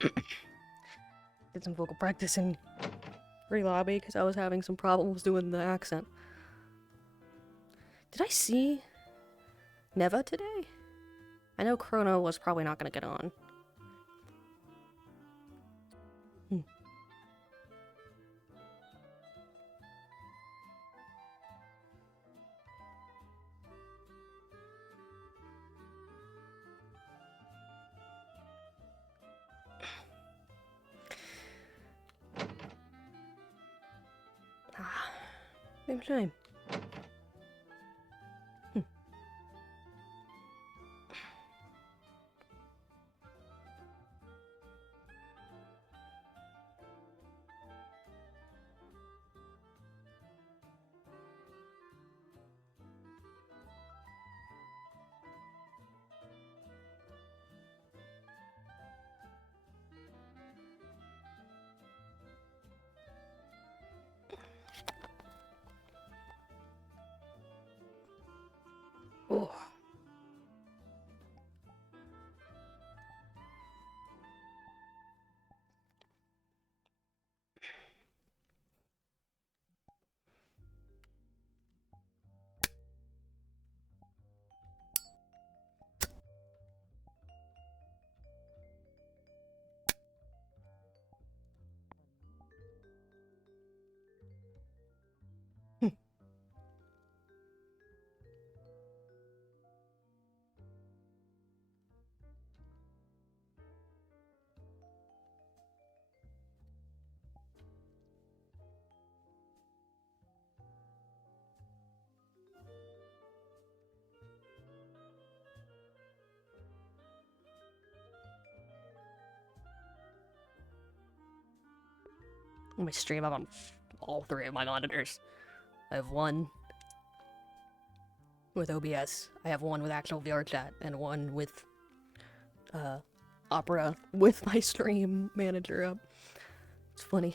Did some vocal practice in re-lobby because I was having some problems doing the accent. Did I see Neva today? I know Chrono was probably not gonna get on. Same shame. Oh. On my stream, I'm on all three of my monitors. I have one with OBS, I have one with actual VR chat, and one with Opera with my stream manager up. It's funny.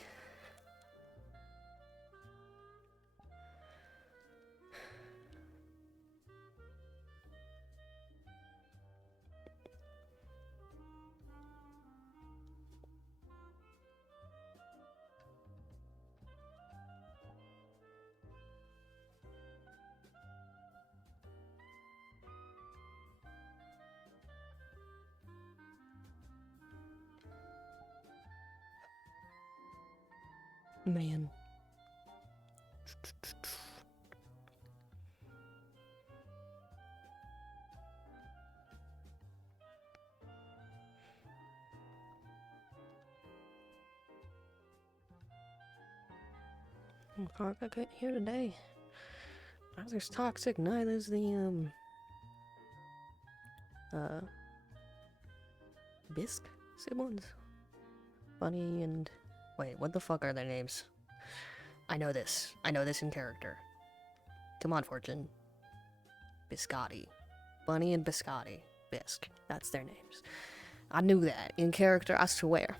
Man. Park I couldn't hear today. Neither's toxic, neither's the Bisque siblings. Bunny and wait, what the fuck are their names? I know this. I know this in character. Come on, Fortune. Biscotti. Bunny and Biscotti. Bisque. That's their names. I knew that. In character, I swear.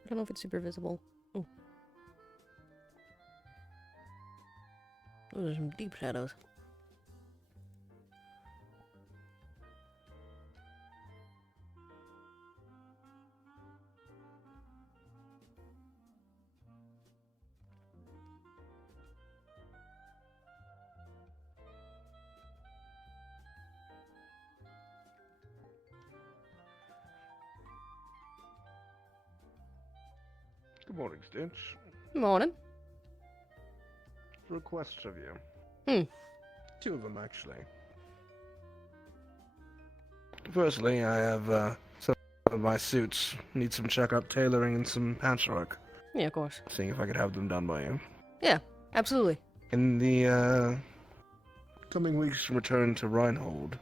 I don't know if it's super visible. Oh. Those are some deep shadows. Good morning, Stench. Morning. Requests of you. 2 of them, actually. Firstly, I have some of my suits need some checkup, tailoring, and some patchwork. Yeah, of course. Seeing if I could have them done by you. Yeah, absolutely. In the coming weeks, return to Reinhold.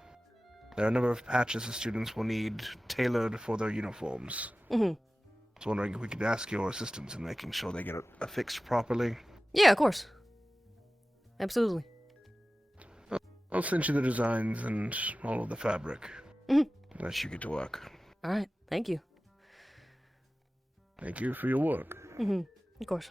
There are a number of patches the students will need tailored for their uniforms. I was wondering if we could ask your assistance in making sure they get affixed properly. Yeah, of course. Absolutely. I'll send you the designs and all of the fabric. Mhm. Let you get to work. All right, thank you. Thank you for your work. Of course.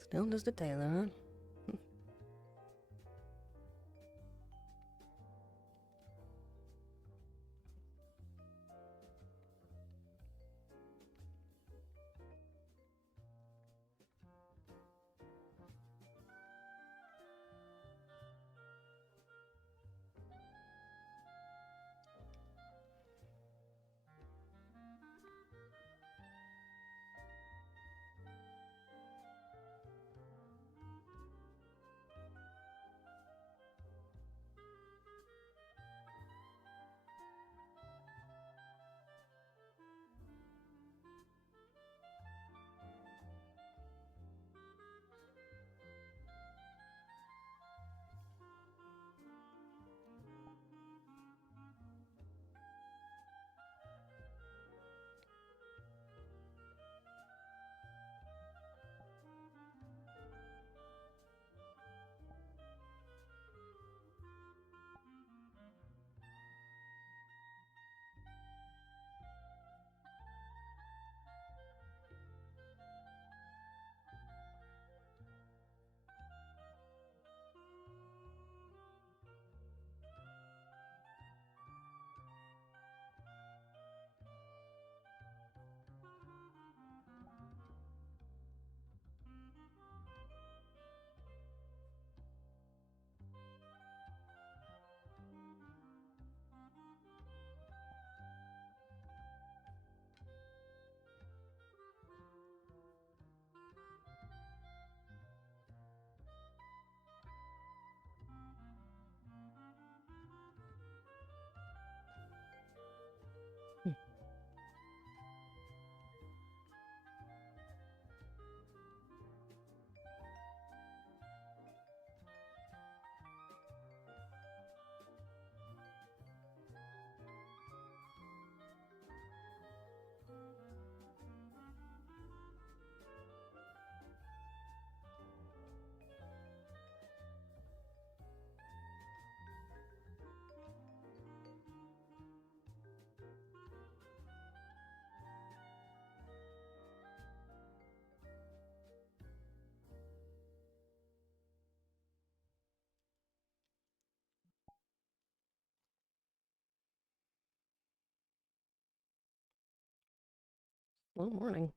Still just a tailor, huh? Well, morning.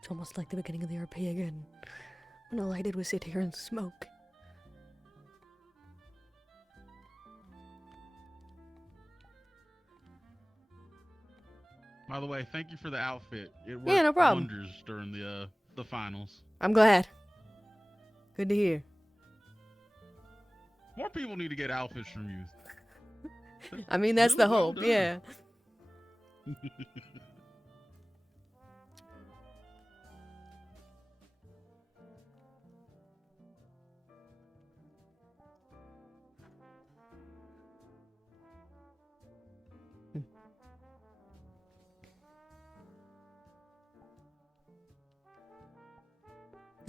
It's almost like the beginning of the RP again, when all I did was sit here and smoke. By the way, thank you for the outfit. It worked Yeah, no problem. wonders during the finals. I'm glad. Good to hear. More people need to get outfits from you. I mean, that's Really the well hope, done. yeah.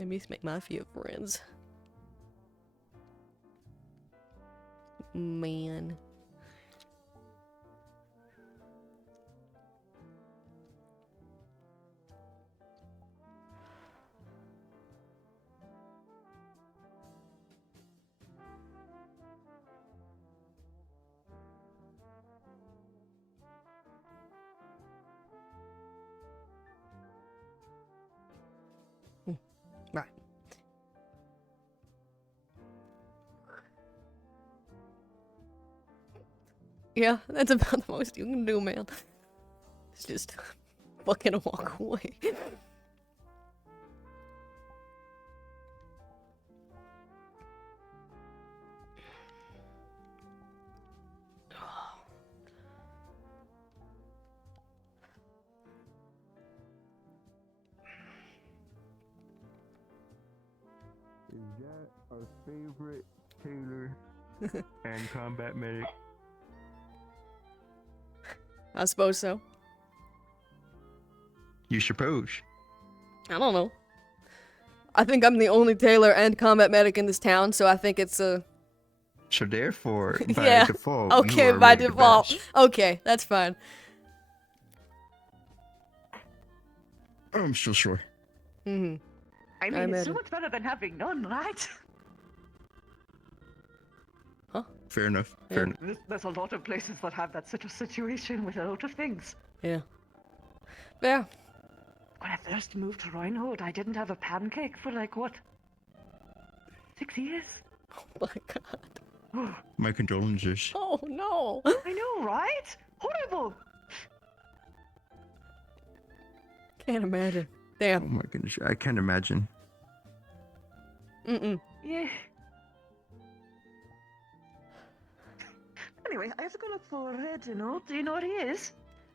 I miss my mafia friends. Man. Right. Yeah, that's about the most you can do, man. It's just fucking walk away. Is that our favorite tailor and combat medic? I suppose so. You suppose. I don't know. I think I'm the only tailor and combat medic in this town, so I think it's a... So therefore, by Yeah, default, okay, you are by really the default. best. Okay, that's fine. I'm so sure. Mm-hmm. I mean, I'm it's at so it. much better than having none, right? Fair enough. Yeah. Fair enough. There's a lot of places that have that sort of situation with a lot of things. Yeah. Yeah. When I first moved to Reinhold, I didn't have a pancake for like, what? 6 years? Oh my god. My condolences. Oh no. I know, right? Horrible! Can't imagine. Oh Damn. my goodness, I can't imagine. Mm-mm. Yeah. Anyway, I have to go look for Reginald. Do you know where he is?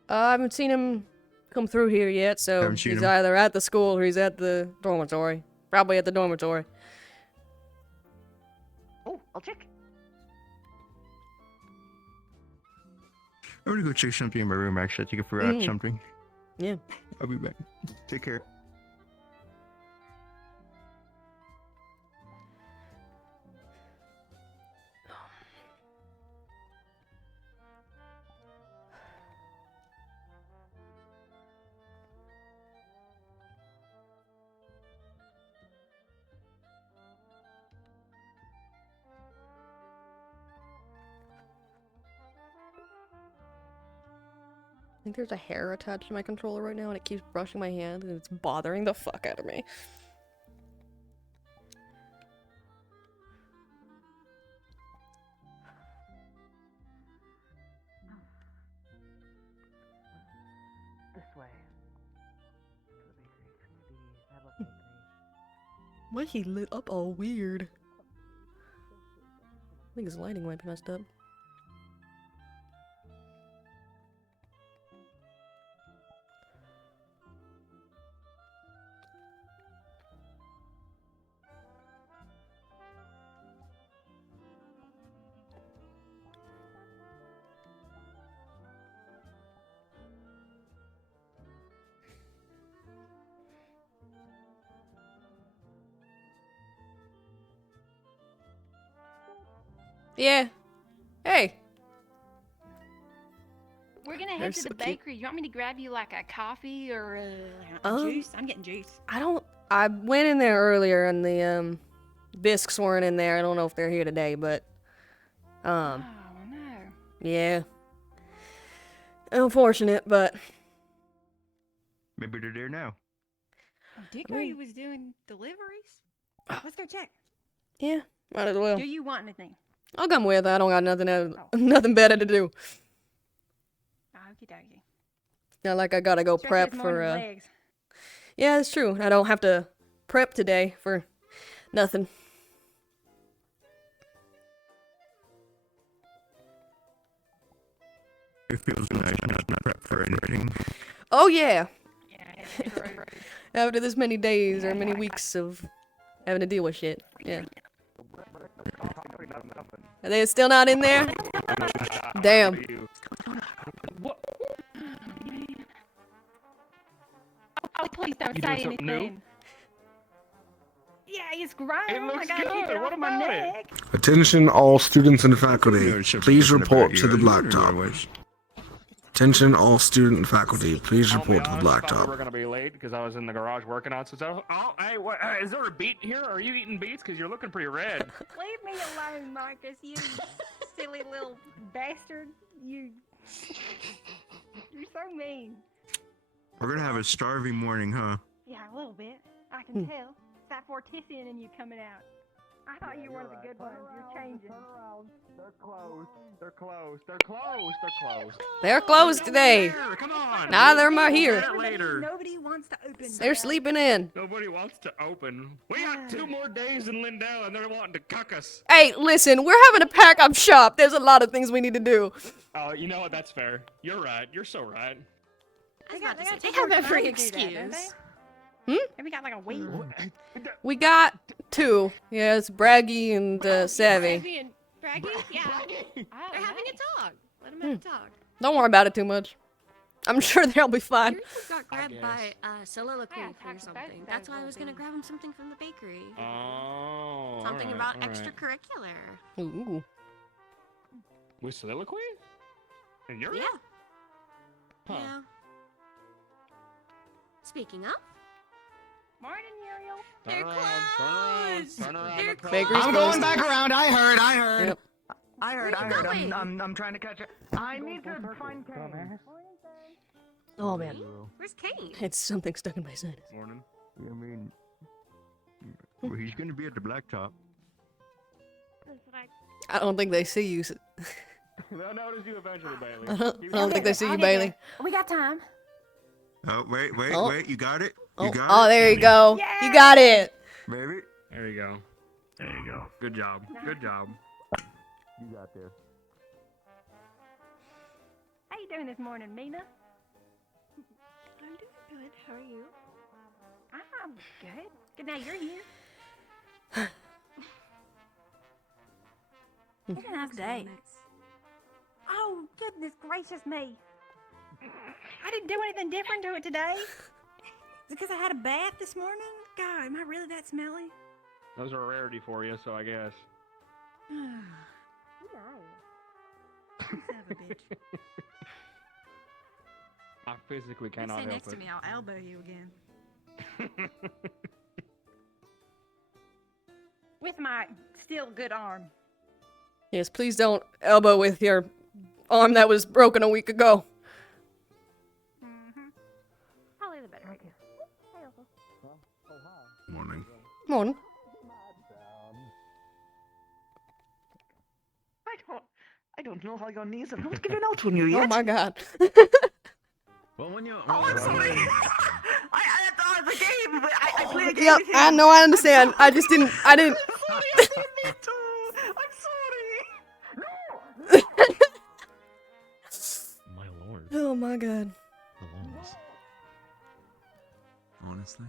I haven't seen him come through here yet, so Haven't seen he's him. either at the school or he's at the dormitory. Probably at the dormitory. Oh, I'll check. I'm gonna go check something in my room, actually. I think I forgot Mm. something. Yeah. I'll be back. Take care. I think there's a hair attached to my controller right now and it keeps brushing my hand and it's bothering the fuck out of me. This way. To the bakery. The Metal Bakery. Why he lit up all weird? I think his lighting might be messed up. Yeah. Hey. We're gonna They're head to so the cute. bakery. You want me to grab you like a coffee or a Um, juice? I'm getting juice. I went in there earlier and the bisques weren't in there. I don't know if they're here today, but Oh no. yeah. Unfortunate, but Maybe they're there now. Oh, Dickory mean- was doing deliveries. Let's go check. yeah, might as well. Do you want anything? I'll come with. I don't got nothing Oh. nothing better to do. Okie dokie. Not like I gotta go Especially prep this for morning legs. Yeah, it's true. I don't have to prep today for nothing. It feels nice not to prep for anything. Oh yeah. Yeah, right. After this many days or many weeks of having to deal with shit. Yeah. Are they still not in there? Damn. Oh, please don't You say doing something new? anything. It's grown. It I looks gotta keep good. it What off my about it? neck. Attention all students and faculty. Please report to the blacktop. Attention all student and faculty. Please I'll be report to the honest, I thought we were blacktop. gonna be late because I was in the garage working on some stuff. Oh, hey, what? Is there a beet here? Are you eating beets? Because you're looking pretty red. Leave me alone, Marcus. You silly little bastard. You're so mean. We're gonna have a starving morning, huh? Yeah, a little bit. I can tell. It's that Fortissian in you coming out. I thought you were one of the good ones. You're changing. They're closed. They're closed. They're closed. They're closed. They're closed today. Come on. Neither am I We'll do here. that later. Nobody wants to open. They're sleeping in. Nobody wants to open. We got 2 more days in Lindell, and they're wanting to cuck us. Hey, listen, we're having to pack up shop. There's a lot of things we need to do. Oh, you know what? That's fair. You're right. You're so right. They got They two more have every times to do that, don't excuse. they? Have we got like a week? We got 2. Yeah, it's Braggy and Savvy. Savvy and Braggy? Yeah. They're having a talk. Let them have a talk. Don't worry about it too much. I'm sure they'll be fine. Yours got grabbed by soliloquy Yeah, or talk about something. that That's why I little was gonna thing. grab him something from the bakery. Oh. Something about extracurricular. Ooh. With soliloquy? And you're Yeah. Huh. Yeah. Speaking of, Morning, Muriel. they're Turn around. closed. Turn around. They're Turn Bakery's around. I'm closed. going back around. I heard. Yep. I heard. Where you going? I'm trying to catch it. I need to find Kane. Oh man, Where's Kane? it's something stuck in my sinus. Morning. I mean, he's gonna be at the blacktop. I don't think they see you. They'll notice you eventually, Bailey. I don't think they see you, Bailey. We got time. Oh, wait, Oh. you got it? Oh, You got oh, it? there you go. You got it. Baby? There you go. There you go. Good job. Good job. You got there. How you doing this morning, Mina? I'm doing good. How are you? I'm good. Good now you're here. It's a nice day. Oh, goodness gracious me. I didn't do anything different to it today. Is it because I had a bath this morning? God, am I really that smelly? Those are a rarity for you, so I guess. Son of a bitch. I physically cannot Sit help next it. to me, I'll elbow you again. With my still good arm. Yes, please don't elbow with your arm that was broken a week ago. Mm-hmm. Probably the better idea. Hey, Uncle. Morning. Morning. I don't know how your knees have not given out on you yet. Oh my god. Well, when you. Oh, I'm sorry. I thought it was a game, but I play a game. Yep, with I him. know, I understand. I didn't. Sorry, I didn't mean to. I'm sorry. No. My lord. Oh my god. The lungs. Honestly.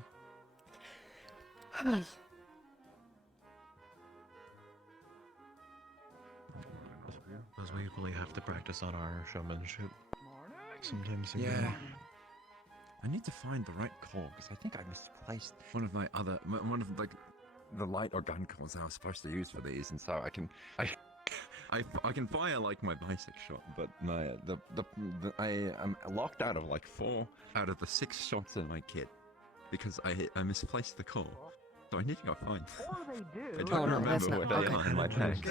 Because we equally have to practice on our showmanship. Sometimes you Yeah. know. I need to find the right call because I think I misplaced one of my other one of like the light or gun calls I was supposed to use for these, and so I can fire like my basic shot, but my I am locked out of like 4 out of the 6 shots in my kit because I misplaced the call. So I need to go find. I don't Oh, no, that's remember not- what they okay. are in my tank.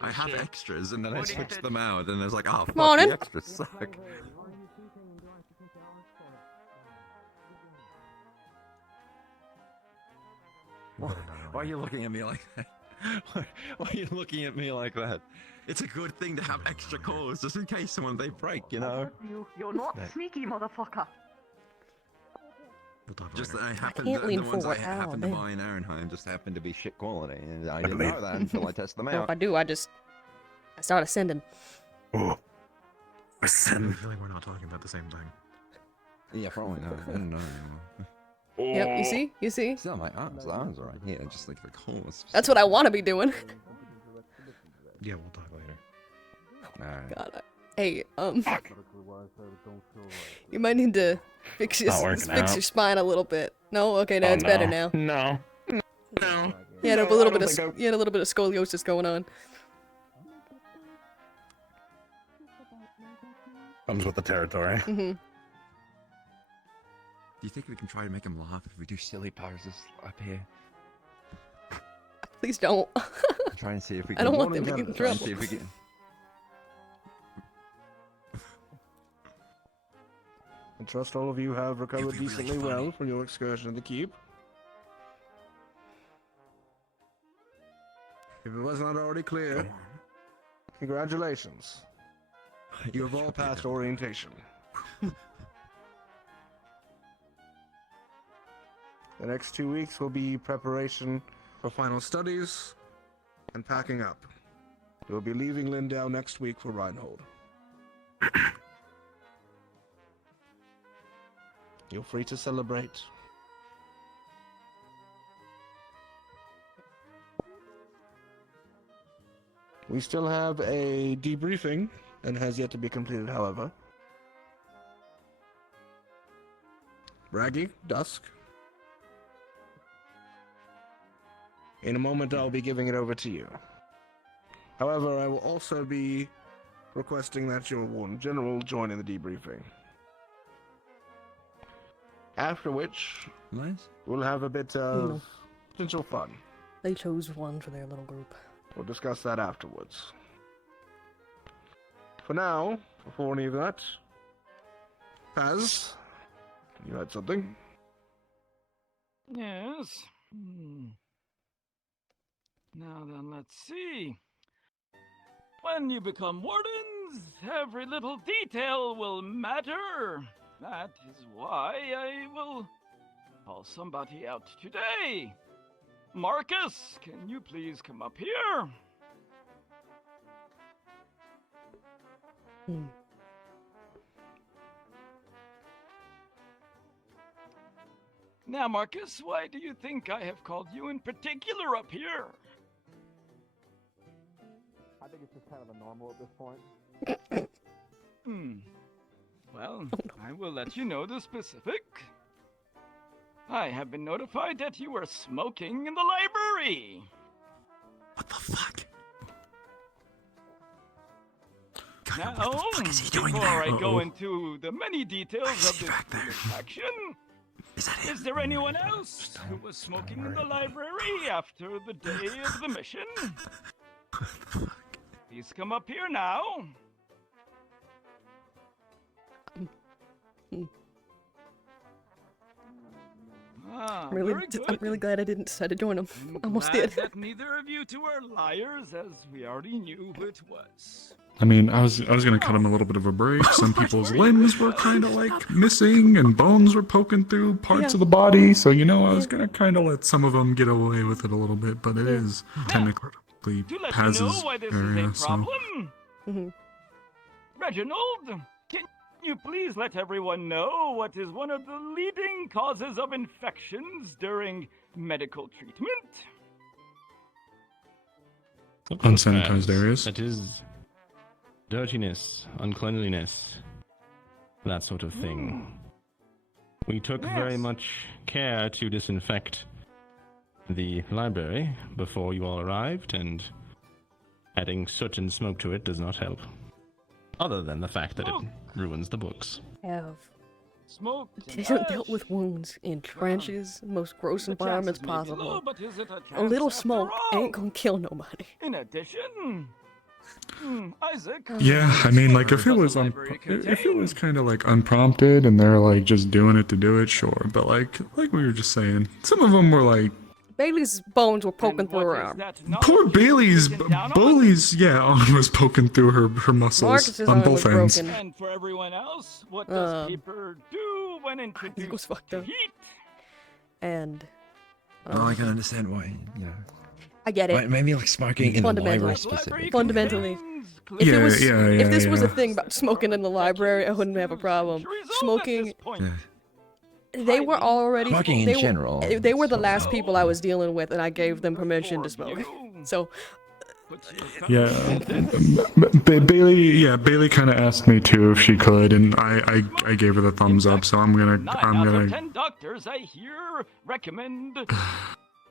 I have extras, and then I switched them out, and I was like, oh, fuck, Morning. the extras suck. Why are you looking at me like that? Why are you looking at me like that? It's a good thing to have extra calls just in case someone they break, you know? You're not Right. sneaky, motherfucker. We'll talk Just later. that I happened can't the lean ones I forward. Ow, happened to damn. buy in Arenheim just happened to be shit quality, and I I didn't believe. know that until I test them Well, if out. I do, I start ascending. Oh. I feel like we're not talking about the same thing. Yeah, probably not. I don't know anymore. Yep, you see? You see? Still, my arms, the arms are right here, just like the calls. That's what I want to be doing. Yeah, we'll talk later. Alright. God. Hey, you might need to fix your Not working fix out. your spine a little bit. No, okay, no, it's better now. No. No. He had a No, little I bit don't of he had a little bit of scoliosis going on. Comes with the territory. Hmm. Do you think we can try to make him laugh if we do silly poses up here? Please don't. I'm trying to see if we I can. don't want them to get in try and trouble. see if we can. I trust all of you have recovered decently well from your excursion to the keep. If it was not already clear, congratulations. You have all passed orientation. The next 2 weeks will be preparation for final studies and packing up. You will be leaving Lindau next week for Reinhold. You're free to celebrate. We still have a debriefing that has yet to be completed, however. Raggy, Dusk. In a moment, I'll be giving it over to you. However, I will also be requesting that your Warden General join in the debriefing. After which, we'll have a bit of potential fun. They chose one for their little group. We'll discuss that afterwards. For now, before any of that, Paz, you had something? Yes. Now then, let's see. When you become wardens, every little detail will matter. That is why I will call somebody out today. Marcus, can you please come up here? Now, Marcus, why do you think I have called you in particular up here? I think it's just kind of a normal at this point. Well, I will let you know the specific. I have been notified that you were smoking in the library. What the fuck? Now, doing before there? I go into the many details of this action, is there anyone else who was smoking in the library after the day of the mission? Please come up here now. I'm really glad I didn't decide to join them. Almost Glad did. that neither of you two are liars, as we already knew who it was. I mean, I was gonna cut him a little bit of a break. Some people's limbs were kind of like missing, and bones were poking through parts of the body. So I was gonna kind of let some of them get away with it a little bit. But it is technically To let Paz's you know why this area. is a problem, Reginald, can you please let everyone know what is one of the leading causes of infections during medical treatment? Unsanitized areas. That is dirtiness, uncleanliness, that sort of thing. We took very much care to disinfect the library before you all arrived, and adding soot and smoke to it does not help. Other than the fact that it ruins the books. Have Smoke. dealt with wounds in trenches, most gross environments possible. But is it A little smoke ain't gonna kill nobody. In addition, Isaac. Yeah, I mean, like if it was kind of like unprompted and they're like just doing it to do it, sure. But like we were just saying, some of them were like. Bailey's bones were poking through her arm. Poor Bailey's arm was poking through her muscles Marcus's on arm both was ends. broken. And for everyone else, what does paper do when introduced to heat? And Oh, I can understand why. I get it. Maybe like smoking in the library Fundamentally. specifically. Fundamentally. Yeah, If this was a yeah. thing about smoking in the library, I wouldn't have a problem. Smoking. They were already. Smoking in they were- general. They were the last people I was dealing with, and I gave them permission to smoke. So. Yeah, Bailey kind of asked me too if she could, and I gave her the thumbs up. So I'm gonna. 10 doctors I hear recommend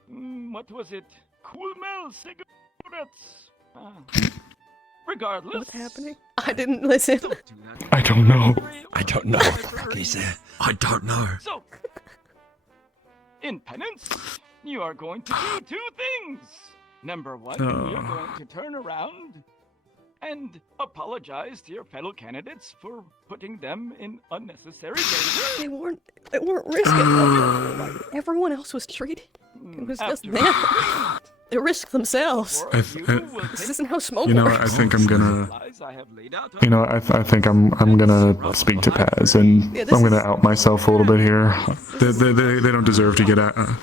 what was it? Cool Mel cigarettes. Regardless. What's happening? I didn't listen. I don't know. I don't know what the fuck he said. I don't know. So, in penance, you are going to do two things. Number one, you're going to turn around and apologize to your fellow candidates for putting them in unnecessary danger. They weren't risking it. Everyone else was treated. It was just them. They risked themselves. This isn't how smoke You know, works. I think I'm gonna. You know, I think I'm gonna speak to Paz, and I'm gonna out myself a little bit here. They don't deserve to get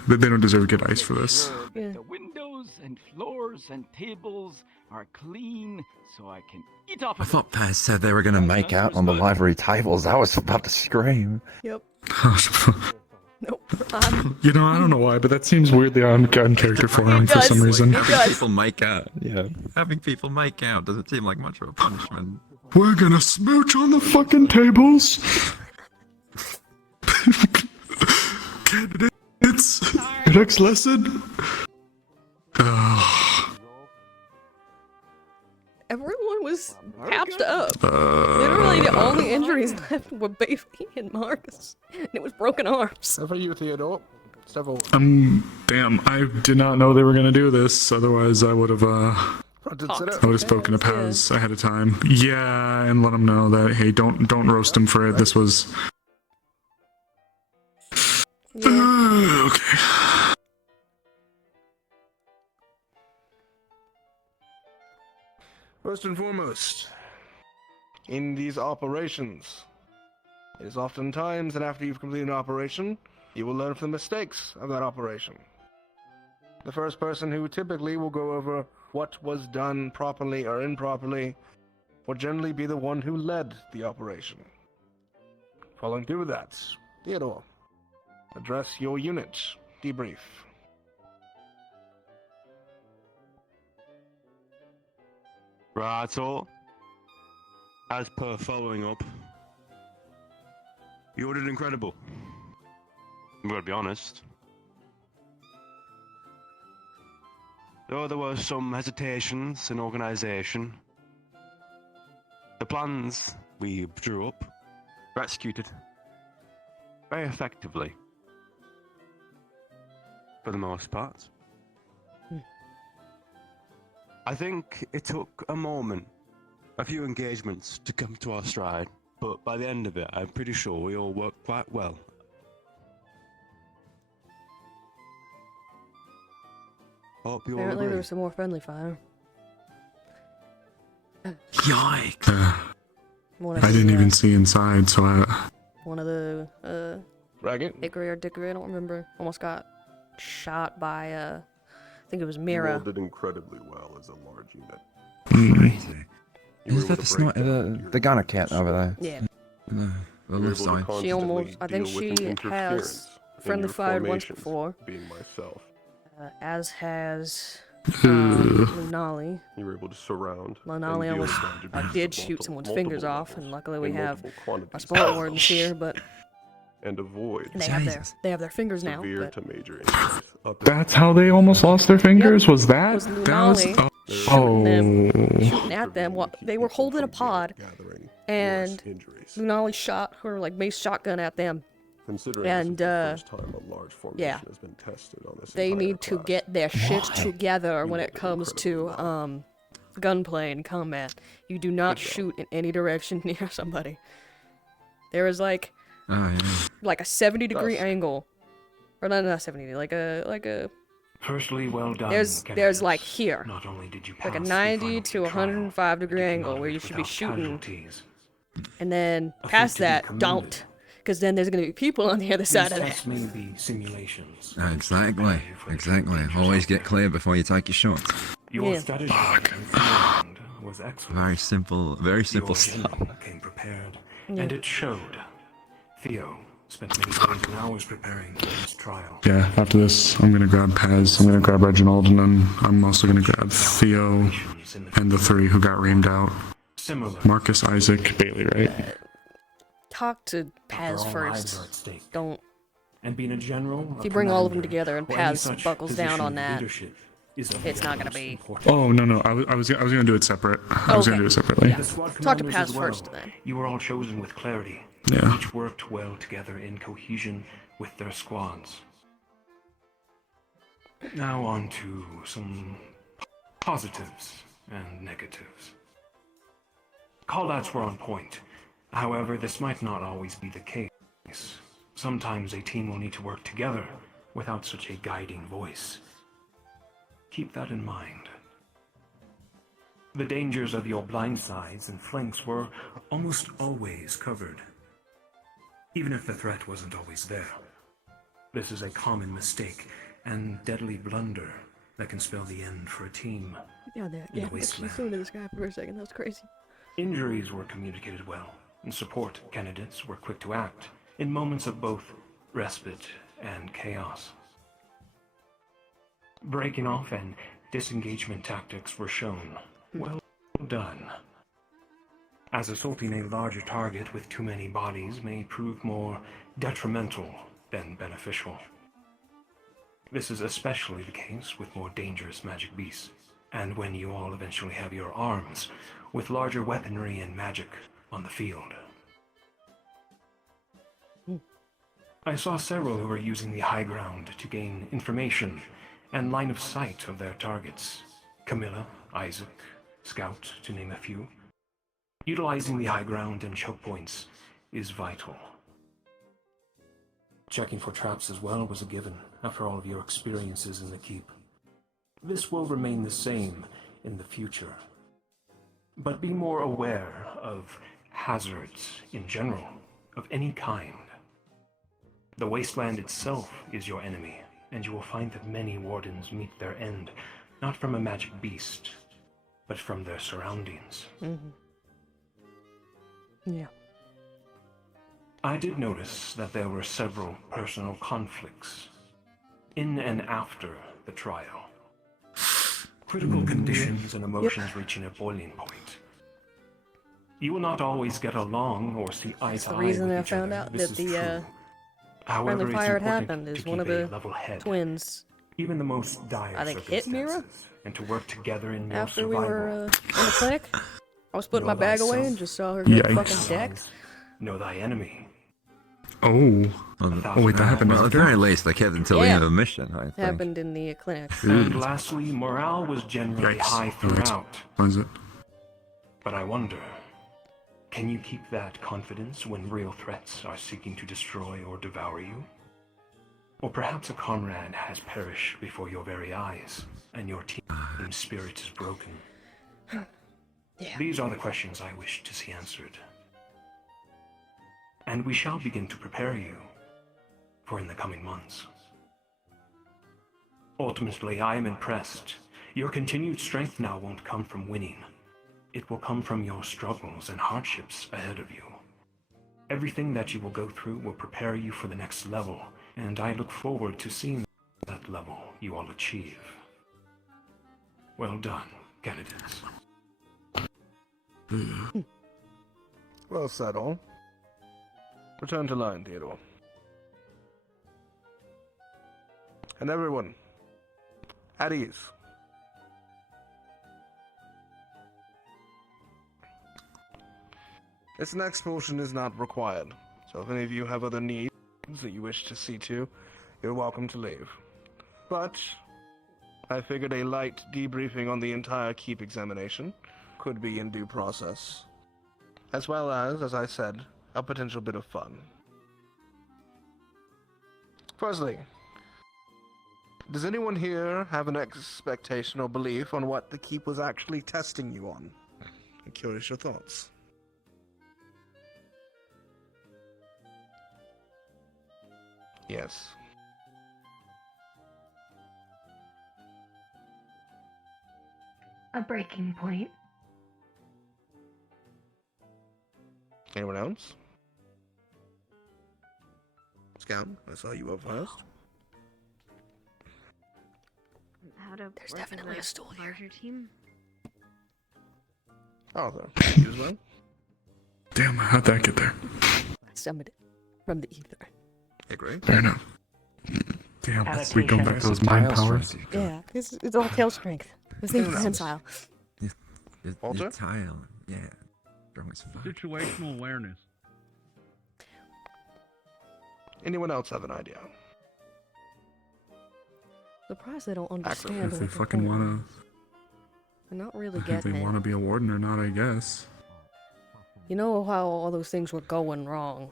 they don't deserve to get ice for this. The windows and floors and tables are clean, so I can eat off I of thought Paz said they were gonna make out on the library tables. I was about to scream. Yep. Nope. You know, I don't know why, but that seems weirdly on character for him for some reason. Having people make out, yeah. Having people make out doesn't seem like much of a punishment. We're gonna smooch on the fucking tables. Candidates, next lesson. Everyone was patched up. Literally, the only injuries left were Baby and Marcus. And it was broken arms. For you, Theodore. Damn, I did not know they were gonna do this. Otherwise, I would have spoken to Paz ahead of time. Yeah, and let him know that hey, don't roast him for it. This was. Okay. First and foremost, in these operations, it is oftentimes that after you've completed an operation, you will learn from the mistakes of that operation. The first person who typically will go over what was done properly or improperly will generally be the one who led the operation. Following through that, Theodore, address your unit. Debrief. Right, so, as per following up, you did incredible. I'm gonna be honest. Though there were some hesitations in organisation, the plans we drew up were executed very effectively, for the most part. I think it took a moment, a few engagements to come to our stride, but by the end of it, I'm pretty sure we all worked quite well. Hope you all Apparently, agree. there was some more friendly fire. Yikes. One of I the, didn't even see inside, so I. One of the, Ragged? Hickory or Dickory, I don't remember, almost got shot by, I think it was You Mira. all did incredibly well as a large unit. Crazy. You were Is able that to the break sniper, down your the gunner cat over there? Yeah. The You were left able to side. She constantly almost, I think deal with she an has interference in friendly your fired once formations, before. being myself. As has Ugh. Lunali. You were able to surround. Lunali and deal almost with that did degree shoot of someone's multiple fingers off, levels and luckily we and have multiple our quantities sport wardens here, but and avoid they have their fingers now. severe But to major injuries. Up That's how they almost lost their fingers? Was that? was That was. Lunali shooting at them while they were holding a pod, and Lunali shot her like mace shotgun at them. Considering And this is the first time a large formation yeah, has been tested on this they entire need to class. get their shit Why? together You when all it did comes to gunplay and combat. You do not shoot in any direction near somebody. There is like Oh, yeah. like a 70-degree angle, or not 70, like a. Firstly, well done. There's like here, Not only did you like a pass the 90 final to 105-degree angle where you should be without shooting, casualties. and then A feat past to be that, commended. don't, because then there's gonna be people on the other side of These that. tests may be simulations. Exactly. Exactly. Always get clear before you take your shot. Your strategy was excellent. Very simple Your stuff. general came prepared, Yeah. and it showed. Theo spent many days and hours preparing for his trial. Yeah, after this, I'm gonna grab Paz, I'm gonna grab Reginald, and then I'm also gonna grab Theo and the three who got reamed out. Marcus, Isaac, Bailey, right? Talk to Paz all lives first. are at stake. Don't and being a general. If you bring all of them commander, together and or any Paz such buckles down position on of that, leadership is of it's the not gonna utmost be. importance. Oh no, I was gonna do it separate. I was gonna do it separately. The squad Talk to commanders Paz as well. first, then. You were all chosen with clarity. Yeah. Each worked well together in cohesion with their squads. Now on to some positives and negatives. Callouts were on point. However, this might not always be the case. Sometimes a team will need to work together without such a guiding voice. Keep that in mind. The dangers of your blind sides and flanks were almost always covered, even if the threat wasn't always there. This is a common mistake and deadly blunder that can spell the end for a team. Yeah, in the wasteland. listening to this guy for a second. That was crazy. Injuries were communicated well, and support candidates were quick to act in moments of both respite and chaos. Breaking off and disengagement tactics were shown. Well done. As assaulting a larger target with too many bodies may prove more detrimental than beneficial. This is especially the case with more dangerous magic beasts, and when you all eventually have your arms with larger weaponry and magic on the field. I saw several who were using the high ground to gain information and line of sight of their targets. Camilla, Isaac, Scout, to name a few. Utilizing the high ground and choke points is vital. Checking for traps as well was a given after all of your experiences in the keep. This will remain the same in the future. But be more aware of hazards in general, of any kind. The wasteland itself is your enemy, and you will find that many wardens meet their end, not from a magic beast, but from their surroundings. Yeah. I did notice that there were several personal conflicts in and after the trial. Critical conditions and emotions reaching a boiling point. You will not always get along or see eye That's to the eye reason with I each found other. out This that is the true. However, friendly it's fire had important happened is to one of keep a the level head. twins. Even the most dire I think hit Mira circumstances, and to work together in your after we survival. were in the clinic. I was putting Know my bag away thyself. and just saw her get Yikes. fucking decked. Know thy enemy. Oh. Oh wait, that happened. Well, at the very least, they kept until the Yeah. end of the mission, I think. Happened in the clinic. And lastly, morale was generally Yikes. high Alright. throughout. What is it? But I wonder, can you keep that confidence when real threats are seeking to destroy or devour you? Or perhaps a comrade has perished before your very eyes, and your team's spirit is broken. Yeah. These are the questions I wish to see answered. And we shall begin to prepare you for in the coming months. Ultimately, I am impressed. Your continued strength now won't come from winning. It will come from your struggles and hardships ahead of you. Everything that you will go through will prepare you for the next level, and I look forward to seeing that level you all achieve. Well done, candidates. Well said, all. Return to line, Theodore. And everyone, at ease. This next portion is not required, so if any of you have other needs that you wish to see to, you're welcome to leave. But I figured a light debriefing on the entire keep examination could be in due process, as well as I said, a potential bit of fun. Firstly, does anyone here have an expectation or belief on what the keep was actually testing you on? I'm curious your thoughts. Yes. A breaking point. Anyone else? Scout, I saw you up first. How to There's work definitely with a stool here. larger team. Arthur, you as well? Damn, how'd that get there? I summoned it from the ether. Great. Fair enough. Damn, we going back to those mind powers. Yeah, it's all tail strength. This thing's prehensile. Walter? Your tile, yeah. Strong as fuck. Situational awareness. Anyone else have an idea? Surprised they don't understand. If what they they're fucking doing. wanna, They're not really if getting they it. wanna be a warden or not, I guess. You know how all those things were going wrong?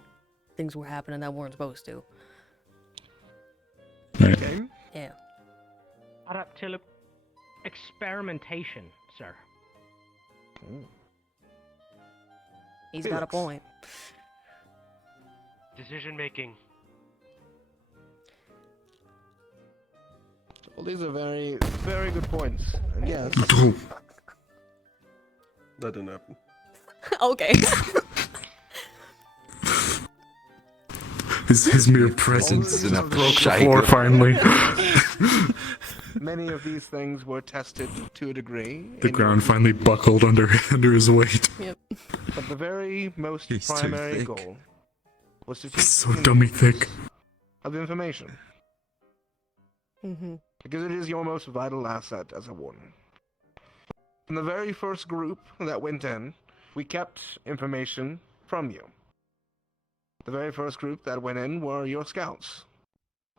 Things were happening that weren't supposed to. Okay. Yeah. Experimentation, sir. He's got a point. Decision making. Well, these are very, very good points. And yes. That didn't happen. Okay. His mere presence All these broke the floor finally. Many of these things were tested to a degree. The ground finally buckled under his weight. Yep. But the very most He's too primary thick. goal was to teach He's so you dummy thick. of information. Mm-hmm. Because it is your most vital asset as a warden. From the very first group that went in, we kept information from you. The very first group that went in were your scouts.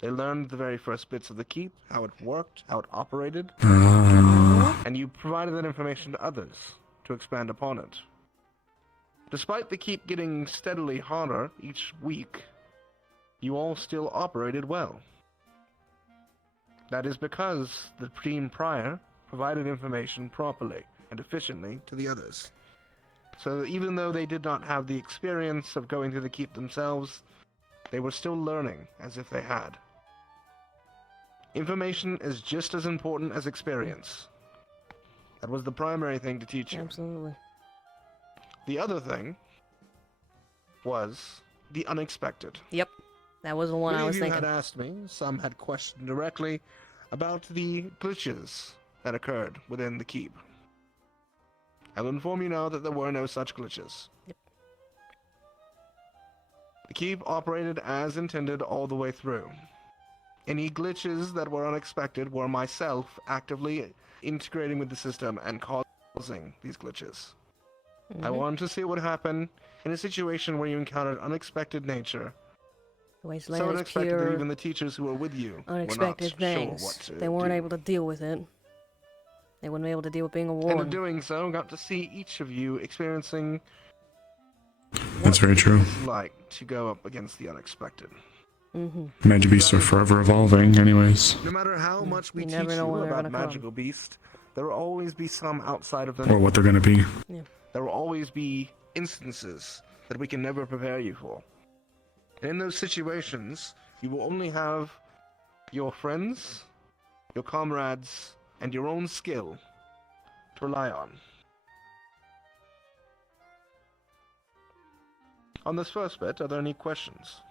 They learned the very first bits of the keep, how it worked, how it operated, and you provided that information to others to expand upon it. Despite the keep getting steadily harder each week, you all still operated well. That is because the team prior provided information properly and efficiently to the others. So even though they did not have the experience of going through the keep themselves, they were still learning as if they had. Information is just as important as experience. That was the primary thing to teach you. Absolutely. The other thing was the unexpected. Yep. That was the one Many I was of you thinking. had asked me, some had questioned directly, about the glitches that occurred within the keep. I will inform you now that there were no such glitches. Yep. The keep operated as intended all the way through. Any glitches that were unexpected were myself actively integrating with the system and causing these glitches. I wanted to see what would happen in a situation where you encountered unexpected nature. The So wasteland is unexpected that pure, even the teachers who were with you unexpected were not things. sure what to They weren't do. able to deal with it. They wouldn't be able to deal with being a And warden. in doing so, got to see each of you experiencing That's very true. it's like to go up against the unexpected. Magic beasts are forever evolving, anyways. No matter how much we You teach never know when you they're about gonna come. magical beast, there will always be some outside of them. Or what they're gonna be. There will always be instances that we can never prepare you for. And in those situations, you will only have your friends, your comrades, and your own skill to rely on. On this first bit, are there any questions?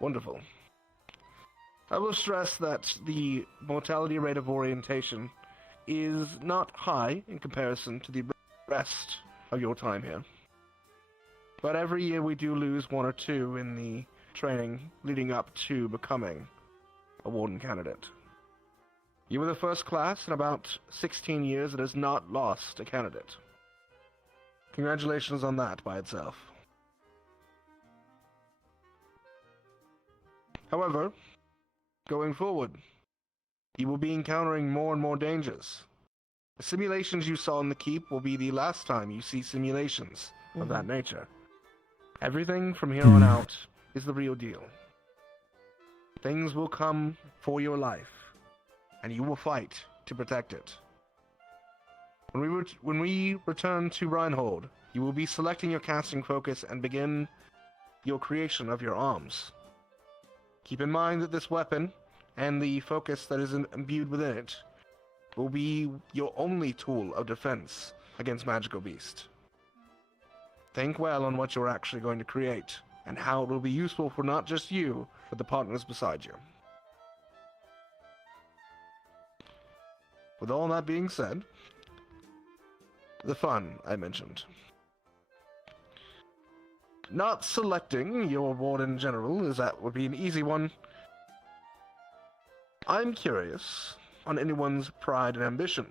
Wonderful. I will stress that the mortality rate of orientation is not high in comparison to the rest of your time here. But every year we do lose one or two in the training leading up to becoming a warden candidate. You were the first class in about 16 years that has not lost a candidate. Congratulations on that by itself. However, going forward, you will be encountering more and more dangers. The simulations you saw in the keep will be the last time you see simulations of that nature. Everything from here on out is the real deal. Things will come for your life, and you will fight to protect it. When we return to Reinhold, you will be selecting your casting focus and begin your creation of your arms. Keep in mind that this weapon, and the focus that is imbued within it, will be your only tool of defense against Magical Beast. Think well on what you're actually going to create, and how it will be useful for not just you, but the partners beside you. With all that being said, The fun I mentioned. Not selecting your warden general, as that would be an easy one. I'm curious on anyone's pride and ambition.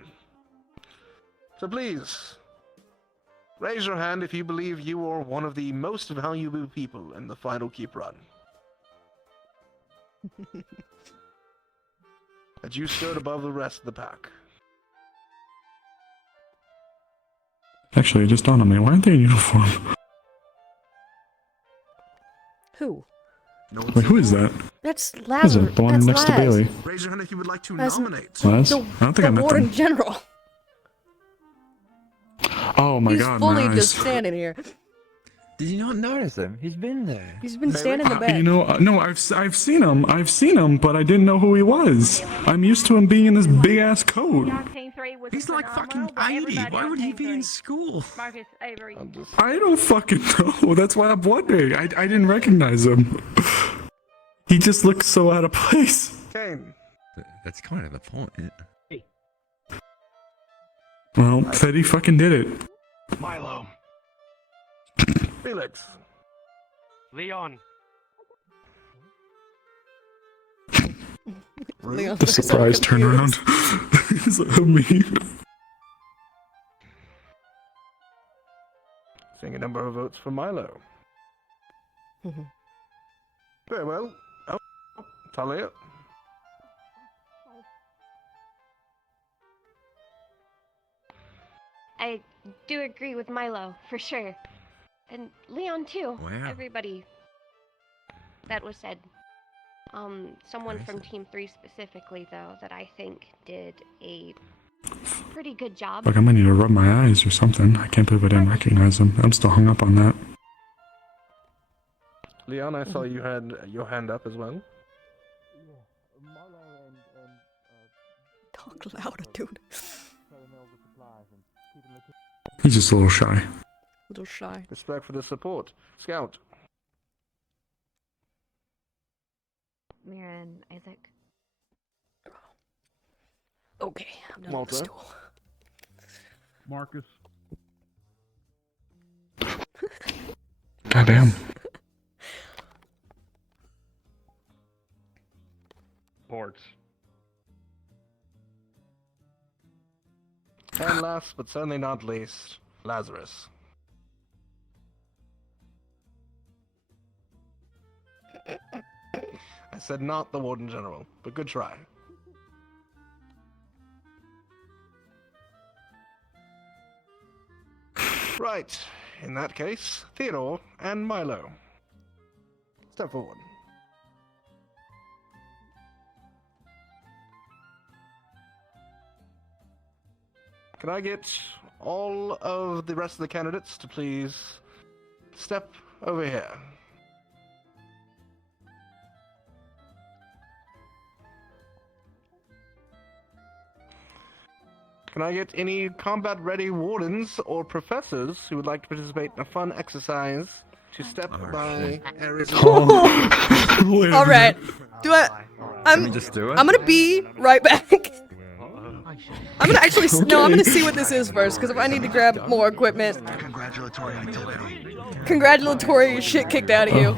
So please, raise your hand if you believe you are one of the most valuable people in the final keep run. That you stood above the rest of the pack. Actually, it just dawned on me. Why aren't they in uniform? Who? Wait, who is that? That's Who's Lazarus. that? The one That's next to Laz. Bailey. Raise your hand if you would like to Laz- nominate. Laz? The, I don't think I the met Warden them. General. Oh my He's god, fully my just eyes. standing here. Did you not notice him? He's been there. He's been standing in the back. You know, no, I've seen him. I've seen him, but I didn't know who he was. I'm used to him being in this big ass coat. He's like fucking 80. Why would he be in school? Marcus Avery. I don't fucking know. That's why I'm wondering. I didn't recognize him. He just looks so out of place. Kane. That's kind of the point. Well, Fetty fucking did it. Milo. Felix. Leon. Leon The looks so surprise turnaround. confused. Is that me? Seeing a number of votes for Milo. Very well. Oh, Talia. I do agree with Milo, for sure. And Leon, too. Wow. Everybody that was said. Someone from Team 3 specifically, though, that I think did a pretty good job. Like, I might need to rub my eyes or something. I can't believe I didn't recognize him. I'm still hung up on that. Leon, I saw you had your hand up as well. Talk louder, dude. He's just a little shy. A little shy. Respect for the support. Scout. Mira and Isaac. Okay, I'm done with Malta. the stool. Marcus. Goddamn. Ports. And last, but certainly not least, Lazarus. I said not the Warden General, but good try. Right, in that case, Theodore and Milo. Step forward. Can I get all of the rest of the candidates to please step over here? Can I get any combat-ready wardens or professors who would like to participate in a fun exercise to step by areas? All right. Do I? Can we just do it? I'm gonna be right back. I'm gonna actually no. I'm gonna see what this is first, because if I need to grab more equipment, Congratulatory activity. congratulatory shit kicked out of you.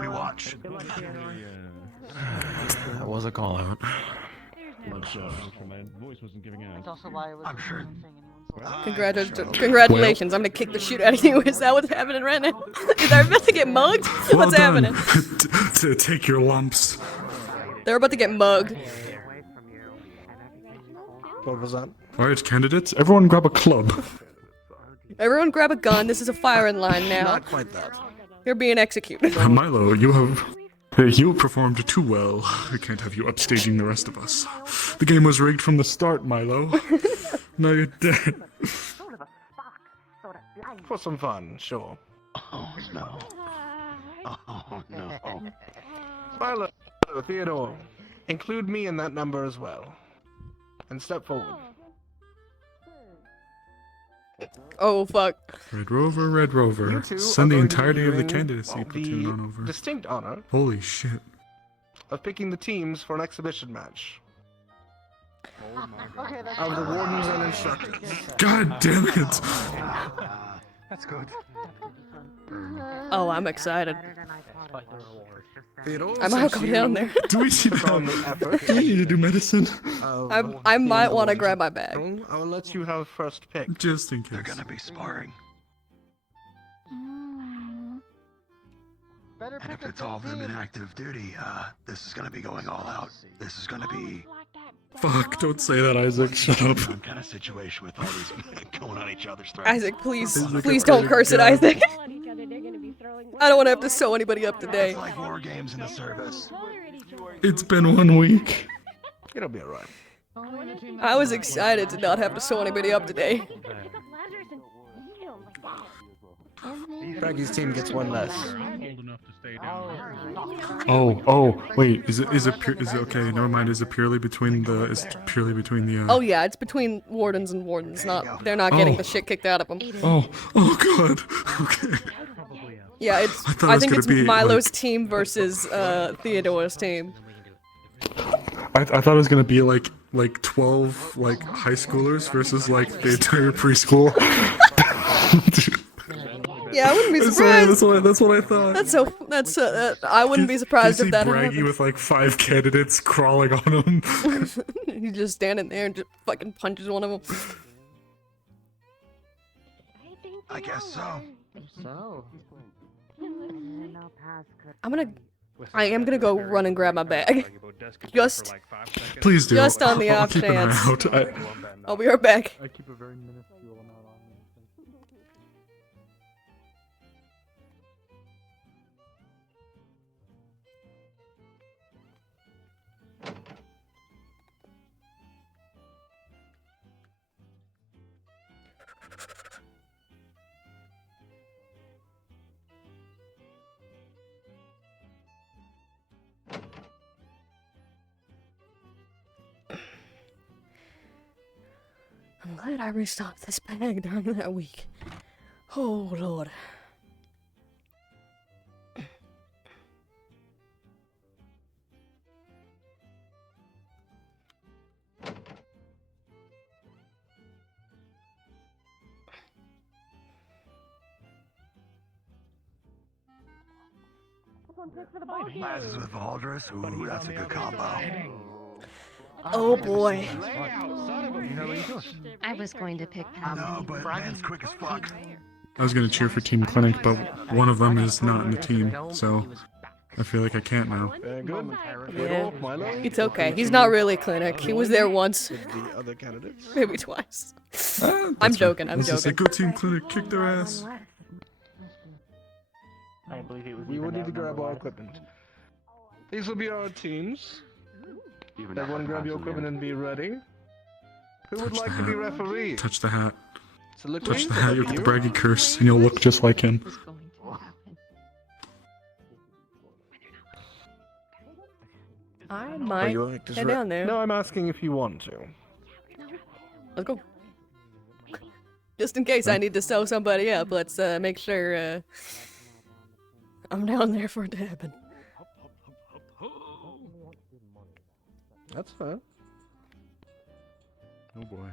We watch. That was a call out. My voice wasn't giving out. I'm sure. Congratulations! I'm gonna kick the shit out of you. Is that what's happening right now? Is I about to get mugged? Well What's done. happening? To take your lumps. They're about to get mugged. What was that? Alright, candidates, everyone grab a club. Everyone grab a gun. This is a firing line now. Not quite that. You're being executed. Milo, you performed too well. We can't have you upstaging the rest of us. The game was rigged from the start, Milo. Now you're dead. For some fun, sure. Oh no. Oh no. Milo, Theodore, include me in that number as well. And step forward. Oh fuck. Red Rover. You two Send are the going to be entirety of the doing candidacy platoon on over. Distinct honor Holy shit. of picking the teams for an exhibition match. Of the wardens and instructors. God damn it! That's good. Oh, I'm excited. Theodore, I might since go down there. Do we need to, do we need to do medicine? I might want to grab my bag. I'll let you have first pick. Just in case. They're gonna be sparring. And if it's all of them in active duty, this is gonna be going all out. This is gonna be Fuck, don't say that, Isaac. Shut up. some kind of situation with all these men going on each other's throats. Isaac, please, Isaac, please oh don't my curse it, God. Isaac. I don't want to have to sew anybody up today. It's like war games in the service. It's been 1 week. It'll be alright. I was excited to not have to sew anybody up today. Fraggie's team gets one less. Oh, wait, is it okay, never mind, is it purely between the, Oh yeah, it's between wardens and wardens. They're not getting the shit kicked out of them. Oh god, okay. Yeah, I think it's Milo's team versus Theodore's team. I thought it was gonna be like 12 like high schoolers versus like the entire preschool. Yeah, I wouldn't be Sorry, surprised. that's what I thought. I wouldn't be surprised You if see that Braggy happened. with like 5 candidates crawling on him. He's just standing there and just fucking punches one of them. I guess so. I am gonna go run and grab my bag. Just Please do. Just on the I'll off keep an eye chance. out. I'll be right back. I keep a very minuscule amount on me. I'm glad I restocked this bag during that week. Oh lord. Glasses with Valdris. Ooh, that's a good combo. Oh boy. I was going to pick No, but man's quick as fuck. I was gonna cheer for Team Clinic, but one of them is not in the team, so I feel like I can't now. Yeah. It's okay. He's not really Clinic. He was there once. The other candidates. Maybe twice. Ah, I'm that's joking, right. I'm Let's just say, joking. go Team Clinic, kick their ass. We will need to grab our equipment. These will be our teams. Everyone grab your equipment and be ready. Who would Touch like the to be hat. referee? Touch the hat. So look Touch me, the hat look with at the you. braggy curse, and you'll look just like him. I Are might you like to head down there. No, I'm asking if you want to. Let's go. Just in case I need to sew somebody up, let's make sure I'm down there for it to happen. That's fine. Oh boy.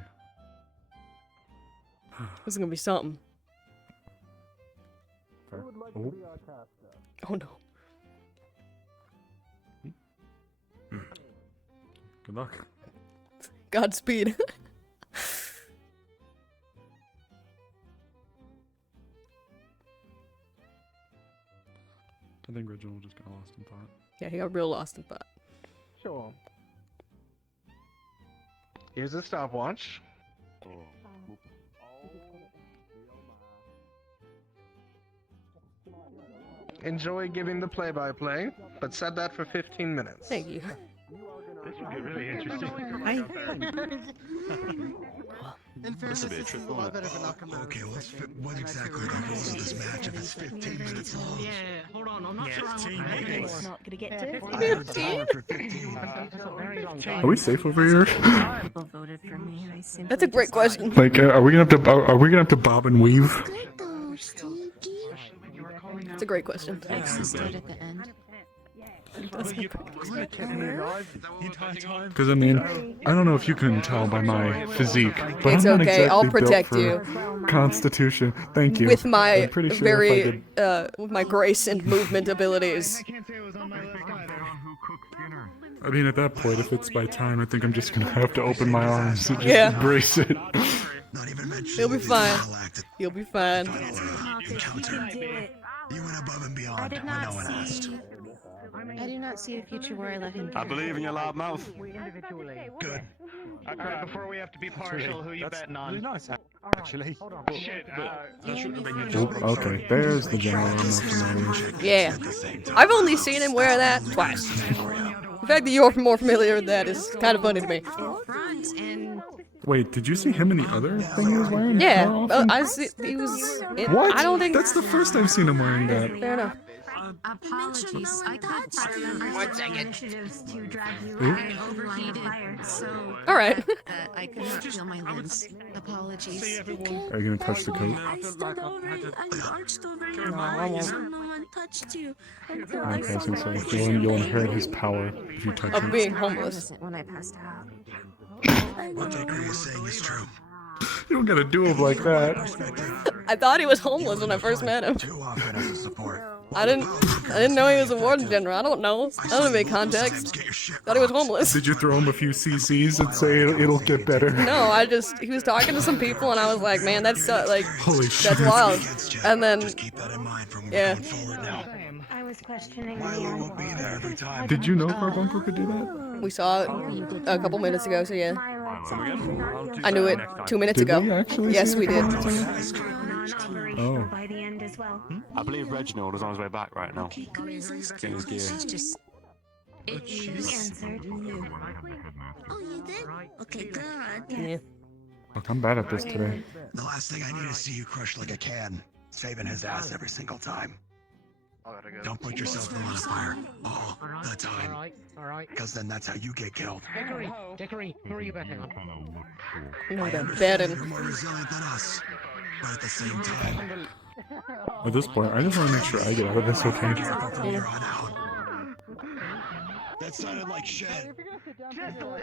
This is gonna be something. Oh. Oh no. Good luck. Godspeed. I think Reginald just got lost in thought. Yeah, he got real lost in thought. Sure. Here's a stopwatch. Enjoy giving the play-by-play, but set that for 15 minutes. Thank you. This would get really interesting. In fairness, this is a lot better for not coming. Okay, what exactly are the rules of this match if it's 15 minutes long? Yeah, hold on, I'm not sure I'm not gonna get to I heard the hour for 15. Are we safe over here? That's a great question. Like, are we gonna have to bob and weave? It's a great question. Because I mean, I don't know if you can tell by my physique, but It's I'm not okay, I'll exactly protect built for Constitution. Thank you. with my I'm pretty sure if I did- with my grace and movement abilities. I mean, at that point, if it's by time, I think I'm just gonna have to open my arms and just Yeah. embrace it. You'll be fine. You'll be fine. You went above and beyond I did when not no one asked. see. I do not see a future where I let him. I believe in your loud mouth. Good. Before we have to be partial, who you betting on? Really nice, actually. Shit, Oh, okay, there's the general I'm not familiar. Yeah. I've only seen him wear that twice. The fact that you're more familiar with that is kind of funny to me. Wait, did you see him in the other thing he was wearing? Yeah, more often? I see, he was. What? I don't think That's the first I've seen him wearing that. Fair enough. Apologies, I couldn't find One second. Initiatives to drag you Oop. out and overheated, so All right. I could not feel my limbs. Apologies. Are you gonna touch the coat? I stood over you. I arched over your No, I body won't. so no one touched you until I Okay, I was saw gonna my say, you'll inherit his power if you touch Of him. being homeless. when I passed out. What Bakery is saying is true. You don't gotta do him like that. I thought he was homeless when I first met him. Too often as a support. I didn't know he was a warden general. I don't know. I don't have any context. Thought he was homeless. Did you throw him a few CCs and say it'll get better? No, he was talking to some people and I was like, man, that's like, Holy shit. that's wild. And then, yeah. I was questioning Milo won't be there every time. Did you know Carbuncle could do that? We saw it a couple minutes ago, so yeah. I knew it 2 minutes Did ago. we actually Yes, see we did. Oh. by the end as well. I believe Reginald is on his way back right now. Getting his gear. You answered. Oh, you did? Okay, good. Yeah. Look, I'm bad at this today. The last thing I need is see you crushed like a can, saving his ass every single time. Don't put yourself in the line of fire all the time. Alright. Because then that's how you get killed. Dickory, who are you betting on? No, that bad You're more resilient than us, but at the same time, At this point, I just want to make sure I get out of this okay. that sounded like shit.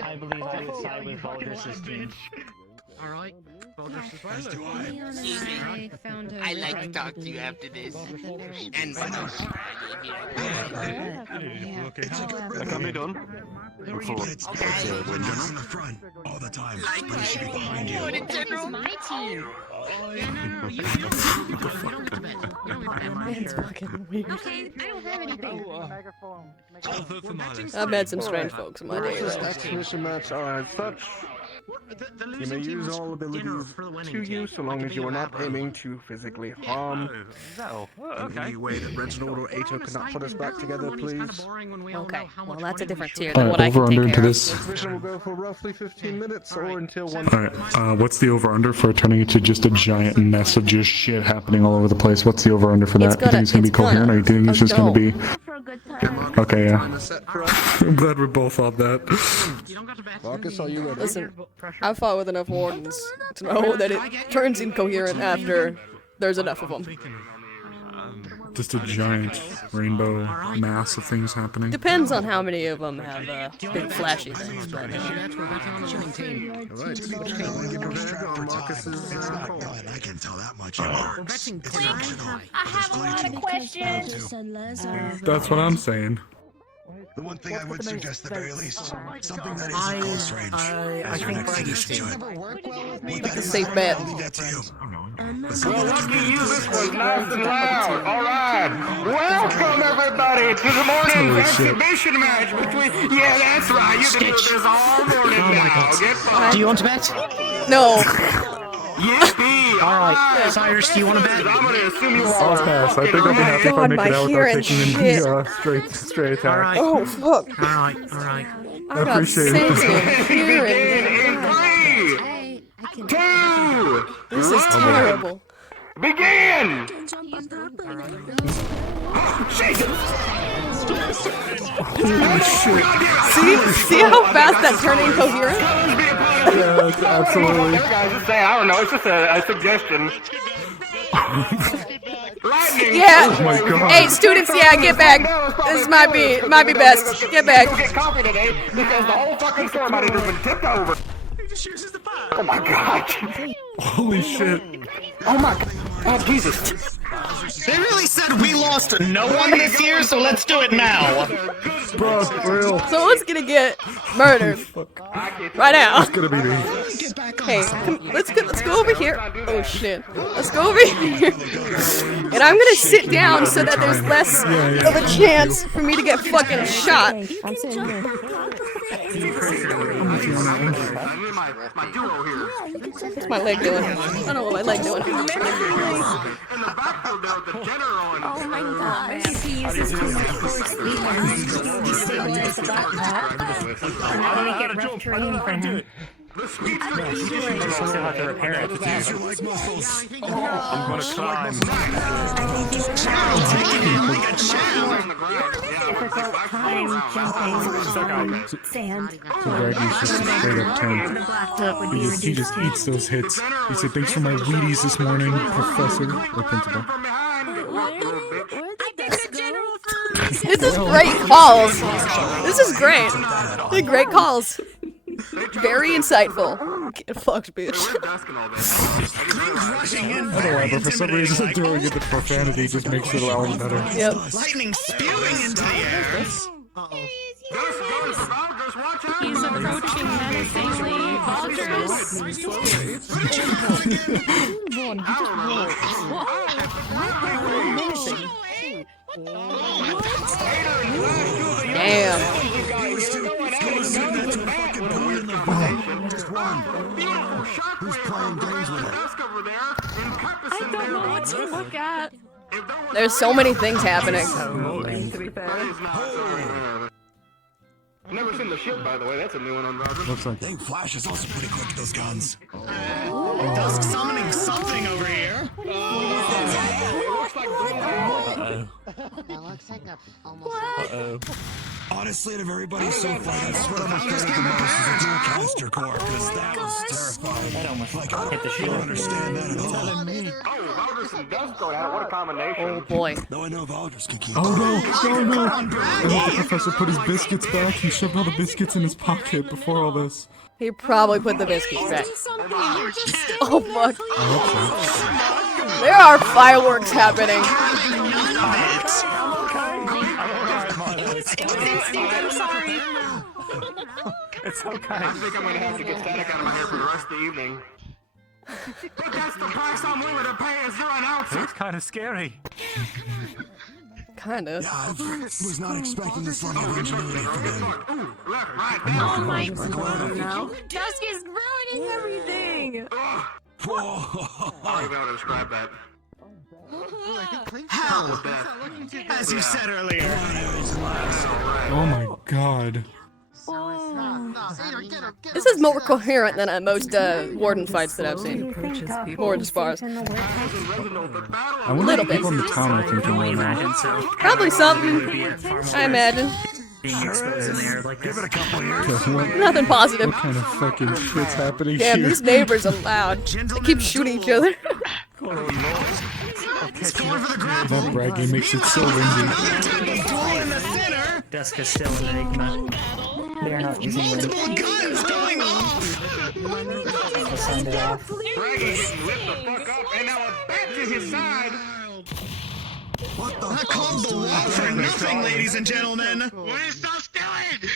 I believe I would side with Baldur's team. Alright, Baldur's is As do Leon and I found a I'd like to talk to you after this. And Can be done. It's when you're on the front all the time, but it should be behind you. That was my team. Yeah, no, you don't need to bet. You don't need to bet. It's fucking weird. Okay, I don't have anything. I've met some strange folks in my day. Versus though. exhibition match are as such. You may use all abilities to you so long as you are not aiming to physically harm. In any way that Reginald or Ato cannot put us back together, please. Okay, well that's a different tier than what I over can under take into care of. this. Exhibition will go for roughly 15 minutes or until one. Alright, what's the over under for turning into just a giant mess of just shit happening all over the place? What's the over under for that? You think it's gonna be coherent, or you think it's just gonna be. Okay, yeah. I'm glad we both thought that. Marcus, are you ready? Listen, I've fought with enough wardens to know that it turns incoherent after there's enough of them. Just a giant rainbow mass of things happening. Depends on how many of them have big flashy things, but It's not done, I can tell that much. It works. It's functional. I have a lot of questions. That's what I'm saying. The one thing I would suggest at the very least, something that isn't close range. I think in addition to it. that's a safe bet. I'll leave that to you. Well, lucky you, this was nice and loud. All right. Welcome, everybody, to the morning exhibition match between... Yeah, that's right. You've been with us all morning now. Get fun. Do you want to bet? No. Yippee! Alright, Cyrus, do you want to bet? I'm gonna assume you I'll are. pass. I think I'll be happy if I God, make my it out hearing without taking shit. any straight attack. Alright. Oh fuck. Alright. I got appreciate it. sensitive hearing. In 3, 2, This is terrible. begin! See how fast that turned incoherent? Yeah, absolutely. Guys, just say, I don't know, it's just a suggestion. Right Oh my God. Hey, students, yeah, get back. This might be best. Get back. Get coffee today because the whole fucking store might have been tipped over. Oh my god. Holy shit. Oh my god. Oh Jesus. They really said we lost no one this year, so let's do it now. Bro, real. Someone's gonna get murdered right now. It's gonna be me. Hey, let's go over here. Oh shit. Let's go over here. And I'm gonna sit down so that there's less of a chance for me to get fucking shot. I'm sitting here. What's my leg doing? I don't know what my leg doing. Oh my god. He uses too much force destabilize the backpack. And then we get rough terrain for him. You still have to repair it. Use your leg muscles. I'm gonna climb. Difficult time jumping on sand. So Raggy's just a straight up tank. He just eats those hits. He said, thanks for my Wheaties this morning, Professor. Or Principal. This is great calls. This is great. They're great calls. Very insightful. Get fucked, bitch. I don't know why, but for some reason throwing it the profanity just makes it all better. Yep. Lightning spewing into the air. He's approaching menacingly. Damn. Just one. Who's playing games with it? I don't know what to look at. There's so many things happening. I've never seen the ship, by the way. That's a new one on Roger. Looks like Dang, Flash is also pretty quick with those guns. Dusk summoning something over here. That looks like a almost. Honestly, out of everybody so far, that's what I'm afraid of the most is a dual caster core, because that was terrifying. That almost Like, I hit the don't shield. understand that at all. Oh, Valdris and Dusk going at it. What a combination. Oh boy. Though I know Valdris can keep oh up. no, no. I hope the professor put his biscuits back. He shoved all the biscuits in his pocket before all this. He probably put the biscuits back. Oh fuck. I hope so. There are fireworks happening. I'm sorry. It's okay. I think I'm going to have to get static out of my hair for the rest of the evening. But that's the price I'm willing to pay as your announcer. It's kind of scary. Kinda. Yeah, I was not expecting this level of ingenuity from him. Oh my god. Now. Dusk is ruining everything. I don't even know how to describe that. Hell, as you said earlier. Oh my god. This is more coherent than most Warden fights that I've seen. Warden spars. I wonder Little what people in the town are thinking right now. Probably something. I imagine. Give it a couple years. Nothing positive. What kind of fucking shit's happening Damn, here? these neighbors are loud. They keep shooting each other. That bragging makes it so windy. Dusk is still an enigma. They're not using wind. Guns going off. I'll send it off. Braggy getting lit the fuck up, and now a bat to his side. What the I called the wall for nothing, ladies and gentlemen. What is Dusk doing?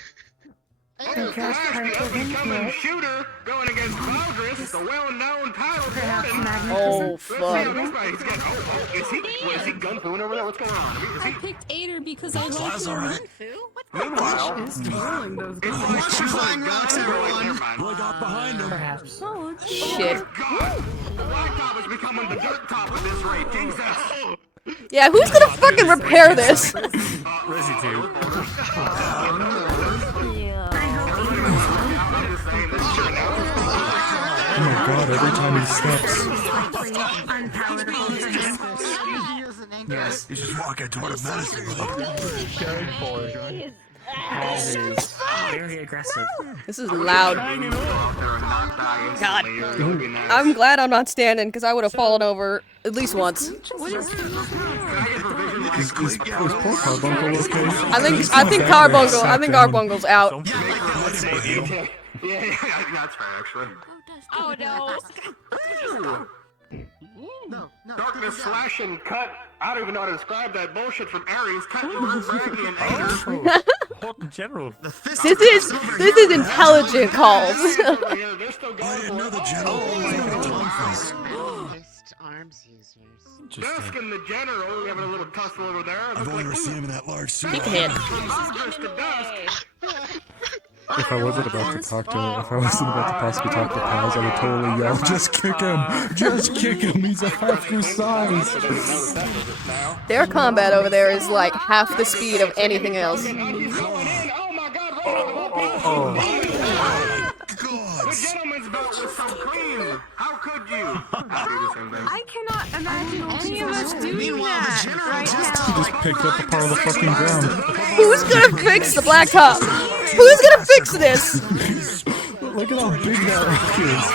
Oh, Flash the up-and-coming shooter going against Valdris, the well-known title warden. Oh fuck. Is he gun-fooing over there? What's going on? Is he... I picked Ader because I like alright. Meanwhile, Watch you flying rocks, everyone. Boy got behind him. Perhaps. Oh, Shit. the blacktop is becoming the dirt top at this rate. Jesus. Yeah, who's gonna fucking repair this? Residue. Oh my god, every time he steps. Yes, you just walk into it menacingly. That is very aggressive. This is loud. God. I'm glad I'm not standing, because I would have fallen over at least once. Is poor Carbuncle okay? I think Carbungle's out. Yeah, that's right, actually. Oh no. Darkness slash and cut. I don't even know how to describe that bullshit from Ares. Cut Braggy and anger. In general. This is intelligent calls. I didn't know the general Arms users. Dusk and the general having a little tussle over there. I've only ever seen him in that large suit. He can hit. If I wasn't about to possibly talk to Paz, I would totally yell, just kick him! Just kick him! He's a half your size! Their combat over there is like half the speed of anything else. The gentleman's belt was so clean. How could you? I cannot imagine any of us doing that right He now. just picked up a part of the fucking ground. Who's gonna fix the blacktop? Who's gonna fix this? Look at how big that rock is.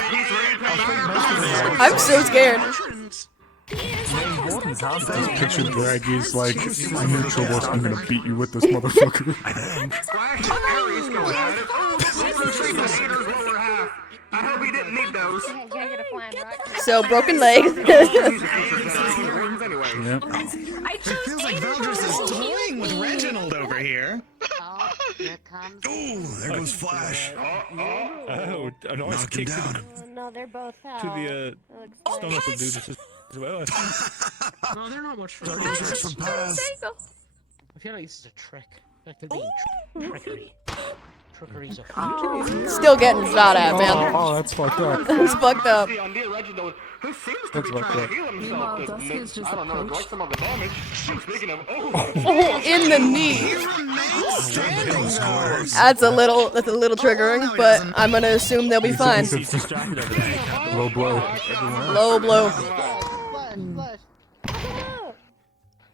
I'm so scared. Just picture Braggy's like, I'm your troubles, I'm gonna beat you with this motherfucker. I hope he didn't need those. So, broken leg. It feels like Valdris is toying with Reginald over here. Ooh, there goes Flash. Oh, a nice Knock him kick down. No, they're both out. to the stomach will do this as well. No, they're not much fun. Dirty tricks from Paz. I feel like this is a trick. Like they're being trickery. Trickery's a fun. Still getting shot at, man. Oh, that's fucked up. That's fucked up. Who seems to That's be fucked trying up. to heal himself. I don't know, neglect some of the damage. Speaking of, In the knee. That's a little triggering, but I'm gonna assume they'll be fine. Low blow. Low blow.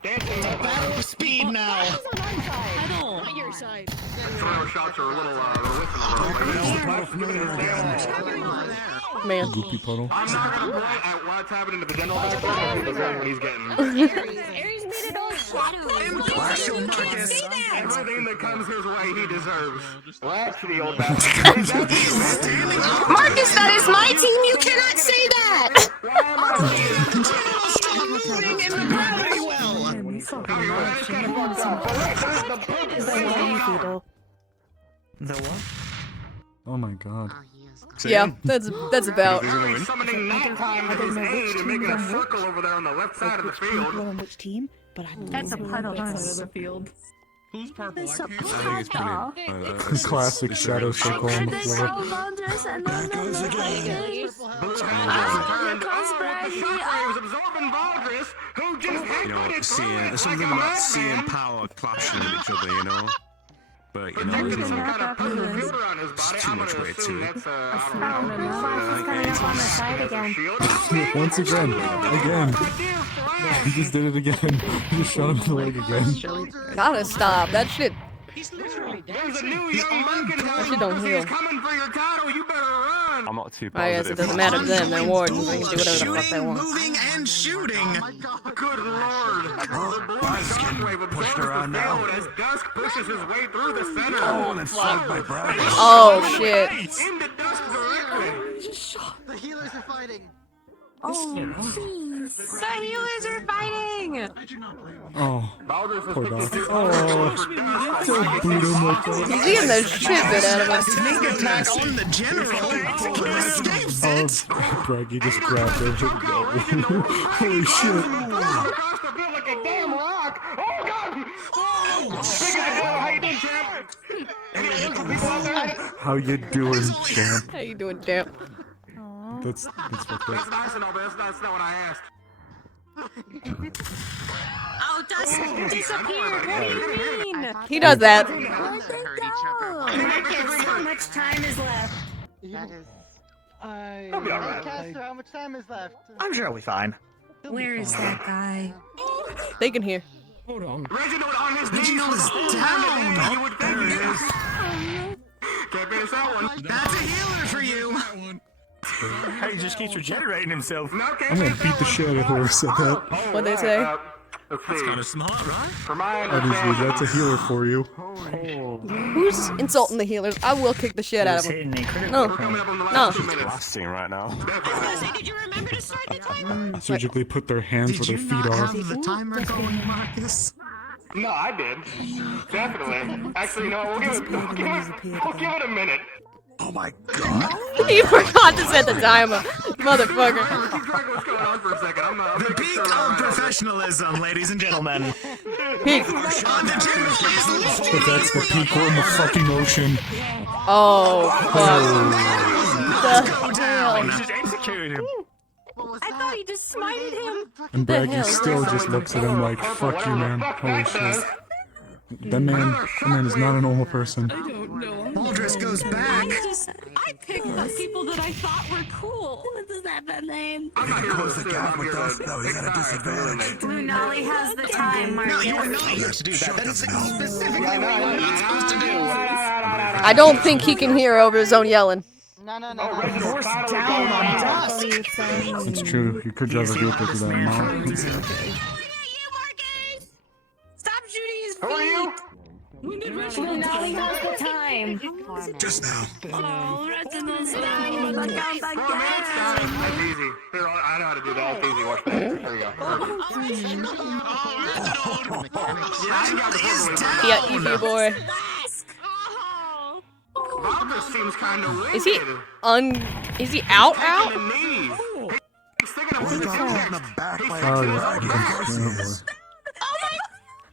Battle of speed now. On your side. shots are a little, Man. Goopy puddle. I'm not gonna point at what's happening to the general when he's getting. Ares made it all shadowy. Everything that comes his way, he deserves. Well, actually, old bastard. Marcus, that is my team. You cannot say that. Moving in the gravity well. The what? Oh my god. Yeah, that's about. Summoning nighttime with his aid and making a circle over there on the left side of the field. Which team? But I That's a puddle. the field. Who's purple? It's I a can't I think it's pretty. Classic shadow circle on the floor. You know, there's something about seeing power clashing with each other, you know? But, you know, there's too much weight to it. Once again. He just did it again. He just shot him in the leg again. Gotta stop. That shit. He's literally dead. There's a new young Lincoln That shit don't heal. coming for your title. You better run. I'm not too I guess it doesn't matter to them. They're wardens. They can do whatever the fuck they want. Moving and shooting. Good lord. Shockwave pushed around now. as Dusk pushes his way through the center. Oh, and it's flagged by Brad. Oh shit. Into Dusk directly. The healers are fighting. Oh, jeez. The healers are fighting! Oh, poor dog. Oh, don't boot him like that. He's eating the shit bit out of us. Sneak attack on the general. Escape, Fitz. Oh, Braggy just grabbed him. Holy shit. Across the field like a damn rock. Oh god. How you doing, champ? How you doing, champ? That's fucked up. That's nice and all, but that's not what I asked. Oh, Dusk disappeared! What do you mean? He does that. Where'd they go? So much time is left. Caster, how much time is left? I'm sure I'll be fine. Where is that guy? They can hear. Hold on. Reginald on his knees. Reginald is down. You would think he is. Can't miss that one. That's a healer for you. Hey, he just keeps regenerating himself. I'm gonna beat the shit out of whoever said that. What'd they say? Let's see. That's kind of smart, right? For my Obviously, that's a healer for you. Who's insulting the healers? I will kick the shit out of them. No. No. Blasting right now. Did you remember to start the timer? Surgically put their hands where their feet are. the timer going, Marcus? No, I did. Definitely. Actually, no, we'll give it a minute. Oh my god. You forgot to set the timer, motherfucker. Keep track of what's going on for a second. I'm The peak of professionalism, ladies and gentlemen. Peak. But that's the peak. We're in the fucking ocean. Oh, fuck. He just executed him. I thought he just smited him. And Braggy still just looks at him like, fuck you, man. Holy shit. That man is not a normal person. Baldrus goes back. I picked the people that I thought were cool. What does that name? Close the gap with us, though. He's at a disadvantage. Blue Nolly has the time, Marcus. No, you're not here to do that. That is specifically what you're not supposed to do. I don't think he can hear over his own yelling. No. Force down on dust. It's true. You could drive a vehicle to that mount. Stop shooting his feet. Who are you? Blue Nolly has the time. Just now. Oh, Reginald's dying. Look out the gas. That's easy. Here, I know how to do that. It's easy. Watch that. There you go. Yeah, easy boy. Baldrus seems kind of weird. Is he out? He's thinking of what the back by Oh, yeah.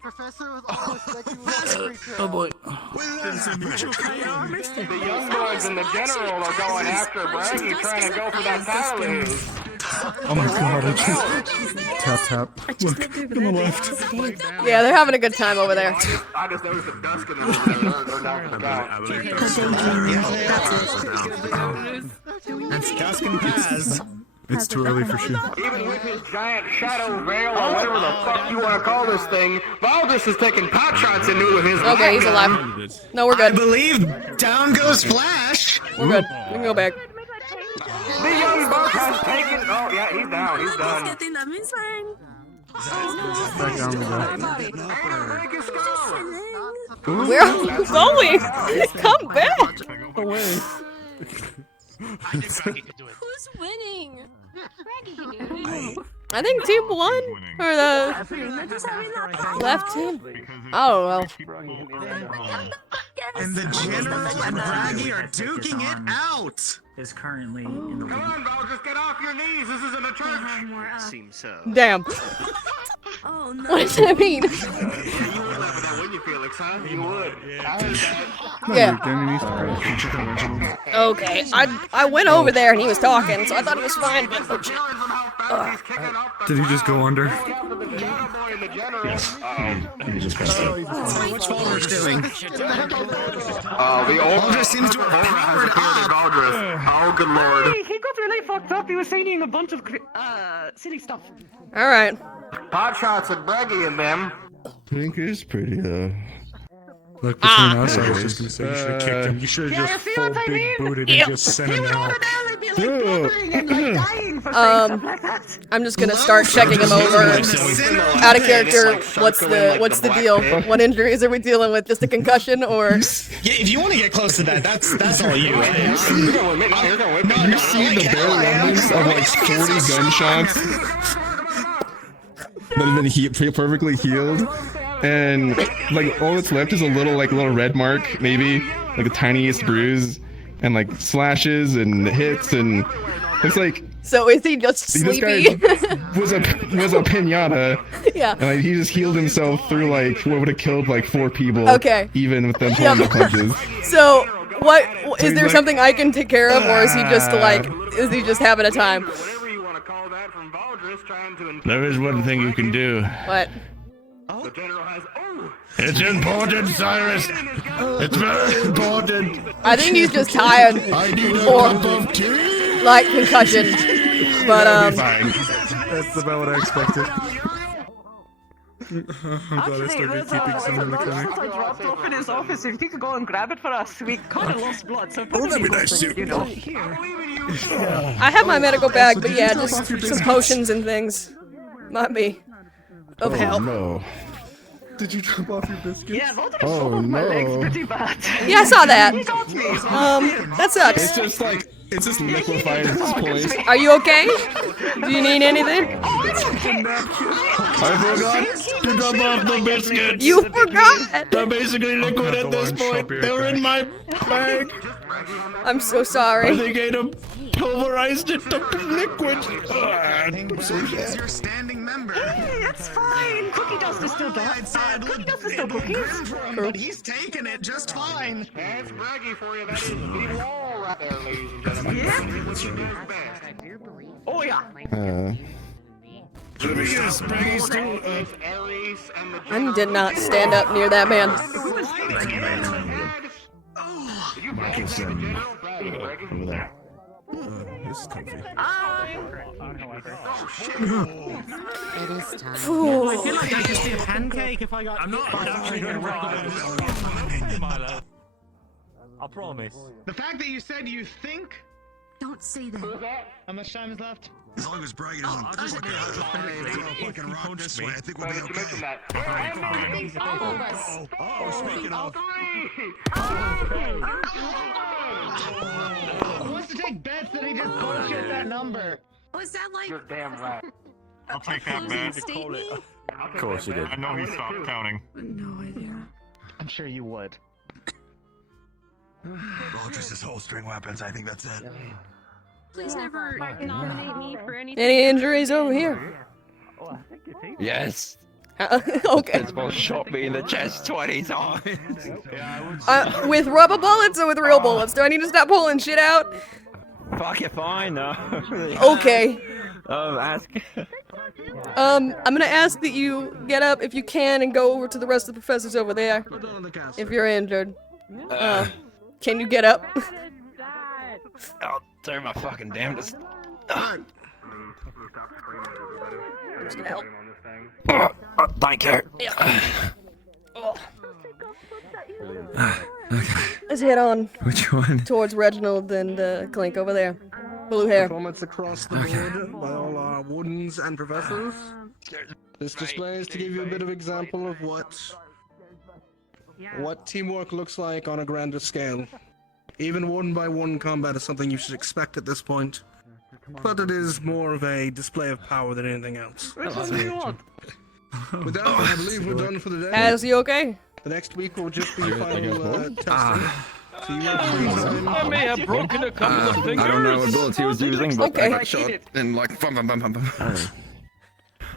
Professor with all respect, you creature. Oh boy. The young boys and the general are going after Braggy, trying to go for that title of his. Oh my god, I just... Tap. Look, on the left. Yeah, they're having a good time over there. I just noticed the dust in the That's dusk and past. It's too early for shit. Even with his giant shadow veil or whatever the fuck you want to call this thing, Baldrus is taking pot shots into with his Okay, he's alive. No, we're good. I believe down goes Flash. We're good. We can go back. The young buck has taken. Oh yeah, he's down. He's done. Where are you going? Come back. Away. Who's winning? I think team won, or the left team. I don't know. And the general and Braggy are duking it out. Is currently in the Come on, Baldrus, get off your knees. This isn't a church. Seems so. Damn. Oh no. What does that mean? You would laugh at that, wouldn't you, Felix? Huh? You would. I heard that. Yeah. Okay, I went over there and he was talking, so I thought it was fine. But Did he just go under? Yes. He just got What's Baldrus doing? The old Baldrus seems to have powered up. Baldrus. Oh, good lord. He got really fucked up. He was saying a bunch of silly stuff. all right. Pot shots at Braggy and them. Pink is pretty, Look, between us, I was just gonna say you should have kicked him. You should have just full big booted and just sent him out. I'm just gonna start checking him over. Out of character, what's the deal? What injuries are we dealing with? Just a concussion or? Yeah, if you want to get close to that, that's all you. You see the bare remnants of like 40 gunshots that have been perfectly healed, and like all that's left is a little red mark, maybe like the tiniest bruise, and like slashes and hits, and it's like. So is he just sleepy? This guy was a pinata. Yeah. And like, he just healed himself through like what would have killed like 4 people. Okay. Even with them pulling the punches. So what is there something I can take care of, or is he just having a time? There is one thing you can do. What? The general has. Oh! It's important, Cyrus. It's very important. I think he's just tired. Or like concussion. But Fine. That's about what I expected. I'm glad I started keeping some in the clinic. I dropped off in his office. If you could go and grab it for us, we kind of lost blood, so Oh, that'd be probably nice, you know. I have my medical bag, So but did you yeah, drop just off your some biscuits? potions and things. Might be of help. No. Did you drop off your biscuits? Yeah, Walter Oh, shot my legs no. pretty bad. Yeah, I saw that. He got me. That sucks. It's just like, it's just liquefied at this point. Are you okay? Do you need anything? I forgot to drop off the biscuits. You forgot. They're basically liquid at this point. They were in my bag. I'm so sorry. I think Ada pulverized it to liquid. I'm so He's your standing member. Hey, that's fine. Cookie dust is still Cookie dust is still cookies. But he's taking it just fine. That's braggy for you. That is the wall right there, ladies and gentlemen. Yeah. Oh yeah. Let me guess, Braggy's still I did not stand up near that man. Michelson. Over there. This is comfy. It is time. Ooh. I feel like I'd just be a pancake if I got. I'm not actually going to run. Milo. I promise. The fact that you said you think. Don't say that. How much time is left? As long as Braggy doesn't fucking fucking rock this way, I think we'll be okay. Speaking of. Who wants to take bets that he just bullshit that number? Was that like? You're damn right. I'll take that bet. Of course you did. I know he stopped counting. No idea. I'm sure you would. Oh, just his holstering weapons. I think that's it. Please never nominate me for anything. Any injuries over here? Yes. Okay. Pitbull shot me in the chest 20 times. With rubber bullets or with real bullets? Do I need to stop pulling shit out? Fuck it, fine, no. Okay. Ask. I'm gonna ask that you get up if you can and go over to the rest of the professors over there. If you're injured. Can you get up? I'll do my fucking damnedest. Thank you. Let's head on. Which one? Towards Reginald and Clink over there. Blue hair. Performance across the board by all our wardens and professors. This display is to give you a bit of example of what teamwork looks like on a grander scale. Even one-by-one combat is something you should expect at this point, but it is more of a display of power than anything else. With that, I believe we're done for the day. Is he okay? The next week will just be final testing. So you will I may have broken a couple of fingers. I don't know what bullets he was using, but Okay. I got shot and like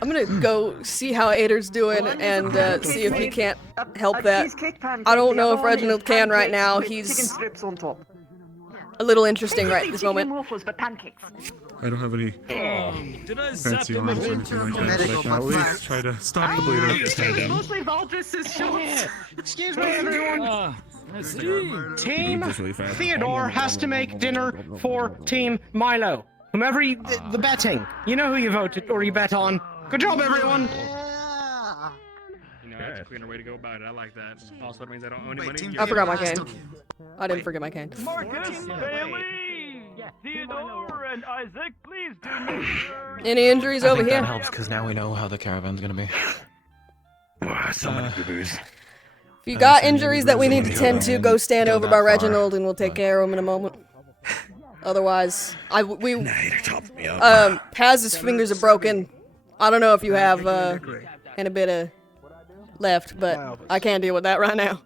I'm gonna go see how Ader's doing and see if he can't help that. I don't know if Reginald can right now. He's a little interesting right at this moment. Waffles, but pancakes. I don't have any Did I zap fancy him a arms or bit? anything like that, but I can at least try to stop the bleeding. Mostly Valdris's shots. Excuse me, everyone. Let's see. Team Just really fast. Theodore has to make dinner for Team Milo. Whomever the betting. You know who you voted or you bet on. Good job, everyone. You know, that's a cleaner way to go about it. I like that. Also, that means I don't owe any money. I forgot my cane. I didn't forget my cane. Marcus, Bailey, Theodore, and Isaac, please do me. Any injuries over That here? helps because now we know how the caravan's gonna be. so many boo-boos. If you got injuries that we need to tend to, go stand over by Reginald and we'll take care of him in a moment. Otherwise, Paz's fingers are broken. I don't know if you have any bit of left, but I can't deal with that right now.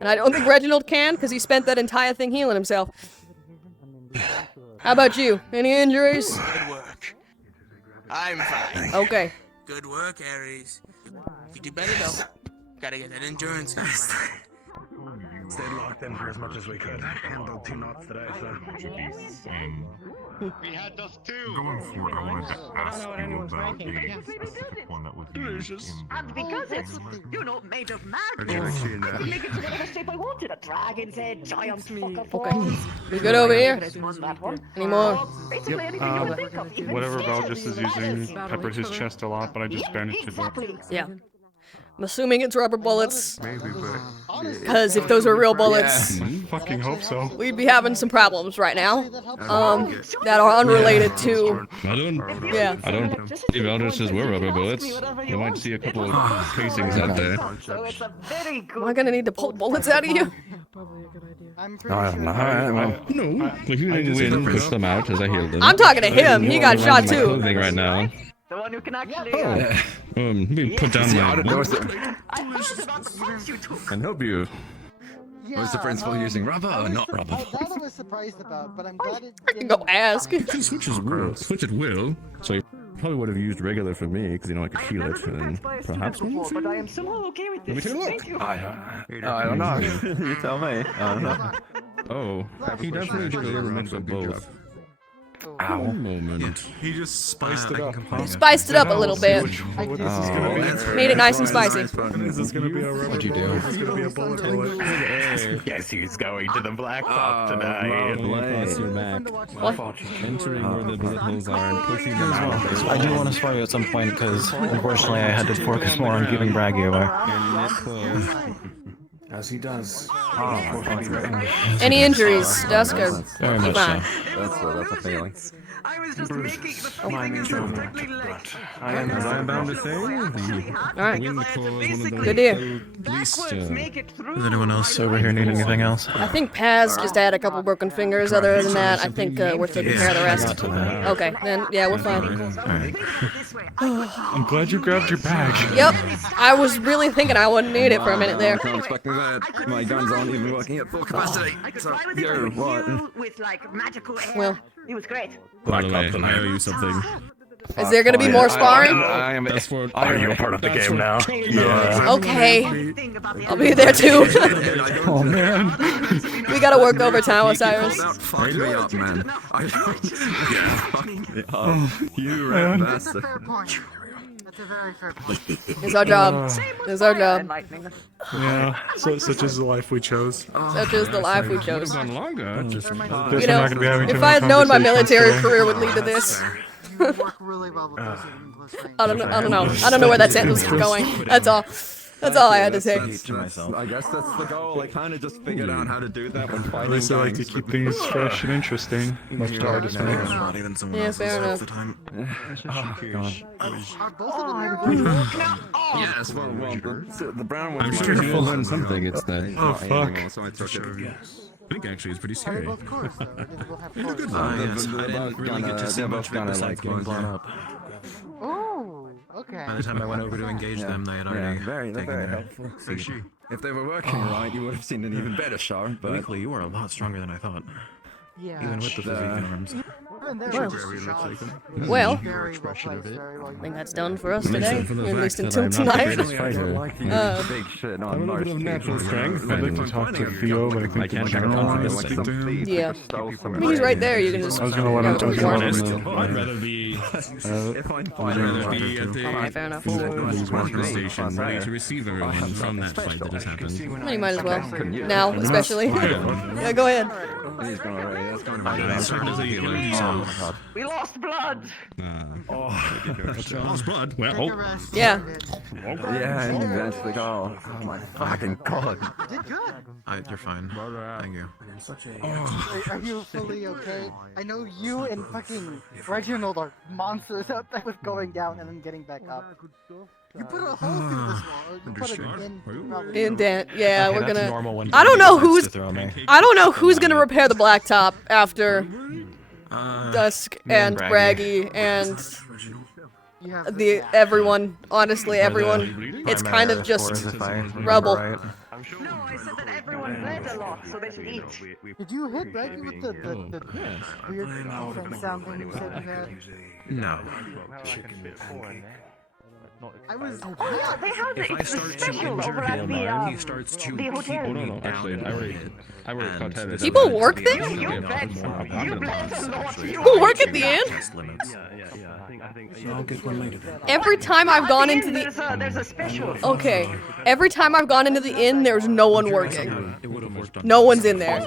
And I don't think Reginald can, because he spent that entire thing healing himself. How about you? Any injuries? Good work. I'm fine. Okay. Good work, Ares. You do better though. Gotta get that endurance. Stayed locked in for as much as we could. Handled 2 knots today, so. We had those too. Going for it, I wanted to ask know what you anyone's about making, but yes. the one that was used in And because it's, you know, made of Are you magic, actually in I there? could make it to whatever shape I wanted. A dragon's head, giant fucker Okay. forms. We good over here? That one. Any more? Basically anything you would think of. Even Whatever scales, Valdis is using peppered his chest a lot, but I just bandaged it up. Yeah. I'm assuming it's rubber bullets. Maybe, but Because if those were real bullets, Fucking hope so. we'd be having some problems right now. That are unrelated to. I don't. Yeah. I don't. If Elders says we're rubber bullets, you might see a couple of casings out there. So it's a very good. Am I gonna need to pull bullets out of you? No, if you didn't win, push them out as I healed them. I'm talking to him. He got shot too. Clothing right now. The one who can actually. Let me put down my. I heard about the punch you took. And help you. Was the principal using rubber or not rubber? That I was surprised about, but I'm glad it. I can go ask. You can switch at will. So you probably would have used regular for me because you know I could heal it, and then perhaps. But I am somehow okay with Let me this. take a look. Thank you. I don't know. You tell me. I don't know. Oh, he definitely did a little mix of both. Ow. One moment. He just spiced it up. He spiced it up a little bit. Made it nice and spicy. Is this gonna be a rubber What'd you do? bullet? Is this gonna be a bullet bullet? Guess who's going to the blacktop tonight? Across your back. What? Entering where the bullet holes are and pushing them out. I do want to spar you at some point because unfortunately I had to focus more on giving Braggy away. And this close. As he does. Any injuries, Dusk? Or Very you much fine? That's a feeling. I was just making the Minor fingers trauma, perfectly late. I am As I'm bound to say, the Alright. wind core is one of the Good deal. least. Does anyone else over here need anything else? I think Paz just had a couple broken fingers. Other than that, I think we're taking care of the rest. Okay, then yeah, we're fine. Alright. I'm glad you grabbed your bag. Yep. I was really thinking I wouldn't need it for a minute there. I'm expecting that. My guns aren't even working at full capacity. I could So, fly with it yo, on what? you with like magical air. Well. It was great. By the way, I owe you something. Is there gonna be more sparring? That's for. Are you a part of the game now? Okay. I'll be there too. Oh man. We gotta work overtime, Osiris. Fuck me up, man. You rat bastard. That's a very fair point. It's our job. It's our job. Yeah, such is the life we chose. Such is the life we chose. Gone longer. Guess You we're know, not gonna be having too if many I had known my conversations military today. career would lead to this. You work really well with those even close range. I don't know. I don't know where that sentence was going. That's all. That's all I had to say. I guess that's the goal. I kind of just figured out how to do that when At fighting. least I like to keep things fresh and interesting. Much to our dismay. Yeah, fair enough. Are both of them there? Yes, well, the brown one. I'm sure might you'll be- learn something. It's that. Oh fuck. So I took it. I think actually it's pretty I mean, scary. well, of course. We'll have fun. Yes, I didn't really get to see much of it besides getting blown up. Oh, okay. By the time I went over to engage them, they had already taken very their helpful. seat. If they were working right, you would have seen an even better show. But Weekly, you were a lot stronger than I thought. Yeah. Even with the physique and arms. Even there, Well. just shots. Well, Very well placed, very well I think that's done for us today. Except for the At least fact that until I'm not the tonight. greatest fighter. big shit I on have a little most bit of natural people. strength. I'd like to talk to Theo, but I think can't the check general on wants this to speak to him. Yeah. I mean, he's right there. You can just. I was gonna let him. I was gonna let him. I'd rather be. If I'm I'd fighting, rather be at Okay, fair enough. the marshal station ready to receive everyone from that fight that has happened. Well, you might as well. Now, especially. Yeah, go ahead. he's going to that's going to I'm certain as a healer, so. We lost blood. Lost blood. Well, Yeah. Yeah, and eventually, oh my fucking god. You did good. You're fine. Thank you. Are you fully okay? I know you and fucking Reginald are monsters out there with going down and then getting back up. You put a hole through this wall. You put it in. Probably. Indent. Yeah, Okay, we're that's gonna. normal when I don't know Braggy who's. decides to throw me. I don't know who's gonna repair the blacktop after Dusk me and and Braggy and You have the everyone. Honestly, everyone. It's kind of just rubble. No, I said that everyone bled a lot, so they should eat. Did you hit Braggy with the weird defense sound thing you said you had? No. I was. Oh, they have If I the start to special injure over at him, the he starts to the keep hotel. me no, down actually, a I little bit. already And contacted this them. People is work to be there? able to You get bet. more You popular bet ones, a lot. actually. People work at the Yeah, inn? test limits. I'll get one later then. Every time I've gone into There's a special. Okay, every time I've gone into the inn, there's no one working. It would have worked on No one's in there.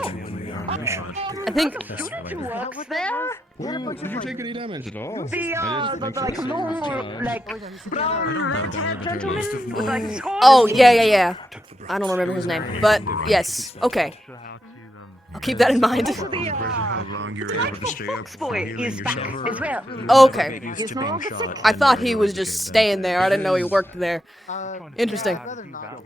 I think. Who works there? Did you take any damage at all? The like long, like brown red-haired gentleman with like scars. Oh, yeah. I don't remember his name, but yes, okay. I'll keep that in mind. How long you're able to stay up for Boy healing is back yourself. as well. Okay. He's no longer sick. I thought he was just staying there. I didn't know he worked there. Interesting.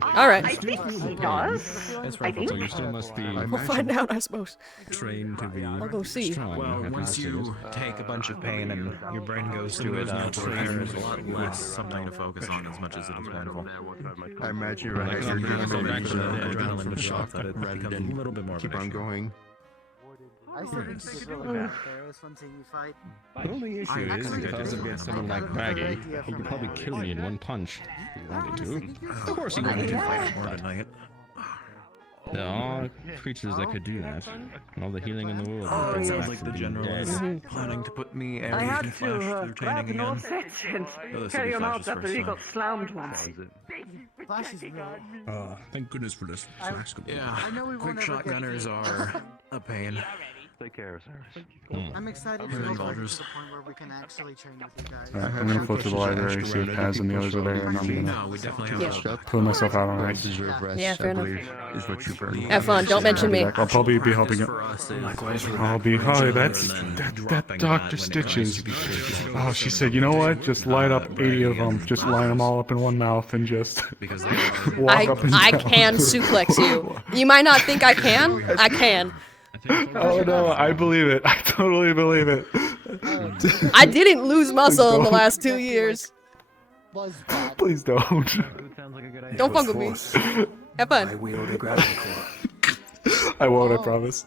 Alright. I think he does. I think. So you still must be We'll find out, I suppose. trained to be I'll go see. strong. Well, after once this you phase. take a bunch of pain and your brain goes to it, there's a lot less something to focus on as much as it is painful. I imagine you're Like, you're you're going back to to the adrenaline with shock that it rather becomes than a little bit more of keep an on issue. going. I still think it's really bad there. It was fun seeing you fight. The only issue is if I was against someone like Baggy, he could probably kill me in one punch if he wanted to. Of course he wanted to fight more tonight. There are creatures that could do that. And all the healing in the world. Oh, would it bring sounds back like from the being general is dead. planning to put me I had in to through grab training an again. offset and Oh, this will carry be him out Flash's after first he time. got slammed once. Flash is real. Thank goodness for this flask of blood. Yeah, know we won't quick ever get shotgunners to- are a pain. Take care, sir. I'm excited to Really, go back to Baldur's. the point where we can actually train with you guys. Alright, I'm gonna float to the library, see if Kaz and the others are there, and I'm No, gonna we definitely have to. pull myself out on ice. Yeah, fair enough. Is what you burn. Have fun, don't mention me. I'll probably be helping it. For us is I'll be. Oh, that's and then that dropping Dr. that when it Stitches. comes. Oh, she said, you know what? Just light up 80 of them. Just line them all up in one mouth and just Because walk up and I down. can suplex you. You might not think I can. I can. Oh no, I believe it. I totally believe it. I didn't lose muscle in the last 2 years. Please don't. Don't fuck with me. Have fun. I wield a gravity core. I won't, I promise.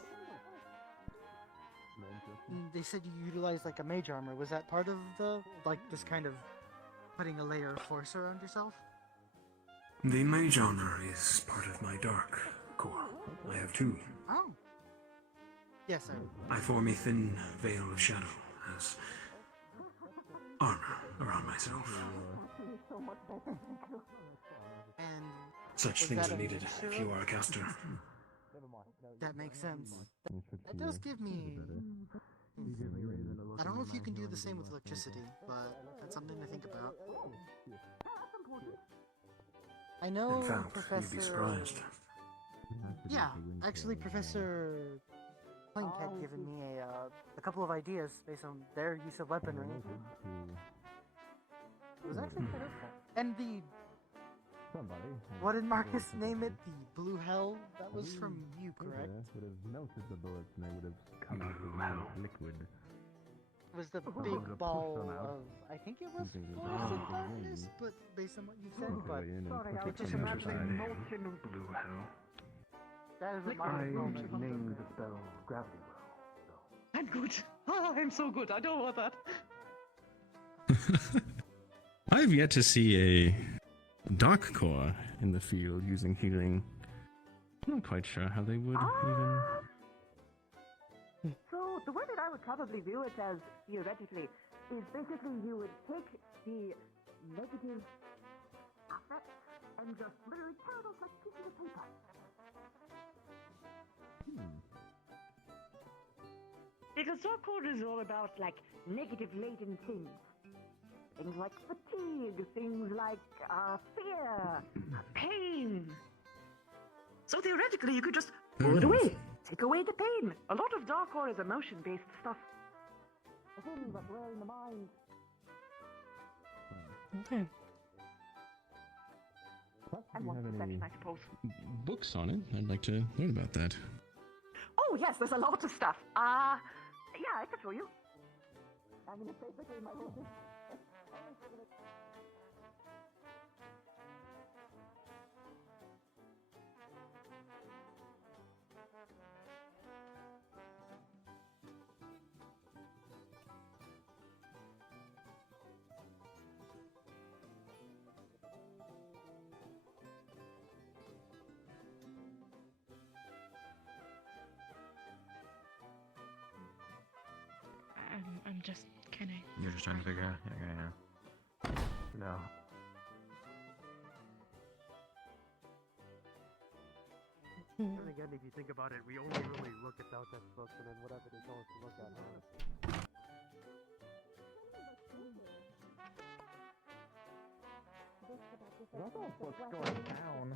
They said you utilized like a mage armor. Was that part of the like this kind of putting a layer of force around yourself? The mage honor is part of my dark core. I have two. Oh. Yes, sir. I form a thin veil of shadow as armor around myself. And Such was things that are needed initial? if you are a caster. That makes sense. That does give me. I don't know if you can do the same with electricity, but that's something to think about. I know In fact, Professor. you'd be surprised. Yeah, actually, Professor Plank had given me a couple of ideas based on their use of weaponry. It was actually quite helpful. And the what did Marcus name it? The blue hell? That was from you, correct? would have melted the bullets and they would have come out with liquid. It was the big ball of. I think it was darkness, but based on what you said, but sorry, I was just imagining molten Blue hell. That is what I Marcus named the spell Gravity Well. I'm good. Oh, I'm so good. I don't want that. I've yet to see a dark core in the field using healing. I'm not quite sure how they would even. So the way that I would probably view it as theoretically is basically you would take the negative affect and just literally tear it off like pieces of paper. Because dark core is all about like negative latent things. Things like fatigue, things like fear, pain. So theoretically, you could just pull it away, take away the pain. A lot of dark core is emotion-based stuff. Things that wear in the mind. Okay. And one perception, I suppose. Books on it. I'd like to learn about that. Oh yes, there's a lot of stuff. Yeah, I can show you. I'm gonna say quickly my business. just kind of. You're just trying to figure out. Yeah. No. Then again, if you think about it, we only really look at those books and then whatever they tell us to look at. Books going down.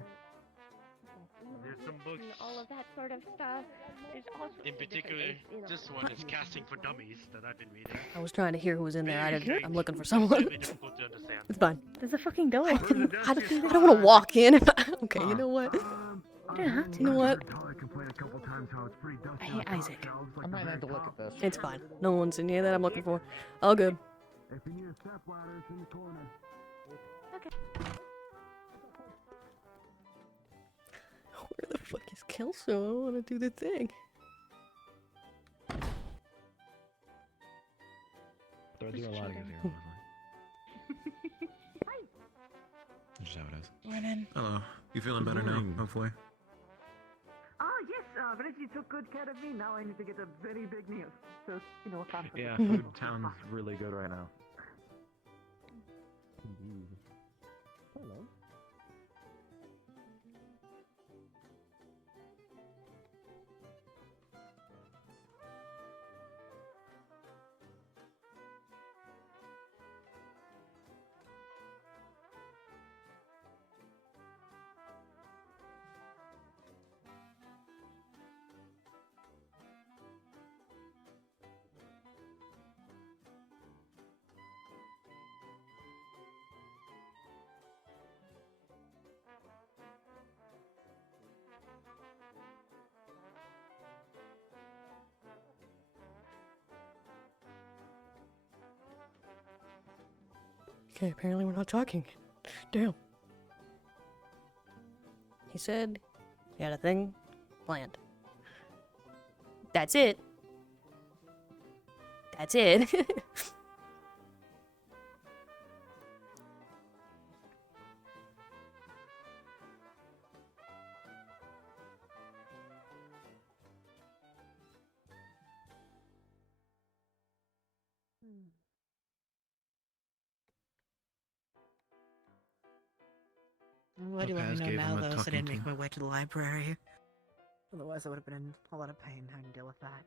There's some books. And all of that sort of stuff. There's also In particular, this one is Casting for Dummies that I've been reading. I was trying to hear who was in there. I'm looking for someone. Difficult to understand. It's fine. There's a fucking door. I don't want to walk in. Okay, you know what? Yeah. You know what? I hate Isaac. I might have to look at this. It's fine. No one's in here that I'm looking for. All good. If you need a step ladder, it's in the corner. Okay. Where the fuck is Kelso? I want to do the thing. They're doing a lot of good here. That's just how it is. Morning. Hello. You feeling better now? Hopefully. Yes, Reggie took good care of me. Now I need to get a very big meal. So, Yeah, Food Town's really good right now. Indeed. Hello. Okay, apparently we're not talking. Damn. He said he had a thing planned. That's it. That's it. Why do you let me Paz know gave now, him a though, so I talking didn't make to. my way to the library? Otherwise, I would have been in a lot of pain having to deal with that.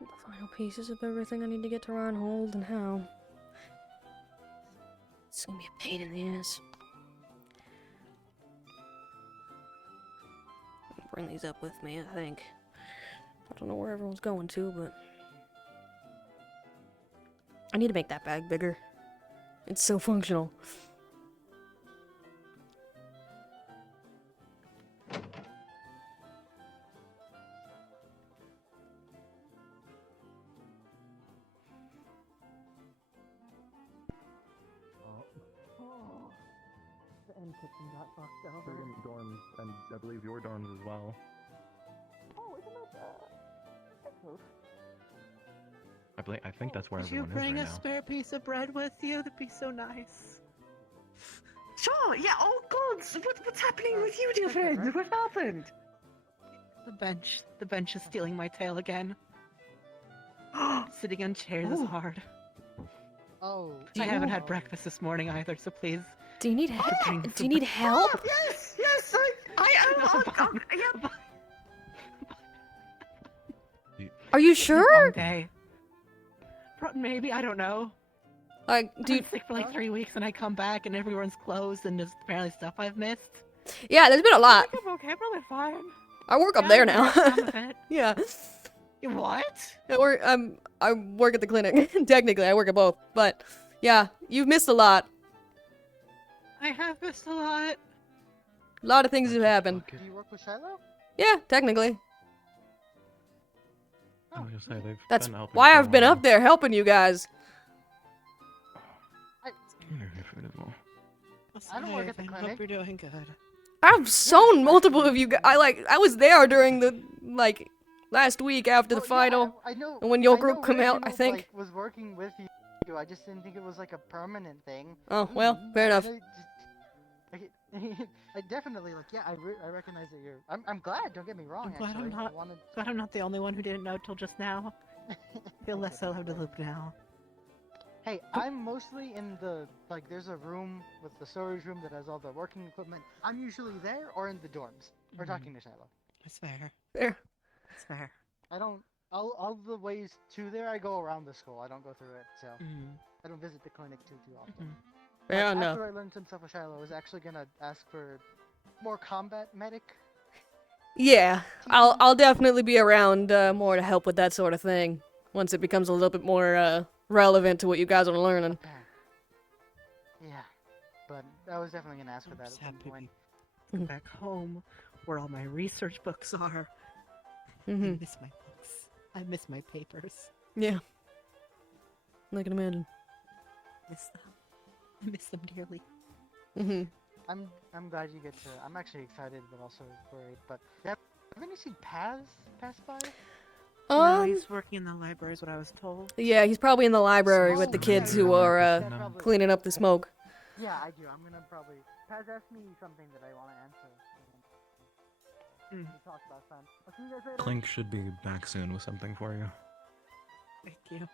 The final pieces of everything I need to get to Reinhold and how. It's gonna be a pain in the ass. I'll bring these up with me, I think. I don't know where everyone's going to, but I need to make that bag bigger. It's so functional. The end kitchen got fucked over. Dorms, and I believe your dorms as well. Oh, isn't that close? I think that's where Could you everyone is bring right a now. spare piece of bread with you? That'd be so nice. Sure, yeah, oh god, what's happening with you, dear friend? What happened? The bench is stealing my tail again. Sitting on chairs is hard. Oh. I haven't had breakfast this morning either, so please. Do you need help? Do you need help? Yes, I am. Yep. Are you sure? Long day. Maybe, I don't know. Like, I've been sick for like 3 weeks and I come back and everyone's closed and there's apparently stuff I've missed. Yeah, there's been a lot. I'm okay, I'm probably fine. I work up there now. Some of it. Yeah. What? I work at the clinic. Technically, I work at both. But yeah, you've missed a lot. I have missed a lot. A lot of things have happened. Do you work with Shiloh? Yeah, technically. I was gonna say, they've That's been helping why for a I've been while. up there helping you guys. I don't work at the Hope clinic. you're doing good. I've sewn multiple of you guys. I was there during the last week after the final. I know. And when your I group know come out, I Reginald, think. like, was working with you. I just didn't think it was like a permanent thing. Oh well, fair enough. I definitely I recognize that you're. I'm glad. Don't get me wrong. I'm glad actually. I'm not. I wanted... Glad I'm not the only one who didn't know till just now. I feel less out of the loop now. Hey, I'm mostly in the there's a room with the storage room that has all the working equipment. I'm usually there or in the dorms or talking to Shiloh. That's fair. Fair. That's fair. I don't. All the ways to there, I go around the school. I don't go through it, so I don't visit the clinic too often. Fair Like, enough. after I learned some stuff with Shiloh, I was actually gonna ask for more combat medic. Yeah, I'll definitely be around more to help with that sort of thing once it becomes a little bit more relevant to what you guys are learning. Yeah, but I was definitely gonna ask for that at some point. Go back home, where all my research books are. I Mhm. miss my books. I miss my papers. Yeah. I can imagine. Miss them. I miss them dearly. Mhm. I'm glad you get to. I'm actually excited, but also worried. But haven't you seen Paz pass by? No, he's working in the library, is what I was told. Yeah, he's probably in the library with the kids who are cleaning up the smoke. Yeah, I do. I'm gonna probably. Paz asked me something that I want to answer. We talked last time. I'll see you guys later. Clink should be back soon with something for you. Thank you.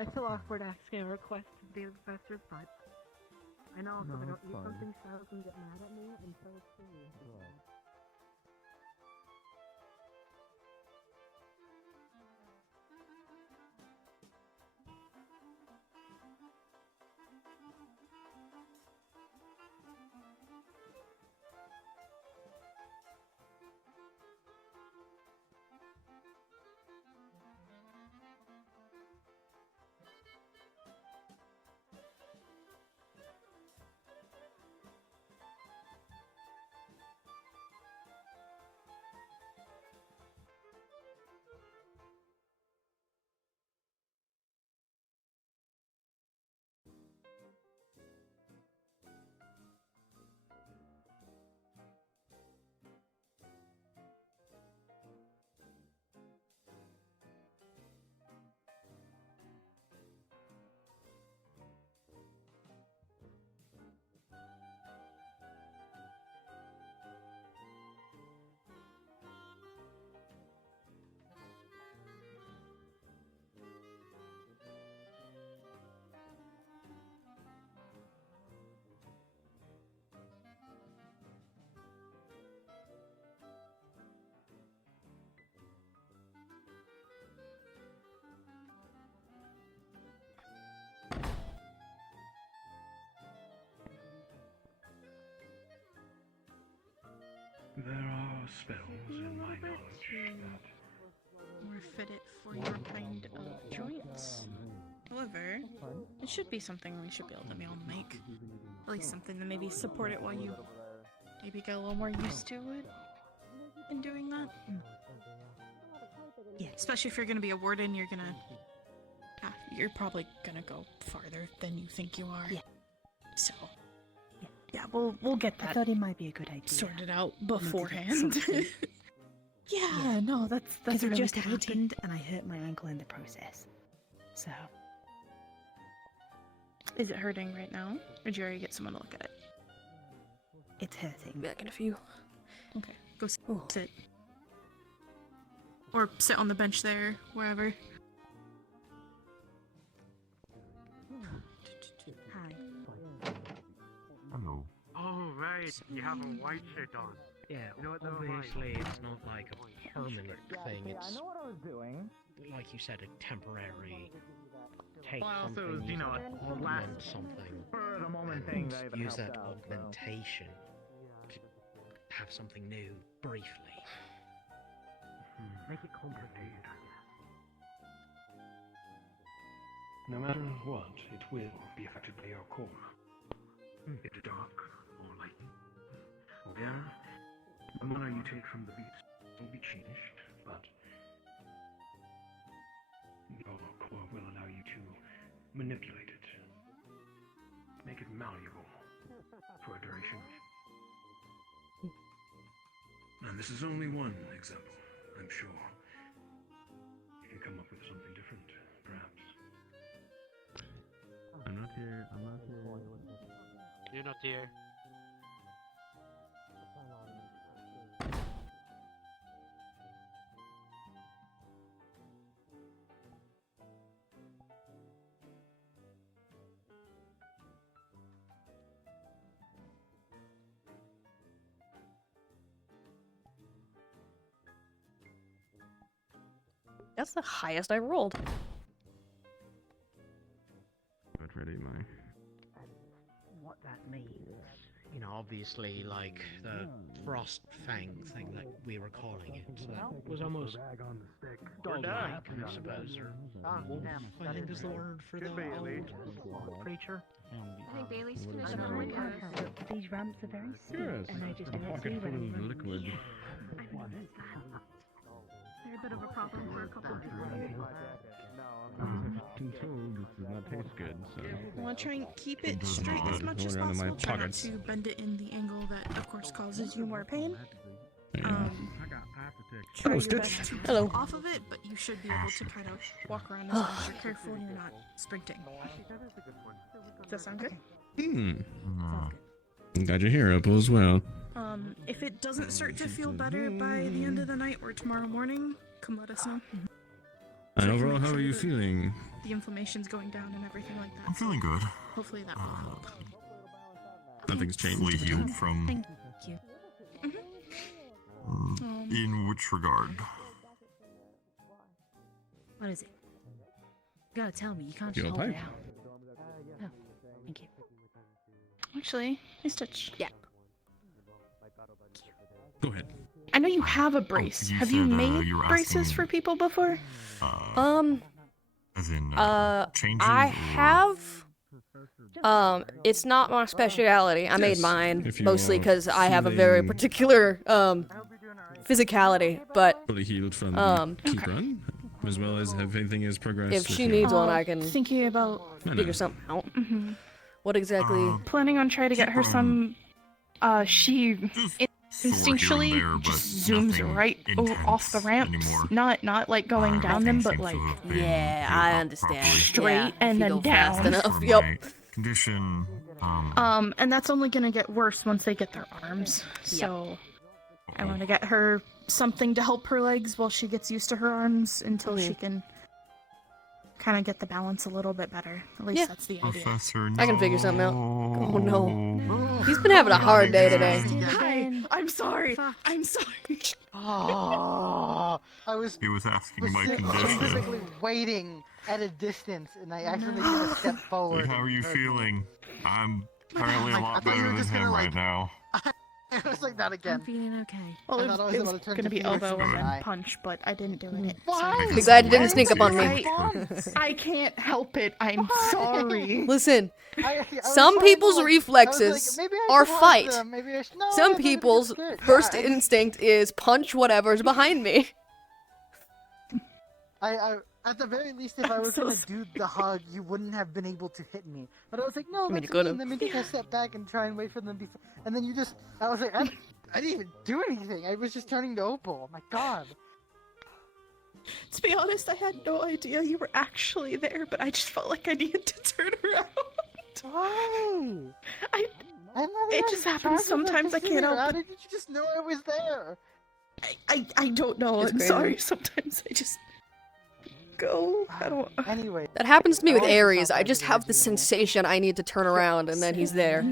I feel awkward asking a request to be the professor, but I know if I don't eat something, Shiloh can get mad at me, and so it's silly. There are spells in my knowledge that More fitted for your kind of joints. However, it should be something we should be able to make. At least something to maybe support it while you maybe get a little more used to it in doing that. Yeah, especially if you're gonna be a warden, you're probably gonna go farther than you think you are. Yeah. So yeah, we'll get that. I thought it might be a good idea. Sorted out We need to get beforehand. something. Yeah, no, that's Because a it really just good idea. happened, and I hurt my ankle in the process. So Is it hurting right now? Or did you already get someone to look at it? it's hurting. Back in a few. Okay, go sit. Or sit on the bench there, wherever. Hi. Hello. Oh, right. You have a white shirt on. Yeah, You know what, though, obviously it's not like a permanent thing. It's what I was doing. like you said, a temporary. Take Well, also, something, you know, augment last something, spur of the moment and thing that even use helped that out, so. augmentation to have something new briefly. Make it complicated. no matter what, it will be affected by your core. It's dark or light. There, the mana you take from the beast will be changed, but manipulate it, make it malleable for a duration. And this is only one example, I'm sure. You can come up with something different, perhaps. I'm not here. I'm not here. You're not here. That's the highest I rolled. But ready, my. What that means, you know, obviously, like the frost fang thing that we were calling it, so that was almost dog-like, I suppose, or wolf, I think is the word for the old creature. I think Bailey's finished calling us. These ramps are very steep, Yes. and I just A don't pocket see full very of well. liquid. They're a bit of a problem for a couple of people. I've been told this does not taste good, so. I want to try and keep it straight as much as Going around in my possible. Try not pockets. to bend it in the angle that, of course, causes you more pain. Yeah. Try your Stitch. best to keep Hello. off of it, but you should be able to kind of walk around as long as you're careful and you're not sprinting. Does that sound good? I'm glad you're here, Opal, as well. If it doesn't start to feel better by the end of the night or tomorrow morning, come let us know. And So I can overall, make how sure are you that feeling? The inflammation's going down and everything like that. I'm feeling good. Hopefully that will help. Nothing's changed. Fully healed from. Thank you. In which regard? What is it? You gotta tell me. You can't You just hold okay? it out. Oh, thank you. Actually, hey Stitch. Yeah. Go ahead. I know you have a brace. you Have you said, made you were braces asking- for people before? As in, changing I or- have. It's not my speciality. I made Yes, mine if you mostly are because I have a very feeling- particular physicality. But Fully healed from keep run, as well as if anything has progressed. if with she your- needs one, I can Thinking about No, no. figure something out. What Uh, exactly? planning on trying to get her some. She instinctually there, but just zooms nothing right off the intense ramps. anymore. Not like going down them, but like Yeah, I understand. straight Yeah, and if you then go fast down. enough. For Yep. my condition, And that's only gonna get worse once they get their arms. So I want to get her something to help her legs while she gets used to her arms until she can kind of get the balance a little bit better. At least that's the idea. Professor, I can figure something out. Oh no. He's been having a hard day today. Hi, I'm sorry. I'm sorry. Oh, I was He was asking my specifically condition. waiting at a distance, and I accidentally took a step forward. How are you and- feeling? I'm apparently a I lot thought you better were than just him gonna, right like- now. I was like, not again. I'm feeling okay. Well, I it thought I was, was it about was to turn gonna to be Felix elbow and Guy. then punch, but I didn't do it. Why? Be glad you didn't sneak up on me. I can't help it. I'm sorry. Listen, I was some trying to, people's like- reflexes I was like, maybe I are should watch fight. them, maybe I should- no, Some I'm not gonna people's get scared. first I- instinct is punch whatever's behind me. I at the very least, if I was so gonna do the hug, you wouldn't have been able to hit me. But I was like, no, I mean, that's you could've. mean. Let me take a step back and try and wait for them before. And then you just, I was like, I didn't even do anything. I was just turning to Opal. My God. To be honest, I had no idea you were actually there, but I just felt like I needed to turn around. Why? I. I'm not It even just trying happens to sometimes. I figure can't it help out. it. Did you just know I was there? I don't know. It's I'm crazy. sorry. Sometimes I just go. I don't. Anyway. That happens to me with Oh, Ares. stop I just have the sensation I need to turn around and then he's there.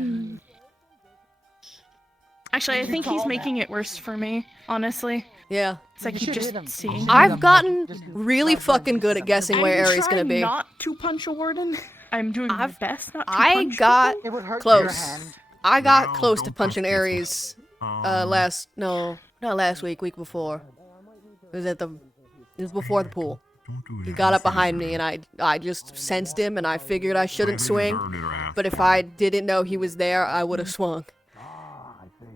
Actually, I You think he's call making it worse for me. Honestly, Yeah. it's like You he's should just hit him. seeing. I've gotten really fucking good at guessing where I'm Ares is gonna trying be. not to punch a warden. I'm doing my best not to I punch got people. It would hurt close. your hand. I got No, close to don't punching punch Ares not last week, week before. It was before the pool. He got up behind me and I just sensed him and I figured I shouldn't swing. But if I didn't know he was there, I would have swung.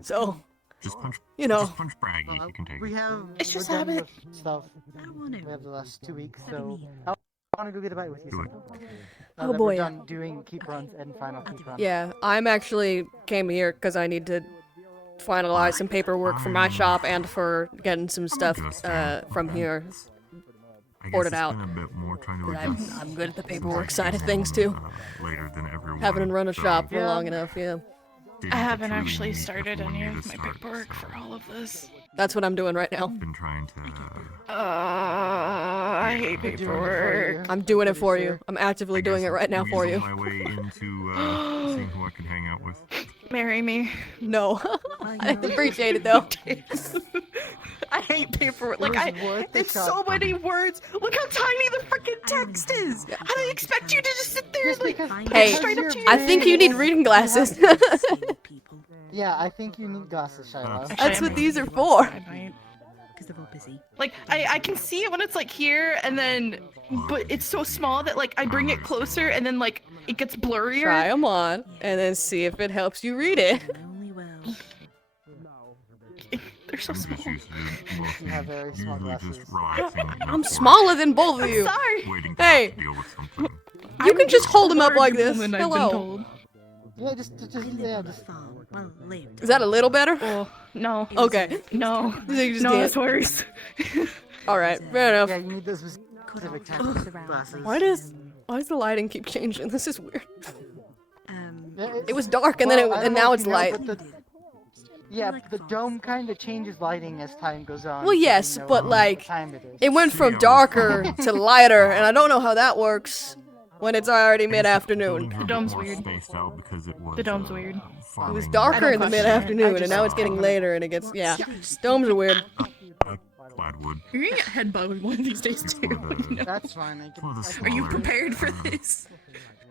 So, Just punch. you know. Just punch Braggy. He can take We it. have. It's just we're done habit. with stuff. I don't want We to. have the last 2 weeks, so I want to go get a bite with you. Do it. sometime. Now Oh, that boy. We're done doing keep runs and final keep runs. Yeah, I'm actually came here because I need to finalize some paperwork for my shop and for getting some stuff from here ordered out. I'm good at the paperwork side of things too. Later than everyone. Haven't run a shop for Yeah. long enough, yeah. I haven't actually started any of my paperwork for all of this. That's what I'm doing right now. Been trying to. I hate paperwork. I'm doing it for you. I'm actively doing it right now for you. My way into seeing who I can hang out with. Marry me. No. I appreciate it though. I hate paperwork. Like, it's shot. so many words. Look how tiny the freaking text is. How do they expect you to just sit there and like put Hey, it straight up to your I think you need reading glasses. Yeah, I think you need glasses, Shiloh. That's what these are for. Because they're all busy. Like, I can see it when it's like here, and then, but it's so small that like I bring it closer, and then like it gets blurrier. Try them on and then see if it helps you read it. They're so small. You have very small glasses. I'm smaller than both of you. Sorry. Hey, you can just hold them up like this. Hello. Yeah, just. Well lived. Is that a little better? Oh, no. Okay. No. So you just No, dance. it's worse. All right, fair enough. Yeah, you need those specific type of glasses. Why does the lighting keep changing? This is weird. Yeah, It was dark and then well, I don't and know now if it's you know, light. but yeah, the dome kind of changes lighting as time goes on. Well, so you yes, know but what like time it is. it went from darker to lighter, and I don't know how that works when it's already mid-afternoon. The dome's weird. The dome's weird. It was I darker don't in the question it. mid-afternoon, I and now it's getting later, and it gets Domes are weird. Gladwood. You're gonna get head bugged one of these days too. You know? That's fine. Are you prepared for this?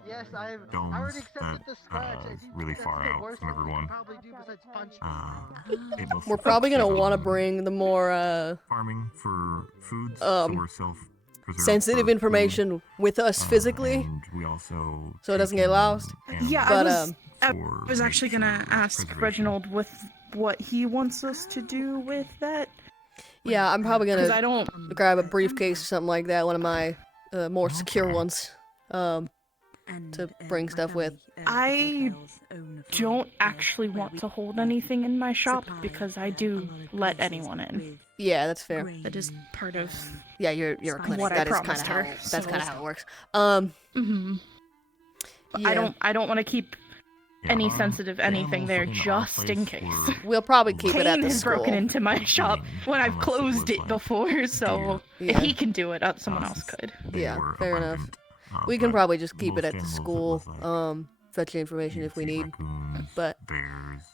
Yes, I Domes already accepted that the scratch. If you really think far that's the out worst from thing you everyone. could probably do besides punch me. We're probably gonna want to bring the more farming for foods. sensitive information with us physically, We also so it doesn't get lost. Yeah, But I was actually gonna ask Reginald with what he wants us to do with that. yeah, I'm probably 'Cause gonna I don't grab a briefcase or something like that, one of my more secure ones, to bring stuff with. I don't actually want to hold anything in my shop because I do let anyone in. Yeah, that's fair. That is part of Yeah, you're a clinic. what I That is kind promised of how her. that's so- kind of how it works. But Yeah. I don't want to keep any sensitive anything there just in case. We'll probably keep it at Kane the has school. broken into my shop when I've closed it before, so if he can do it, someone else could. Yeah, fair enough. We can probably just keep it at the school. Fetch the information if we need. But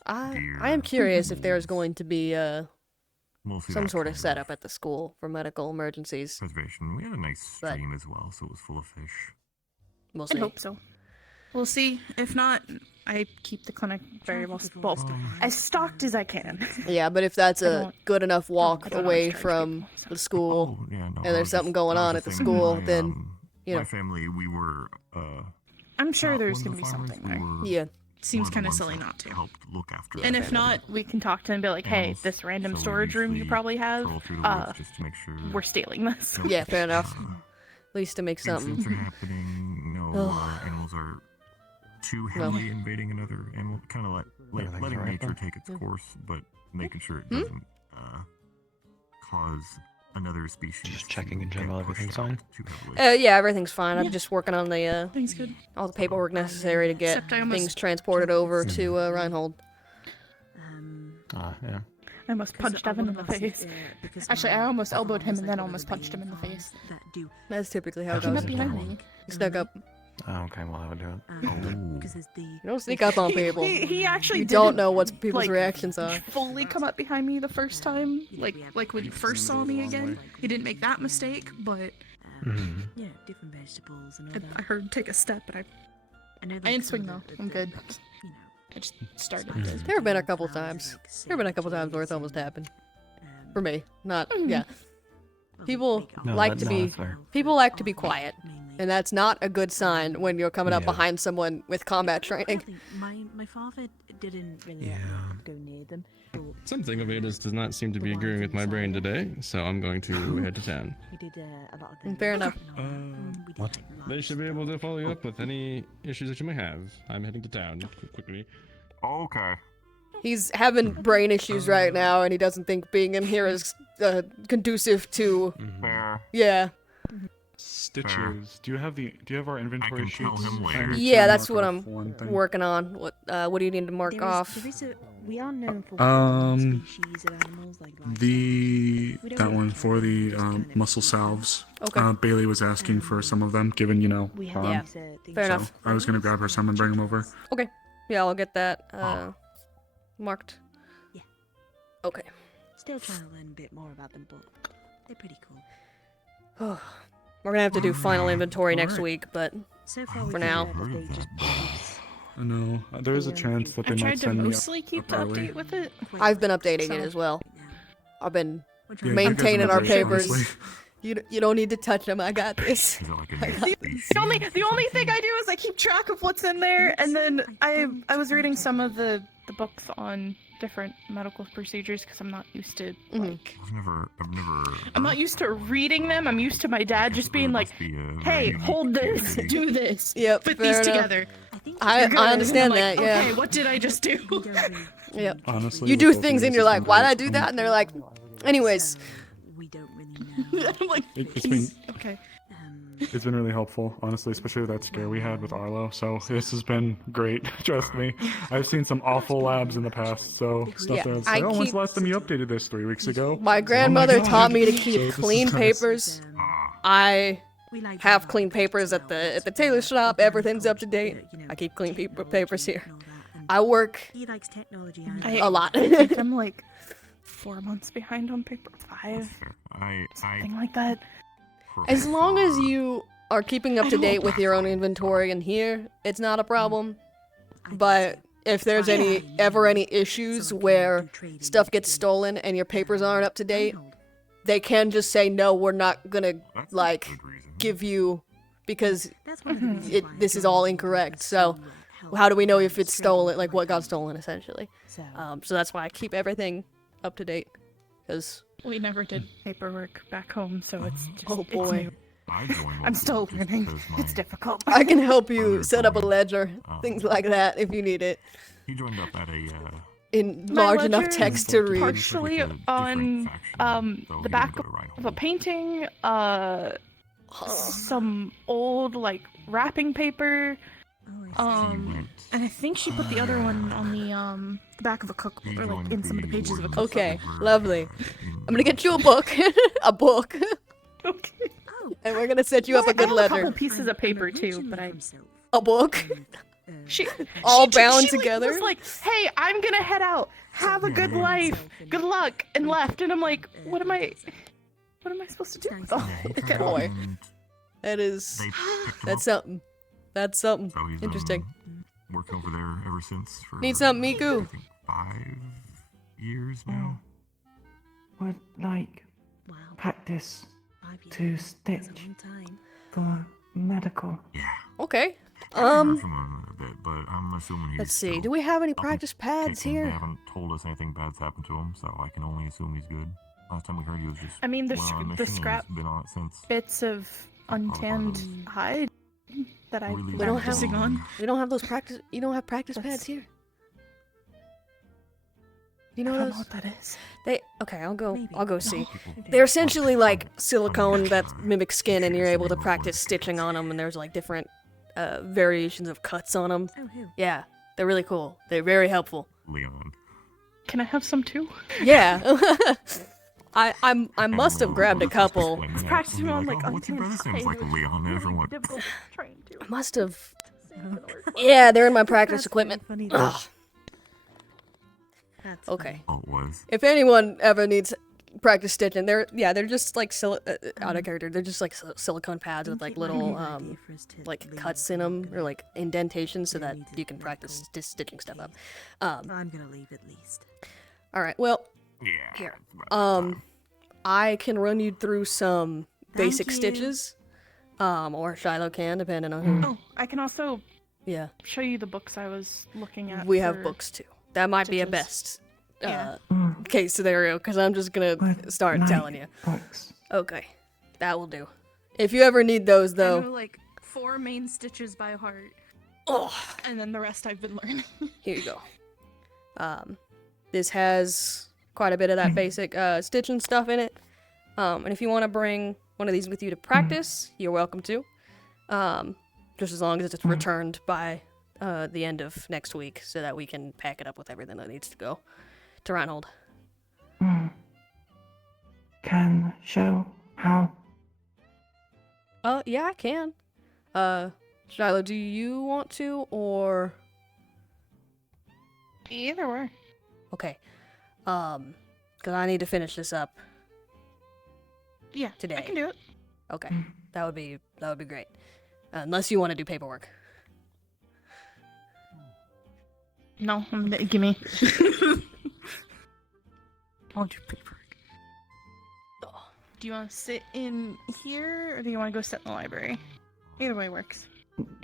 I am curious if there's going to be some sort of setup at the school for medical emergencies. Preservation. We had a nice But- stream as well, so it was full of fish. We'll I see. hope so. We'll see. If not, I keep the clinic very well as stocked as I can. Yeah, but if that's I a don't- good enough walk I don't away always charge from the school, and there's just- something going I was on just at the thinking school, my, then you know. my family, we were. I'm sure not there's one gonna of be the farmers, something we there. were Yeah. Seems one of the kind of ones silly that not to. helped look after. And the if not, we can talk to him and be like, hey, animals, this random so we storage room you usually probably have, troll through the woods just to make sure we're stealing this. no, Yeah, fair enough. At least to make incidents something. are happening. No animals are too Well. heavily invading another animal. Kind of Everything's letting alright, nature though. take its course, but making sure it doesn't cause another species. Just checking in to get general, pushed everything's out fine? too heavily. Yeah, everything's fine. I'm just working on the Everything's good. all the paperwork necessary to get Except I almost- things transported over to Reinhold. Yeah. I almost punched Evan in the face. Actually, I almost elbowed him and then almost punched him in the face. That's typically how it Came goes. up behind me. Snuck up. Oh, okay, well, that would do it. You don't sneak up on people. He actually You don't didn't, know what people's like, reactions are. fully come up behind me the first time. Like when you first saw me again. He didn't make that mistake, but Yeah, different vegetables and all I heard take a step, but I didn't swing though. I'm good. I just started. There have been a couple times. There have been a couple times where it's almost happened. For me, not yeah. People No, like that- to no, be that's fair. people like to be quiet. And that's not a good sign when you're coming up Yeah. behind someone with combat training. My father didn't really let me go near them. Something of Ada's does not seem to be agreeing with my brain today, so I'm going to head to town. We did a lot of them. Fair enough. What? They should be able to follow you up with any issues that you may have. I'm heading to town quickly. Okay. He's having brain issues right now, and he doesn't think being in here is conducive to. Fair. Yeah. Stitches. Do you have our inventory sheets? tell him later. Yeah, that's what Mark I'm off one thing. working on. What do you need to mark off? We are known for species of animals like That one for the muscle salves. Okay. Bailey was asking for some of them, given Yeah. Fair enough. I was gonna grab her some and bring them over. Okay. Yeah, I'll get that marked. Yeah. Okay. Still trying to learn a bit more about them, but they're pretty cool. We're gonna have to do final inventory next Alright. week, but So far, for we now. figured that they just I know. There is a chance that they I might tried to send me mostly up keep the early. update with it. I've been updating So- it as well. I've been Yeah, maintaining you guys our are great, papers. honestly. You don't need to touch them. I got this. The only thing I do is I keep track of what's in there, and then I was reading some of the books on different medical procedures because I'm not used to like I've never. I'm not used to reading them. I'm used to my dad just being like, "Hey, hold this, do this, Yep, put fair these enough. together." I You're good. understand And I'm that. like, Yeah. Okay, what did I just do? Yep. Honestly, You with do both things of and these, you're it's like, been why'd great. I do that? And they're like, anyways. I'm like, It's been okay. it's been really helpful, honestly, especially with that scare we had with Arlo. So this has been great. Trust me. I've seen some awful labs in the past, so stuff Yeah, that's I like, oh, when's keep- the last time you updated this? 3 weeks ago? My Oh grandmother God. taught me to So keep this is clean nice. papers. I have clean papers at the tailor shop. Everything's up to date. I keep clean papers here. I work He likes technology. a lot. I think I'm like 4 months behind on paper, 5, I something like that. As long as you are keeping up to date with your own inventory in here, it's not a problem. But if there's ever any issues where stuff gets stolen and your papers aren't up to date, they can just say, no, we're not gonna like give you because this is all incorrect. So how do we know if it's stolen, like what got stolen essentially? So that's why I keep everything up to date. Because We never did paperwork back home, so it's just, oh it's boy. new. I'm still learning. It's difficult. I can help you set up a ledger, things like that, if you need it. He joined up at a. In My large enough ledger text is to read. partially on the back of a painting, some old like wrapping paper, and I think she put the other one on the back of a cookbook or like in some of the pages of a cookbook. Okay, lovely. I'm gonna get you a book. a book. Okay. And we're gonna set you up a good I have letter. a couple pieces of paper too, but I A book? she All she- bound she, like, together? was like, "Hey, I'm gonna head out. Have a good life. Good luck," and left. And I'm like, "What am I supposed to do with all this?" Boy. That's something. That's something. So he's Interesting. working over there ever since. For, Need something, Miku? I think 5 years now. Would like practice to stitch for medical. Yeah. Okay. I've heard from him a bit, but I'm assuming he's Let's see. still Do we have any up and practice pads kicking. They here? haven't told us anything bad's happened to him, so I can only assume he's good. Last time we heard he was just. I mean, the went on a the mission and scrap he's been on it since. bits of untanned hide that I'm We don't have practicing on. We don't have those practice. You don't have practice pads here. You know I don't those? know what that is. I'll go see. They're essentially like silicone that mimics skin, and you're able to practice stitching on them. And there's like different variations of cuts on them. Yeah, they're really cool. They're very helpful. Leon. Can I have some too? Yeah. I must have grabbed a couple. I was practicing on like What's your brother's name? It's like Leon and everyone. I must have. Yeah, they're in my practice equipment. Ugh. Okay. Oh, it was. If anyone ever needs practice stitching, they're just like out of character. They're just like silicone pads with like little like cuts in them or like indentations so that you can practice stitching stuff up. I'm gonna leave at least. All right. Well, yeah. here. I can run you through some basic you. stitches. Or Shiloh can, depending on who. Oh, I can also Yeah. show you the books I was looking at. We have for books too. That might be a stitches. best Yeah. case scenario, because I'm just gonna start night telling you. books. Okay, that will do. If you ever need those, I though, know like 4 main stitches by heart. Oh. And then the rest I've been learning. here you go. This has quite a bit of that basic stitching stuff in it. And if you want to bring one of these with you to practice, you're welcome to. Just as long as it's returned by the end of next week, so that we can pack it up with everything that needs to go to Reinhold. Can show how. Yeah, I can. Shiloh, do you want to, or? Either way. Okay. Because I need to finish this up. Yeah, today. I can do it. Okay, that would be great. Unless you want to do paperwork. No, give me. I'll do paperwork. Do you want to sit in here, or do you want to go sit in the library? Either way works.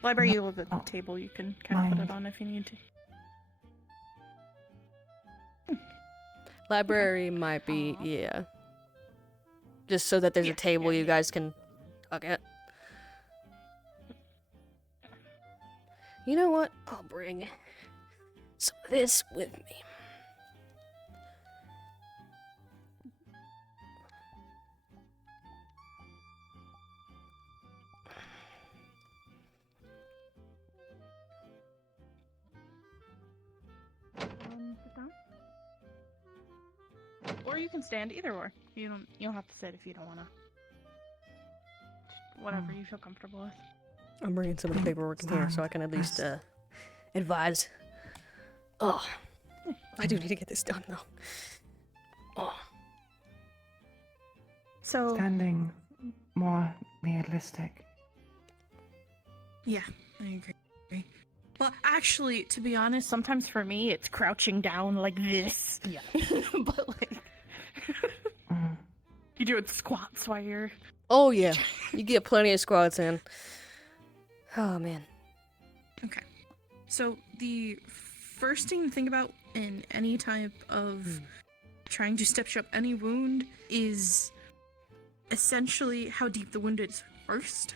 Library, you have a table you can kind of put it on if you need to. Library might be, yeah. Just so that there's a table you guys can talk at. You know what? I'll bring some of this with me. Sit down. Or you can stand, either or. You don't have to sit if you don't wanna. Whatever you feel comfortable with. I'm bringing some of the paperwork in here so I can at least advise. Oh, I do need to get this done though. Oh. So Standing more realistic. Yeah, I agree. Well, actually, to be honest, sometimes for me it's crouching down like this. Yeah. But like you do it squats while you're. Oh yeah, you get plenty of squats in. Oh man. Okay. So the first thing to think about in any type of trying to stitch up any wound is essentially how deep the wound is first.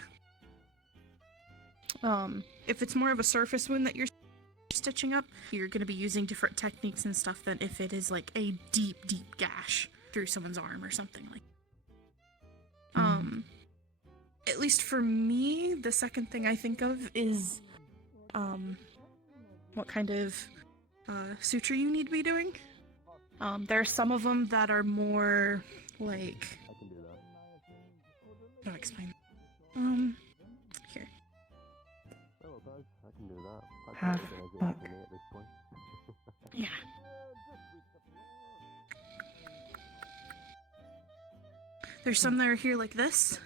If it's more of a surface wound that you're stitching up, you're going to be using different techniques and stuff than if it is like a deep, deep gash through someone's arm or something like. At least for me, the second thing I think of is what kind of suture you need to be doing. There are some of them that are more like. How do I explain? Here. Have look. Yeah. There's some that are here like this,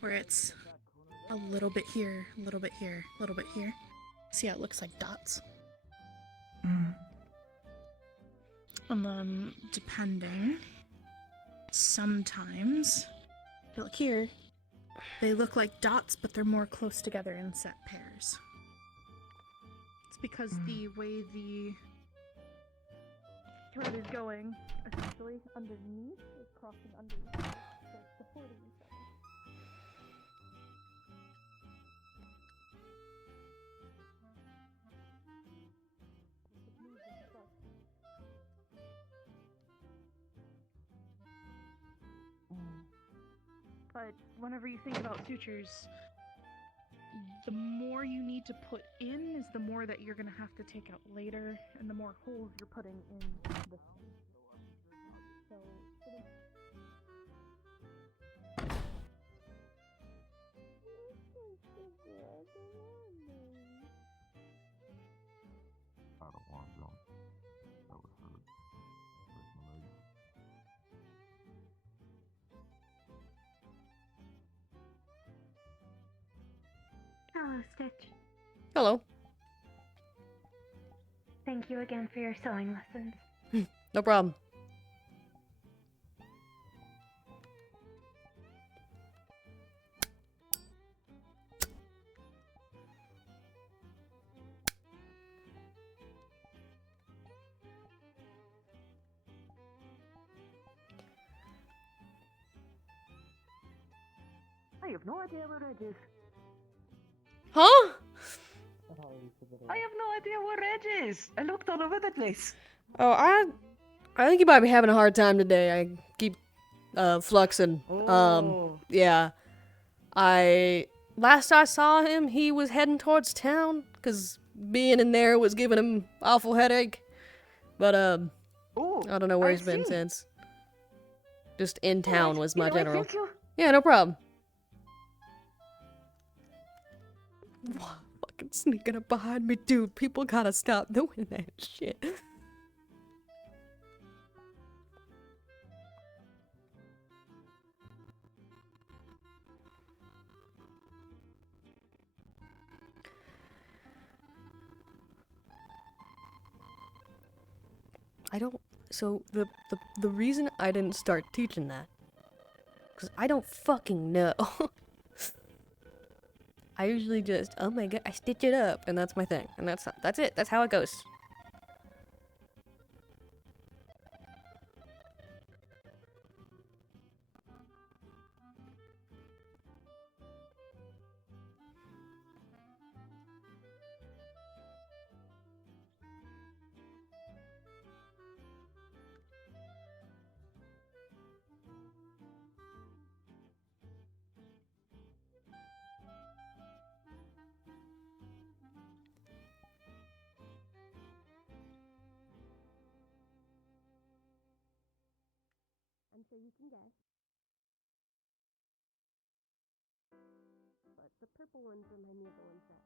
where it's a little bit here, a little bit here, a little bit here. See how it looks like dots? And then, depending, sometimes, if you look here, they look like dots, but they're more close together in set pairs. It's because the way the thread is going, essentially, underneath is crossing underneath, so it's supporting each other. But whenever you think about sutures, the more you need to put in is the more that you're going to have to take out later, and the more holes you're putting in the thing. So, I don't want to jump. That would hurt. Break my leg. Hello, Stitch. Hello. Thank you again for your sewing lessons. No problem. I have no idea where Reg is. Huh? I have no idea where Reg is. I looked all over the place. Oh, I think he might be having a hard time today. I keep fluxing. Yeah. Last I saw him, he was heading towards town, because being in there was giving him awful headache. But, I don't know where he's been since. Just in town was my general. Yeah, no problem. Fucking sneaking up behind me, dude. People gotta stop doing that shit. So the reason I didn't start teaching that, because I don't fucking know. I usually just, oh my god, I stitch it up, and that's my thing, and that's it. That's how it goes. I'm sure you can guess. But the purple ones remind me of the ones that...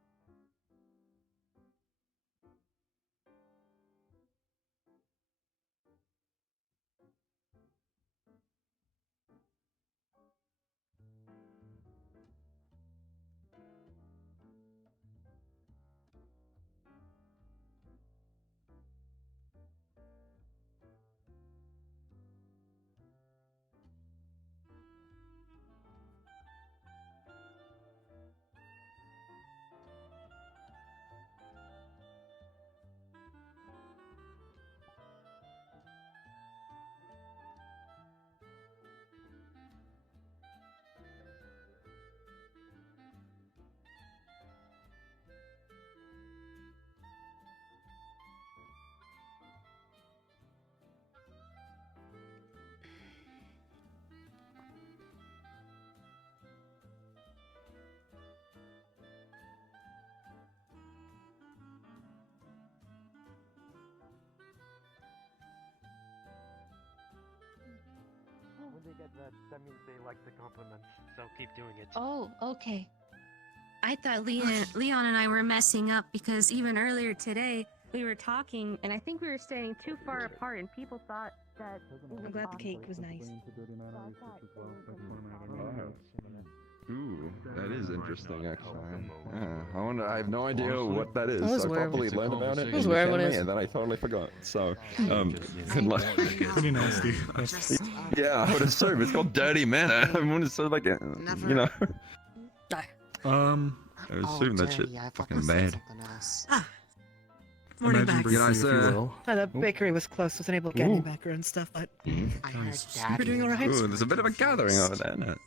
When they get red, that means they like the compliments, so keep doing it. Oh, okay. I thought Leon and I were messing up because even earlier today we were talking and I think we were standing too far apart and people thought that... I'm glad the cake was nice. Ooh, that is interesting, actually. Yeah, I have no idea what that is. was I where probably everyone- learned about it That in was where everyone academy, is. and then I totally forgot. So, good luck. Pretty nasty. Yeah, I would assume it's called Dirty Manor. I would assume like, you know. I would assume that shit fucking bad. Morning, Imagine Max. briefly, G'day, if you sir. will. The bakery was close. Wasn't able to get any Ooh. background stuff, but I heard We're doing all right. Ooh, there's a bit of a gathering over there, isn't it?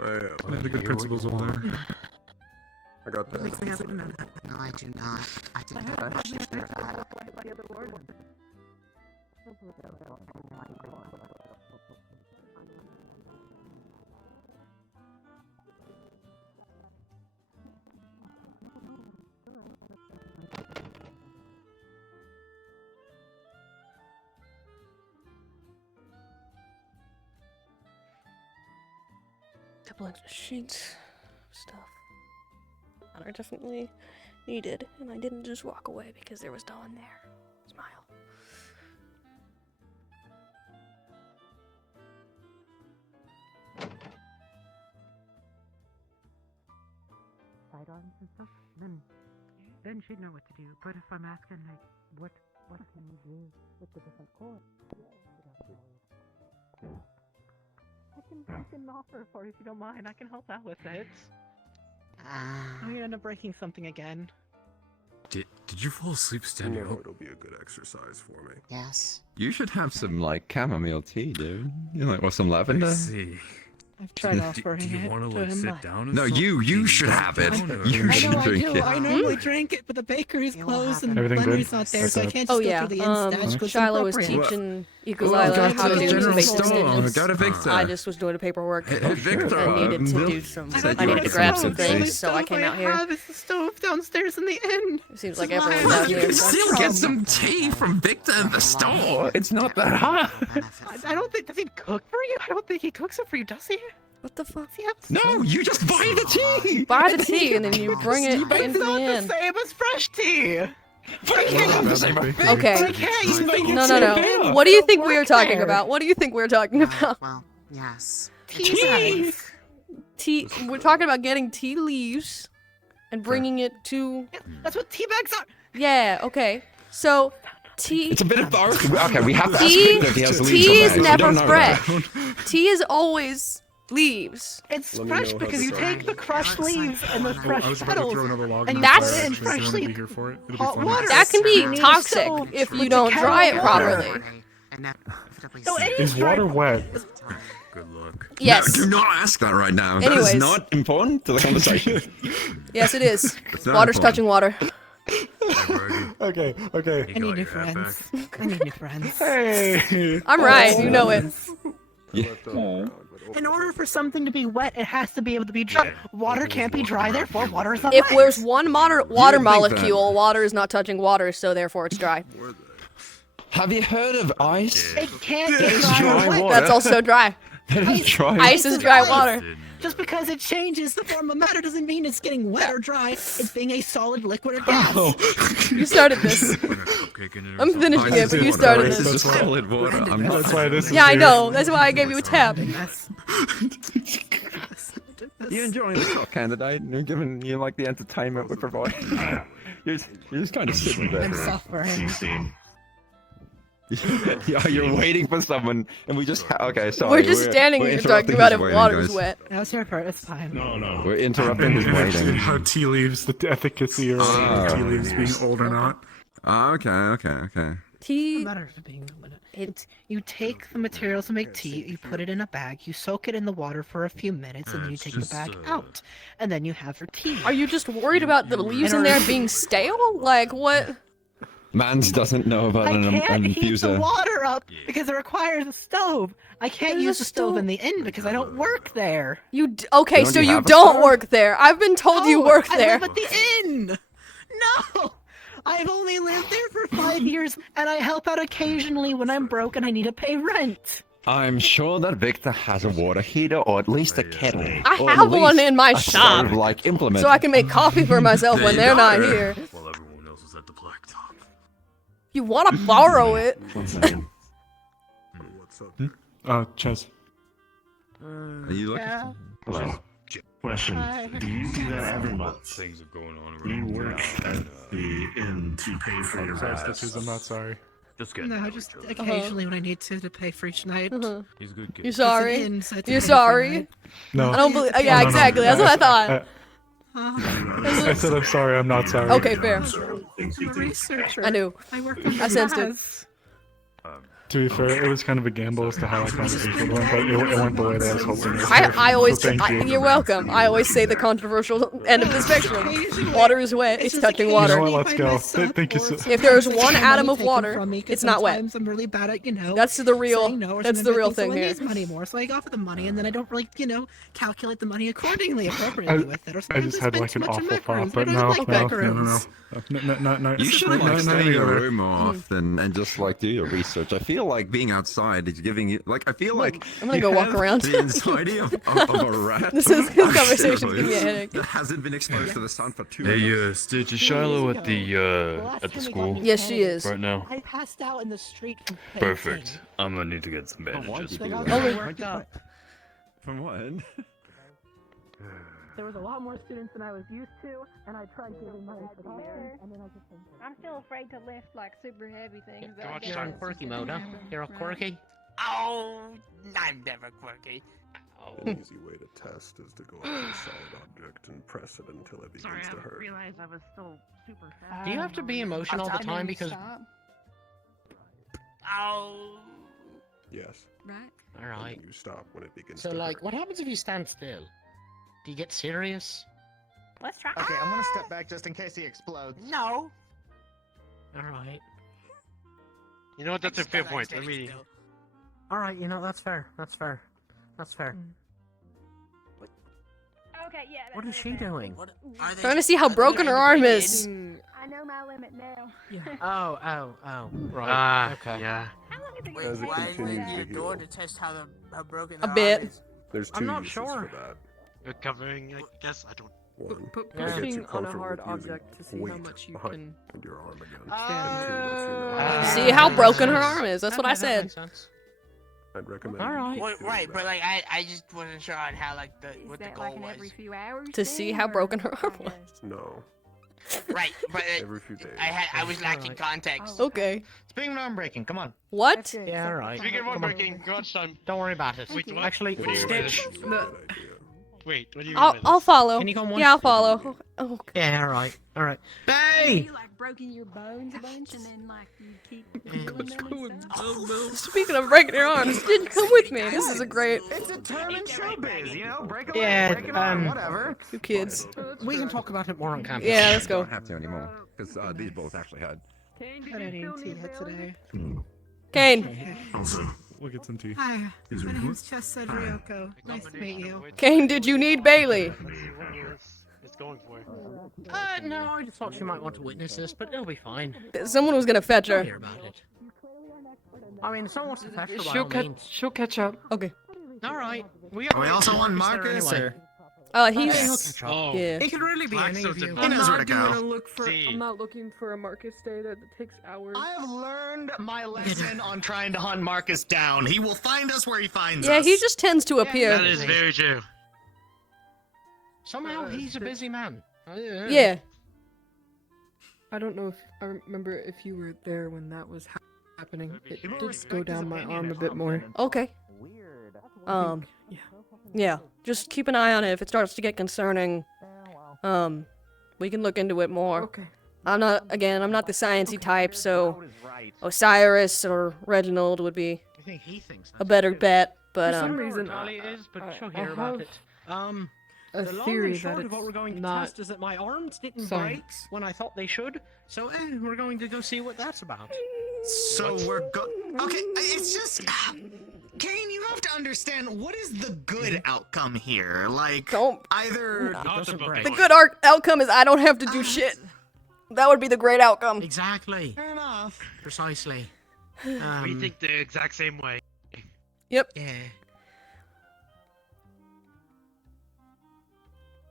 One of the good principals over there. I got that. No, I do not. I did not. Couple extra sheets of stuff that are definitely needed, and I didn't just walk away because there was Dawn there. Smile. Sidearms and stuff. Then she'd know what to do. But if I'm asking, like, what can you do with the different cores? I can offer for it if you don't mind. I can help out with it. I'm gonna end up breaking something again. Did you fall asleep standing up? It'll be a good exercise for me. Yes. You should have some like chamomile tea, dude. You know, like, or some lavender. I see. I've tried offering do you it want to to like him. sit down? And No, stuff? you should have it. You I should know I drink do. it. I normally drink it, but the bakery's closed and Everything Leonard's good? not there, so I Okay. can't just Oh go yeah, through the end stage 'cause it's Shiloh was inappropriate. teaching Go Equalizer how to to the do general basic store. standards. Go to Victor. I just was doing the paperwork. Hey, Victor, I needed to Bill do some. said I you needed to were grab some something. things, so I came out here. It's the stove downstairs in the inn. It seems like everyone's out You here. can still get some tea from Victor in the store. It's not that hard. I don't think, does he cook for you? I don't think he cooks it for you, does he? What the fuck? No, you just buy the tea. Buy the tea and then you bring it But into it's the not inn. the same as fresh tea. Okay. No, No. What do you think we were talking about? What do you think we were talking about? Well, yes. Tea. Tea. We're talking about getting tea leaves and bringing it to. That's what tea bags are. Yeah. Okay. So. Tea. It's a bit of both. Okay, we have to ask Tea. Victor if he has leaves Tea or is bags. We never don't know fresh. that. Tea is always leaves. It's Let me fresh know how because to you start. take the crushed leaves and the fresh I was about to petals throw another log and in you the put That's- fire, it in actually, so you wanna freshly be here for it? It'll be hot fun. water. That can be You need a toxic stove if with you a don't kettle dry of it water. properly. So it Is water wet? Good luck. Yes. No, do not ask that right now. That Anyways. is not important to the conversation. Yes, it is. It's not Water's important. touching water. Okay. I need new friends. I need new friends. Hey. I'm right. You know it. In order for something to be wet, it has to be able to be dry. Water can't be dry, therefore water is not If wet. there's one water think that- molecule, water is not touching water, so therefore it's dry. Have you heard of ice? It can't That get is dry, dry or wet. water. That's also dry. That is dry. Ice is dry water. Just because it changes the form of matter doesn't mean it's getting wet or dry. It's being a solid, liquid, or gas. Oh. You started this. I'm finishing it, but you started This this. is solid water. I'm not. That's why this is Yeah, I here. know. That's why I gave you a tap. You enjoying the shot candidate? You're giving you like the entertainment we provide. you're just kind of sitting there. I'm suffering. Yeah, you're waiting for someone, and we just okay. Sorry, We're just standing here talking about if water's wet. That was your part. It's fine. No. We're interrupting his And waiting. how tea leaves, the efficacy of tea leaves being old or not. Okay. Tea. You take the materials to make tea, you put it in a bag, you soak it in the water for a few minutes, and then you take the bag out, and then you have your tea. Are you just worried about the leaves in there being stale? Like what? Mans doesn't know about I an can't heat the infuser. water up because it requires a stove. I can't There's use a the stove stove. in the inn because I don't work there. Okay, Don't so you you have a don't stove? work there. I've been told you No, work I there. live at the inn. No, I've only lived there for 5 years, and I help out occasionally when I'm broke and I need to pay rent. I'm sure that Victor has a water heater or at least a kettle. I or at have one least in my a shop, stove-like implement. so I can make coffee for myself There when you they're not go. here. While everyone else is at the blacktop. You want to borrow it? Ches. Are you looking? Question. Do you do that every month? Things are going on Do you around work at the inn to pay for your Sorry, rest? Stitches, I'm not sorry. Just get No, just occasionally when I need to pay for each night. He's a good kid. You sorry? It's an inn, so I have to You're pay for sorry? night. No. I don't believe. No, Yeah, no, no. exactly. That's what I thought. I said I'm sorry, I'm not sorry. Okay, fair. I'm a researcher. I knew. I work on I sensed it. labs. To be fair, it was kind of a gamble as to how I conversation went, but it went the way that I was hoping. it would. I always. So thank you. You're welcome. I always say the controversial end of the spectrum. Water is wet. It's touching You water. know what, let's go. Thank you so If there is Sometimes one I get atom money of taken water, from me 'cause it's not wet. sometimes I'm really bad at, That's the real. saying no or That's the something real like that, thing so I here. need money more, so I offer the money, and then I don't really, calculate the money accordingly, appropriately with it. Or I sometimes just had spend like too an much on awful thought, macaroons, but I no, don't like macaroons. no. You should not- like not stay in any your other. room more often and just like do your research. I feel like being outside is giving you like I feel like I'm gonna you go walk have around. the anxiety of a rat. This conversation's giving me a headache. That hasn't been exposed to the sun for 2 Hey, minutes. Stitch, is Shiloh at the school? Yes, she is. Right now? I passed out in the street from Perfect. I'm gonna need to get some why'd bandages. you for do you. that? worked up. From what? There was a lot more students than I was used to, and I tried giving money for the year, and then I just I'm still afraid to lift like super heavy things. though. I Watch guess on it's quirky just mode, huh? different, You're right? quirky? Oh, I'm never quirky. An easy way to test is to go up to a solid object and press it until it begins to hurt. realized I was still super fast. Do you have to be emotional all the time because... Oh... Yes. Right. And Alright. then you stop when it begins So, to like, hurt. what happens if you stand still? Do you get serious? Let's try. Okay, I'm gonna step back just in case he explodes. No. Alright. You know what? That's a fair point. Let me. Alright, you know, that's fair. That's fair. That's fair. Okay, yeah. What is she doing? Trying to see how broken her arm is. I know my limit now. Oh. Right. Ah, okay. yeah. Wait, As it why didn't they continues need to a door heal. to test how broken A their bit. arm is? There's I'm two not uses sure. for that. Recovering, I guess. I don't. One, Put to get you pushing on a comfortable hard with using object to see how weight much you behind can your arm again. stand. See how broken her arm is. That's what I said. I'd recommend. Alright. you Well, doing right, that. but like I just wasn't sure on how like what the that goal like an was. every few hours To see how thing, broken or- her arm was. No. Right, but Every few days. I was lacking context. Okay. Speaking of arm breaking, come on. What? Yeah, alright. Speaking of arm breaking, garage time. Don't worry about it. Wait, what? Actually, It is Stitch. actually a good idea. Wait, what do you mean by I'll this? follow. Can you come one? Yeah, I'll follow. Oh, Yeah, alright. Alright. Have Hey! you like broken your bones a bunch and then like you keep healing them and stuff? speaking of breaking your arms, did you come with me? This is a great. It's a term in showbiz, you know? Break a Yeah, leg, break an arm, um, whatever. You kids. We can talk about it more on campus. Yeah, let's go. Don't have to anymore because these both actually had. Had any tea yet today? Kane. Also, we'll get some tea. Hi, These are my good. name's Chessa Ryoko. Nice to meet you. Kane, did you need Bailey? It's going for. No, I just thought you might want to witness this, but it'll be fine. Someone was gonna fetch Don't her. hear about it. I mean, if someone wants to fetch her, by She'll all means. she'll catch up. Okay. Alright. We also want Marcus, anyway. or? He's. Oh. Yeah. It could really be any of Blackstone's you. a- He knows where to doing go. a look for. See. I'm not looking for a Marcus day that takes hours. I have learned my lesson on trying to hunt Marcus down. He will find us where he finds Yeah, us. he just tends to appear. That is very true. Somehow he's a busy man. Yeah. I don't know if I remember if you were there when that was happening. It did go down my arm a bit more. Okay. Yeah. Just keep an eye on it. If it starts to get concerning, we can look into it more. Okay. I'm not the sciencey type, so Osiris or Reginald would be I think he thinks a better bet. But For some I don't know reason, where Tali is, but I- she'll I hear about have it. a The long theory and short that of what we're going to it's not test is that my arms didn't break science. when I thought they should, so we're going to go see what that's about. So we're Okay, it's just. Kane, you have to understand what is the good outcome here. Like, don't either. The good outcome is I don't have to do shit. That would be the great outcome. Exactly. Fair enough. Precisely. We think the exact same way. Yep. Yeah.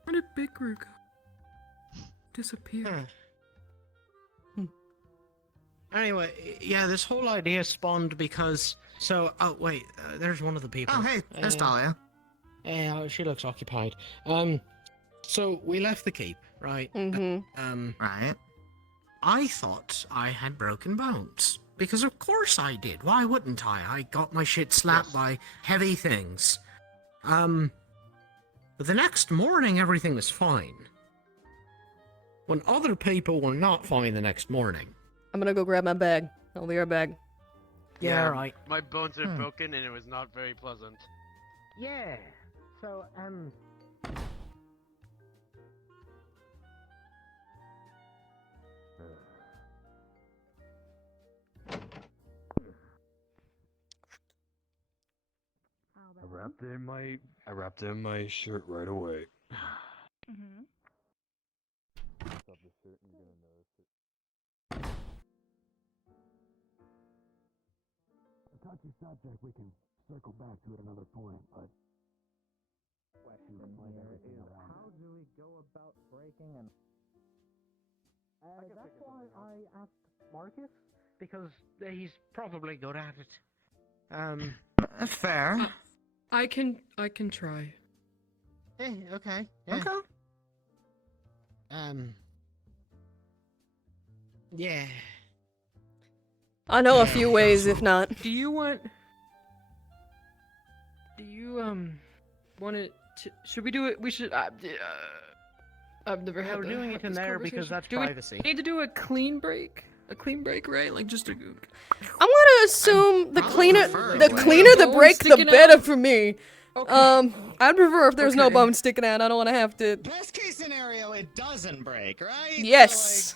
How did Big Rook disappear? Anyway, yeah, this whole idea spawned because. So, oh wait, there's one of the people. Oh, hey, there's Talia. Yeah, she looks occupied. So we left the keep, right? Right. I thought I had broken bones because, of course, I did. Why wouldn't I? I got my shit slapped by heavy things. But the next morning, everything was fine. When other people were not fine the next morning. I'm gonna go grab my bag. I'll be right back. Yeah, right. My bones are broken and it was not very pleasant. Yeah. So, I wrapped it in my shirt right away. Mm-hmm. A touchy subject, we can circle back to at another point, but question is how do we go about breaking and that's why I asked Marcus, because he's probably good at it. That's fair. I can try. Hey, okay. Yeah. Okay. Yeah. I know a few ways, if not. Do you want it to? Should we do it? We should. I've never had. We're doing it in there because that's do we privacy. need to do a clean break, a clean break, right? Like just a. I'm gonna assume the cleaner the Bone break, the sticking better out? for me. I'd prefer if there's no bone sticking out. I don't want to have to. Best case scenario, it doesn't break, right? Yes.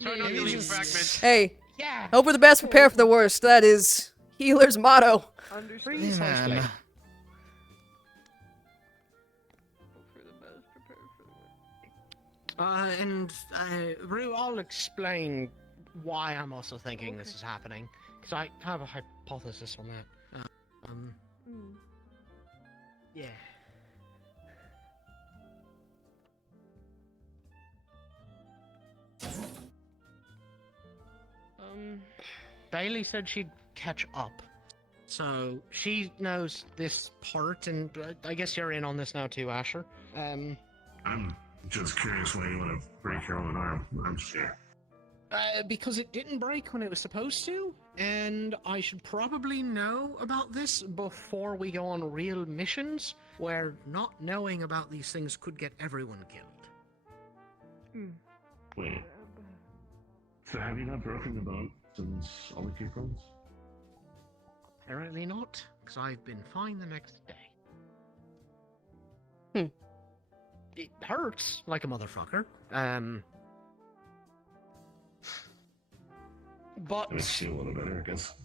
Try not to leave fragments. Hey. Yeah. Hope for the best, prepare for the worst. That is healer's motto. Freeze Man. And Rue, I'll explain why I'm also thinking this is happening, because I have a hypothesis on that. Yeah. Bailey said she'd catch up. So she knows this part, and I guess you're in on this now too, Asher. I'm just curious why you want to break your own arm. I'm sure. Because it didn't break when it was supposed to, and I should probably know about this before we go on real missions, where not knowing about these things could get everyone killed. Wait. So have you not broken the bone since all the key bones? Apparently not, because I've been fine the next day. It hurts like a motherfucker. But Makes you a little better, I guess.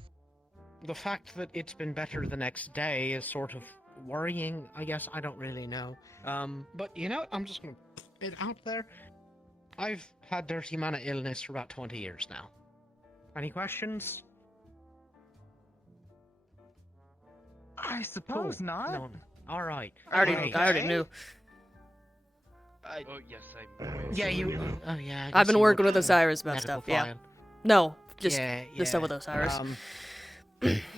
the fact that it's been better the next day is sort of worrying, I guess. I don't really know. But you know, I'm just gonna put it out there. I've had dirty mana illness for about 20 years now. Any questions? I suppose not. None. All right. I already knew. Oh yes, I. Yeah, you. Oh yeah. I I've guess been you working work with for Osiris about medical stuff. Yeah. file. No, just Yeah, the stuff yeah. with Osiris.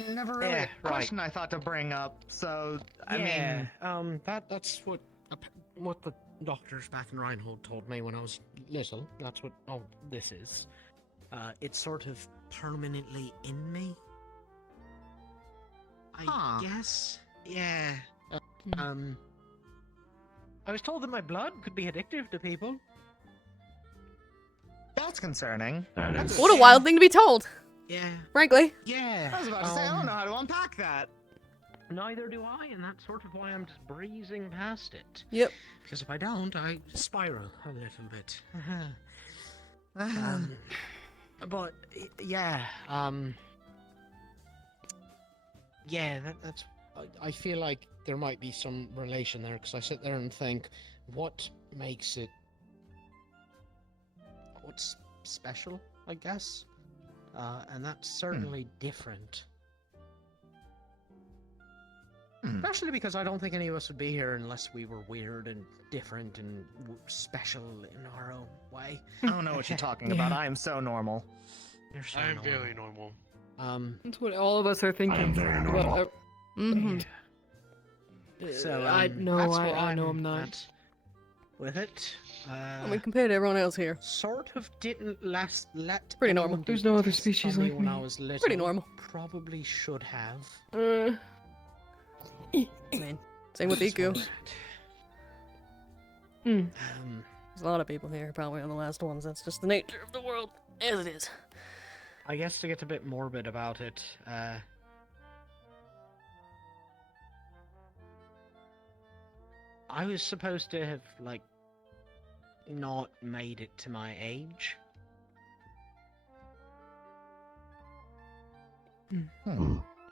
Never really Yeah, a question I thought to bring up, so I mean, that's what the doctors back in Reinhold told me when I was little. That's what this is. It's sort of permanently in me. I guess. Yeah. I was told that my blood could be addictive to people. that's concerning. What a wild thing to be told. Yeah. Frankly. Yeah. I was about to say, I don't know how to unpack that. Neither do I, and that's sort of why I'm just breezing past it. Yep. Because if I don't, I spiral a little bit. But yeah, yeah, that's. I feel like there might be some relation there because I sit there and think, what makes it? What's special? I guess, and that's certainly different. Especially because I don't think any of us would be here unless we were weird and different and special in our own way. I don't know what you're talking about. I am so normal. You're so I'm normal. very normal. That's what all of us are thinking. I'm very normal. So I know that's where I know I'm I'm not. at with it. I mean, compared to everyone else here. Sort of didn't let Pretty normal. anyone There's do no other this species on me like when me. I was little. Pretty normal. Probably should have. I mean, same with Iku. There's a lot of people here, probably on the last ones. That's just the nature of the world, as it is. I guess to get a bit morbid about it, I was supposed to have, like, not made it to my age.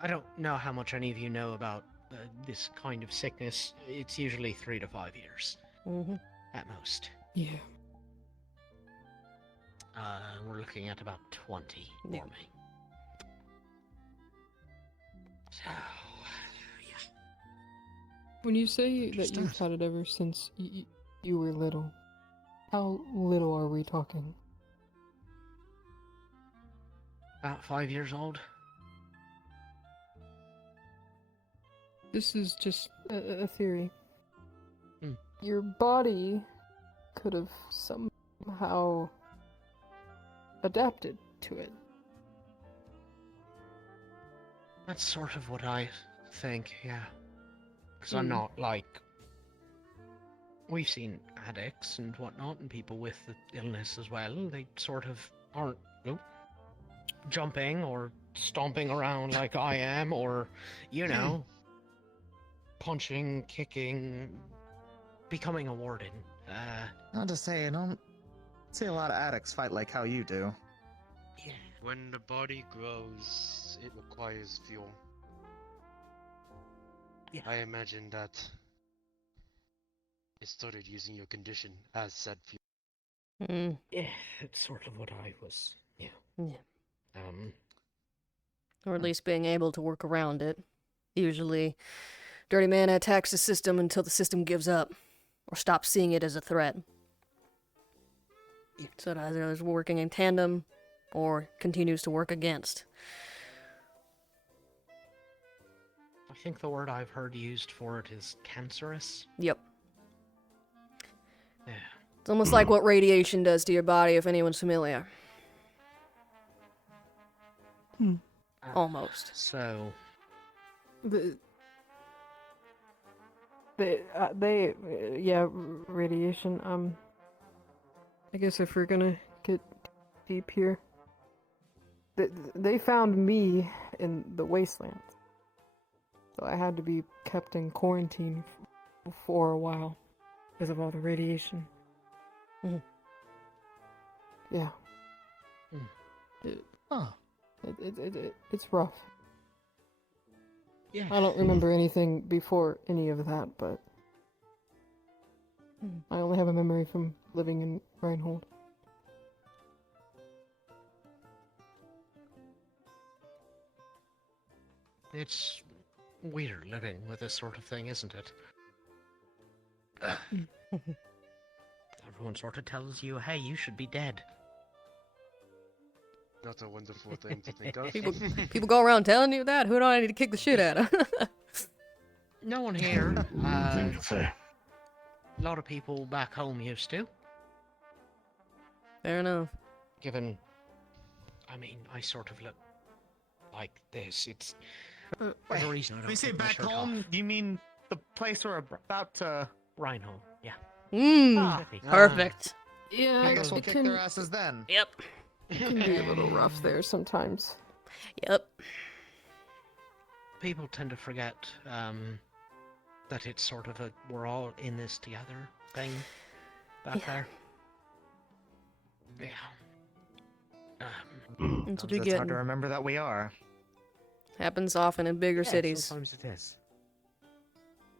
I don't know how much any of you know about this kind of sickness. It's usually 3 to 5 years at most. Yeah. We're looking at about 20 for me. So, When you say that you've had it ever since you were little, how little are we talking? about 5 years old. This is just a theory. Your body could have somehow adapted to it. That's sort of what I think, yeah. Because I'm not like... We've seen addicts and whatnot, and people with the illness as well. They sort of aren't jumping or stomping around like I am, or, you know, punching, kicking, becoming a warden. Not to say, I don't see a lot of addicts fight like how you do. When the body grows, it requires fuel. Yeah. I imagine that it started using your condition as said fuel. Yeah, it's sort of what I was. Yeah. Yeah. Or at least being able to work around it. Usually, Dirty Mana attacks the system until the system gives up, or stops seeing it as a threat. So it either is working in tandem, or continues to work against. I think the word I've heard used for it is cancerous. Yep. Yeah. It's almost like what radiation does to your body, if anyone's familiar. Almost. So... Yeah, radiation. I guess if we're gonna get deep here, they found me in the wasteland, so I had to be kept in quarantine for a while because of all the radiation. Yeah. It's rough. Yeah. I don't remember anything before any of that, but I only have a memory from living in Reinhold. It's weird living with this sort of thing, isn't it? Everyone sort of tells you, hey, you should be dead. Not a wonderful thing to think of. People go around telling you that? Who do I need to kick the shit out of? No one here. Thing to say. A lot of people back home used to. Fair enough. Given, I mean, I sort of look like this. It's the reason I don't When you say take my back shirt home, off. you mean the place we're about to... Reinhold, yeah. Perfect. Yeah, I guess we'll it kick can- their asses then. Yep. It can be a little rough there sometimes. Yep. People tend to forget that it's sort of a we're all in this together thing back there. Yeah. That's what you It's get. hard to remember that we are. Happens often in bigger cities. Sometimes it is.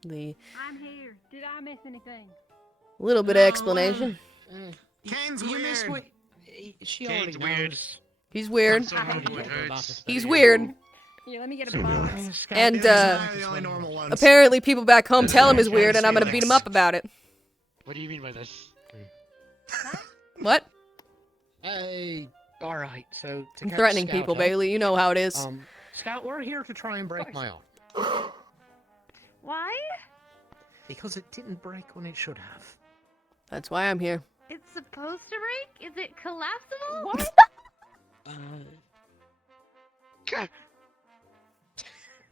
The I'm here. Did I miss anything? little bit of explanation. Kane's You weird. missed what she already weird. knows. He's weird. Someone hurts. He's weird. Yeah, let me get a box. And the only normal ones. apparently people back home tell him he's weird, and I'm gonna beat him up about it. What do you mean by this? What? Hey, all right. So to I'm catch threatening Scout people, up, Bailey. You know how it is. Scout, we're here to try and break my arm Why? because it didn't break when it should have. That's why I'm here. It's supposed to break? Is it collapsible? What?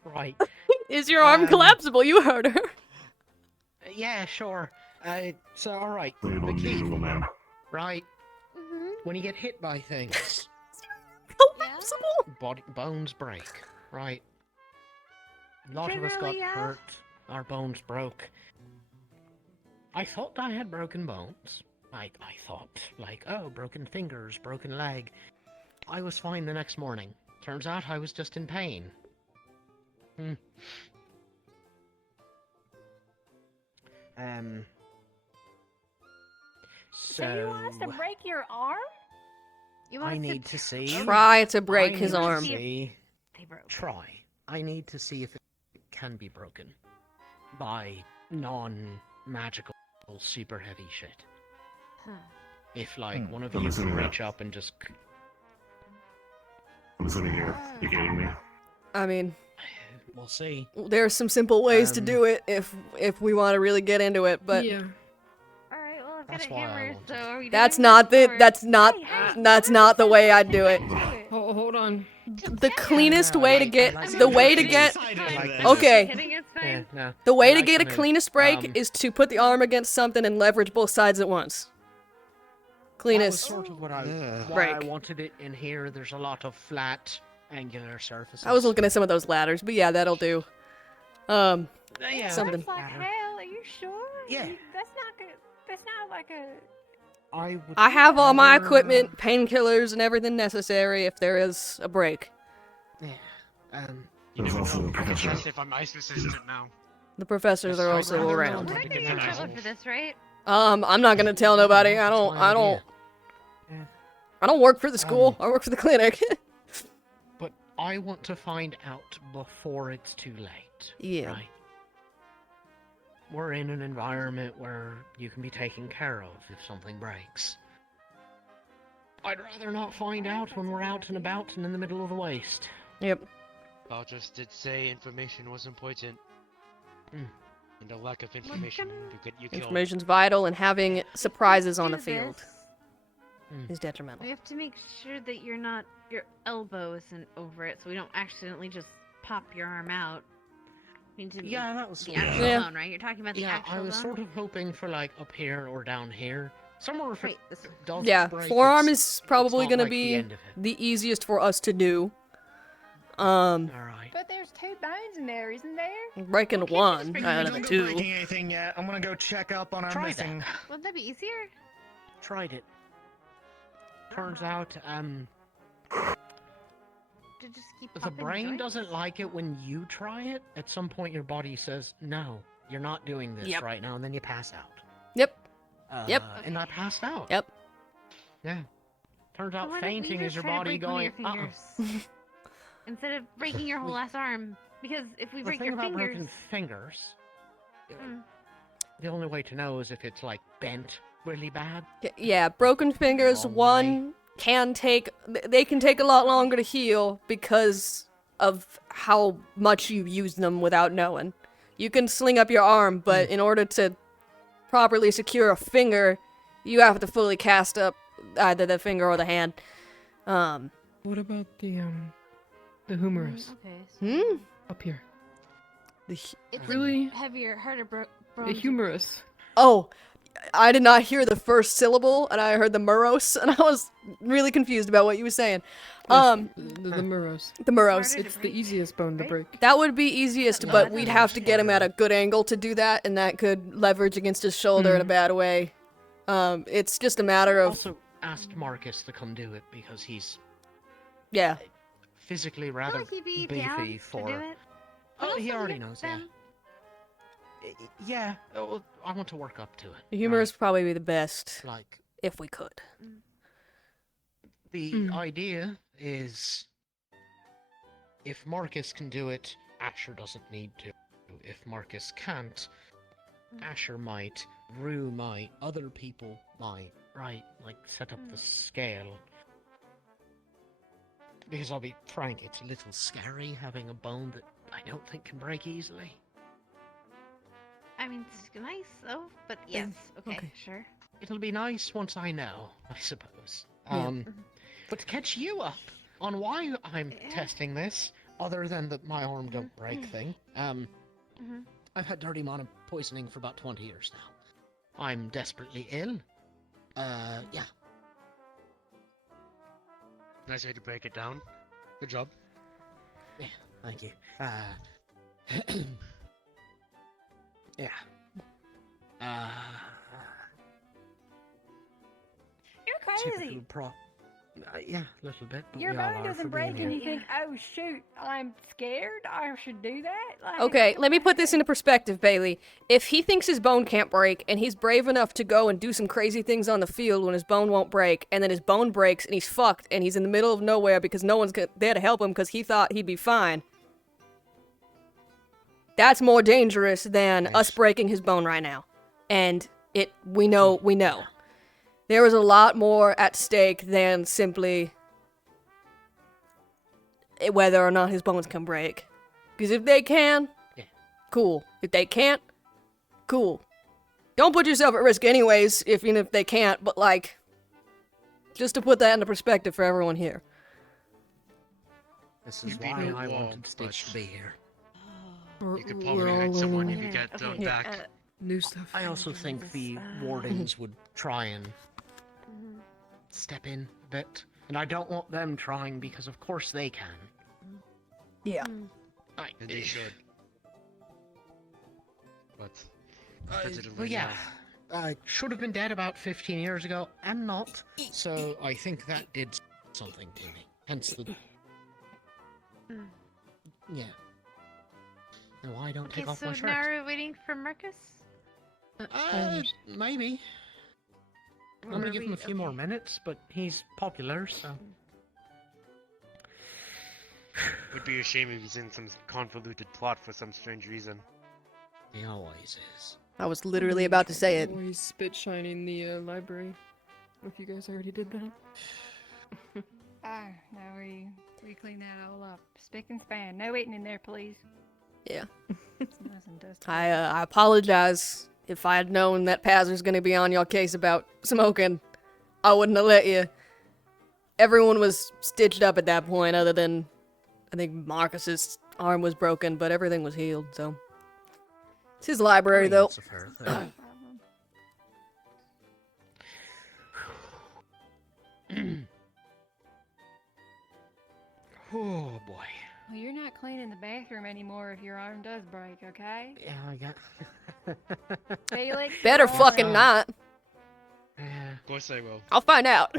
Right. Is your arm collapsible? You heard her. Yeah, sure. So all right. Little The key, usual, man. right? When you get hit by things, Collapsible? bones break, right? A lot of us got Generally, yeah. hurt. Our bones broke. I thought I had broken bones. I thought, like, oh, broken fingers, broken leg. I was fine the next morning. Turns out I was just in pain. So you want us to break your arm? You want I us need to see. Try to break I his need to arm. see- They broke. Try. I need to see if it can be broken by non-magical, super heavy shit. If like one of I'm you assuming can that- reach up and just I'm assuming you're kidding me. I mean, we'll see. there are some simple ways to do it if we want to really get into it, but Yeah. Alright, well, I've got That's a why I hammer, want so it. are we that's doing not this, the or- that's not the way I'd do it. Hold on. The cleanest way to get the way to get okay. Kidding, it's fine. Yeah, no. The way I to like get a the move. cleanest break is to put the arm against something and leverage both sides at once. cleanest That was sort of what why break. I wanted it in here. There's a lot of flat, angular surfaces. I was looking at some of those ladders, but yeah, that'll do. Yeah, something. Looks like hell. Are you sure? Yeah. That's not good. That's not like a. I have all my equipment, painkillers, and everything necessary if there is a break. Yeah. You There's never also know. the professor. Trust if I'm ice resistant now. The professors are also around. We're gonna get in trouble for this, right? I'm not gonna tell nobody. I don't work for the school. I work for the clinic. But I want to find out before it's too late. Yeah. Right? We're in an environment where you can be taken care of if something breaks. I'd rather not find out when we're out and about and in the middle of the waste. Yep. Bartos did say information was important. And a lack of information could get you killed. Information's vital, and having surprises on the Do field this. is detrimental. We have to make sure that your elbow isn't over it, so we don't accidentally just pop your arm out. I mean, Yeah, that was the sort of- actual Yeah. bone, right? You're talking about the Yeah, actual I was bone? sort of hoping for like up here or down here. Somewhere if it does Yeah, break, forearm it's- is probably not gonna like the be end of it. the easiest for us to do. But there's 2 bones in there, isn't there? Breaking one out of the Don't go 2. breaking anything yet. I'm gonna go check up on our Try missing. Wouldn't that be easier? Tried it. Turns out, To just keep the popping brain joints? doesn't like it when you try it. At some point, your body says, "No, you're not doing this Yep. right now," and then you pass out. Yep. Yep. And I passed out. Yep. Yeah. Turns out Why don't we fainting just is your try to body break one of going. your fingers? Instead of breaking your whole ass arm, because if we The break thing your about fingers, broken fingers, Mm. the only way to know is if it's like bent really bad. Yeah, broken fingers, one can take, they can take a lot longer to heal because of how much you use them without knowing. You can sling up your arm, but in order to properly secure a finger, you have to fully cast up either the finger or the hand. What about the humerus? Okay. Up here. It's Really? like heavier, harder The bones. humerus. Oh, I did not hear the first syllable, and I heard the muros, and I was really confused about what you were saying. The muros. The muros. It's the easiest bone to break. That would be easiest, but we'd have to get him at a good angle to do that, and that could leverage against his shoulder in a bad way. It's just a matter of Also asked Marcus to come do it because he's yeah. physically rather he'd be down beefy to for. do it. Oh, he Also, already yeah, knows. Yeah. then- Yeah. Oh, I want to work up to it. The humorous probably be the best, Like if we could. the idea is, if Marcus can do it, Asher doesn't need to. If Marcus can't, Asher might, Rue might, other people might, right? Like set up the scale. Because I'll be frank, it's a little scary having a bone that I don't think can break easily. I mean, it's nice though, but yes, okay, sure. It'll be nice once I know, I suppose. Yeah. But to catch you up on why I'm testing this, other than the my arm don't break thing, I've had dirty mana poisoning for about 20 years now. I'm desperately ill. Yeah. Nice way to break it down. Good job. Yeah, thank you. Yeah. You're crazy. Typical yeah, a little bit. But Your we all bone are doesn't for break being and you here. think, oh shoot, I'm scared. I should do that. Like, Okay, let me put this into perspective, Bailey. If he thinks his bone can't break, and he's brave enough to go and do some crazy things on the field when his bone won't break, and then his bone breaks and he's fucked, and he's in the middle of nowhere because no one's there to help him because he thought he'd be fine, that's more dangerous than us breaking his bone right now. And we know. There is a lot more at stake than simply whether or not his bones can break. Because if they can, cool. If they can't, cool. Don't put yourself at risk anyways, even if they can't, but like, just to put that into perspective for everyone here. This is You'd be why no I warm, wanted Stitch to be here. You could probably hurt someone if you get them back. New stuff. I also think the wardens would try and step in a bit. And I don't want them trying because, of course, they can. Yeah. And they should. But Well, yeah. I should have been dead about 15 years ago. I'm not. So I think that did something to me. Hence the... Yeah. No, I don't take off my shirt. now we're waiting for Marcus? Maybe. I'm gonna give him a few more minutes, but he's popular, so... Would be a shame if he's in some convoluted plot for some strange reason. He always is. I was literally about to say it. Always spit shining the library. If you guys already did that. No, we clean that all up. Spick and span. No eating in there, please. Yeah. Nothing dusty. I apologize. If I had known that Paz was gonna be on your case about smoking, I wouldn't have let you. Everyone was stitched up at that point, other than I think Marcus's arm was broken, but everything was healed, so. It's his library, though. That's a fair thing. Oh, boy. Well, you're not cleaning the bathroom anymore if your arm does break, okay? Yeah, I got... Felix? Better go fucking on. not. Yeah. Of course I will. I'll find out.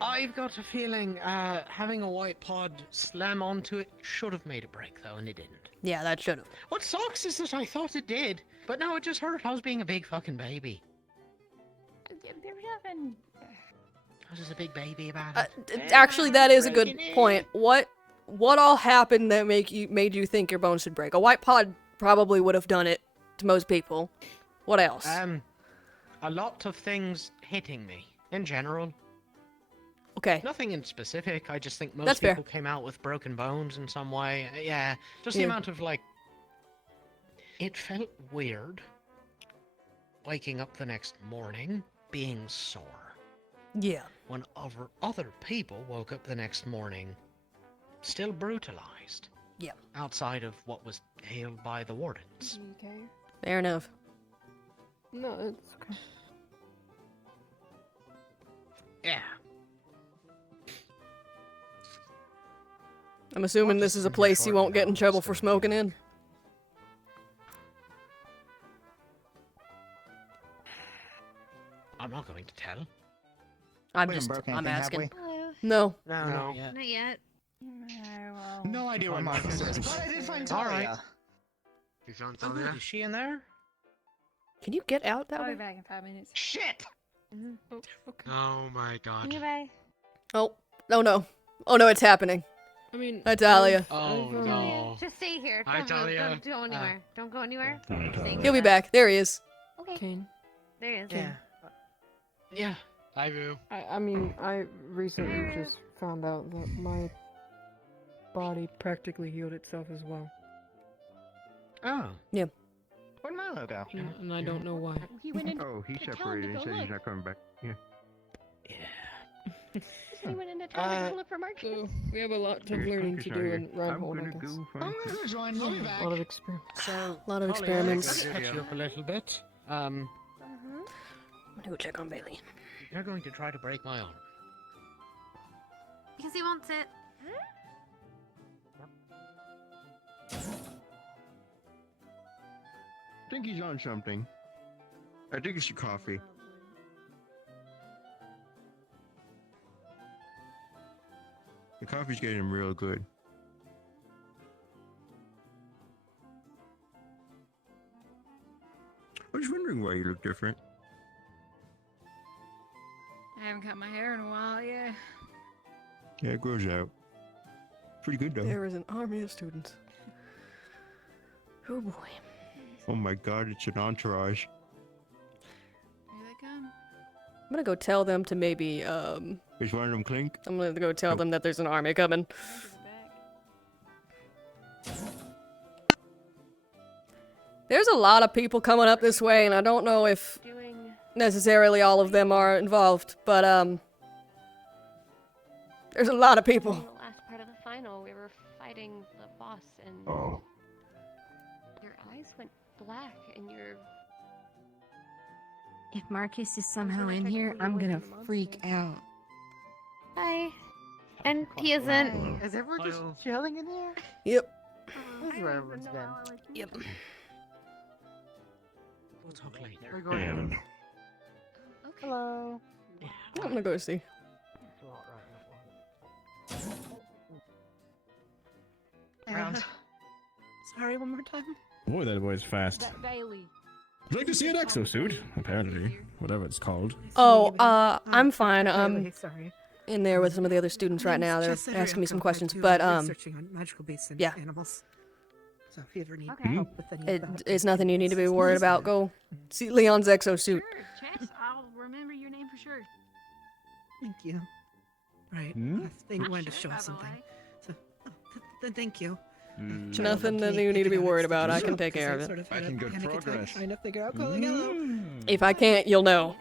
I've got a feeling having a white pod slam onto it should have made it break, though, and it didn't. Yeah, that should have. What sucks is that I thought it did, but no, it just hurt. I was being a big fucking baby. There was nothing... I was just a big baby about it. Actually, that is a good point. What all happened that made you think your bones should break? A white pod probably would have done it to most people. What else? A lot of things hitting me, in general. Okay. Nothing in specific, I just think most That's fair. people came out with broken bones in some way. Yeah, just the Yeah. amount of, like... It felt weird waking up the next morning being sore. Yeah. When other people woke up the next morning still brutalized. Yeah. Outside of what was hailed by the wardens. You okay? Fair enough. No, it's okay. Yeah. I'm assuming this is a place you won't get in trouble for smoking in. I'm not going to tell. I'm We haven't broken I'm anything, have asking. we? No. No, not yet. Not yet. No idea where Marcus is, but I did find All Talia. right. You found Oh, good. Talia? Is she in there? Can you get out that I'll be way? back in 5 minutes. Shit! Oh, okay. Oh my god. Bye. Oh no. Oh no, it's happening. I mean, Talia. Oh no. Just stay here. Hi, Don't move. Talia. Don't go anywhere. Don't go anywhere. Hi, Stay He'll be here. back. There he is. Okay. Kane. There he is. Yeah. Yeah. Hi, Boo. I mean, I recently just found out that my body practically healed itself as well. Oh. Yeah. Where'd Milo go? And I don't know why. He went in. Oh, he to tell him separated to and go said he's look. not coming back. Yeah. Yeah. He went in to tell him to look for Marcus. So, we have a lot of learning to do in Reinhold, I guess. I'm gonna join. We'll be back. A lot of experiments. So, A lot of Talia, experiments. I'll catch you up a little bit. I'm gonna go check on Bailey. You're going to try to break my arm. Because he wants it. I think he's on something. I think it's your coffee. The coffee's getting him real good. I was wondering why you look different. I haven't cut my hair in a while, yeah. Yeah, it grows out. Pretty good though. There is an army of students. Oh boy. Oh my god, it's an entourage. Here they come. I'm gonna go tell them to maybe, Is one of them Clink? I'm gonna go tell them that there's an army coming. There's a lot of people coming up this way, and I don't know if necessarily all of them are involved, but, there's a lot of people. In the last part of the final, we were fighting the boss, and Oh. your eyes went black, and your If Marcus is somehow in here, I'm gonna freak out. Hi. And he isn't. Is everyone just chilling in here? Yep. This is where everyone's been. Yep. We'll talk later. And Hello. I'm gonna go see. Round. Sorry, one more time. Boy, that boy's fast. Bailey. Would you like to see an exosuit? Apparently. Whatever it's called. Oh, I'm fine. Bailey, sorry. In there with some of the other students right now. They're Just asking me some Ariel questions, too. but I'm researching on magical beasts and yeah. animals. So if you ever need Okay. help with any of that, It's nothing you need to be worried about. Go see Leon's exosuit. Chess, I'll remember your name for sure. Thank you. Right. I think you wanted to show us something. So, then thank you. Nothing that you need to be worried about. I can take care of it. Sort of had Making a good panic attack progress. trying to figure out calling hello. If I can't, you'll know.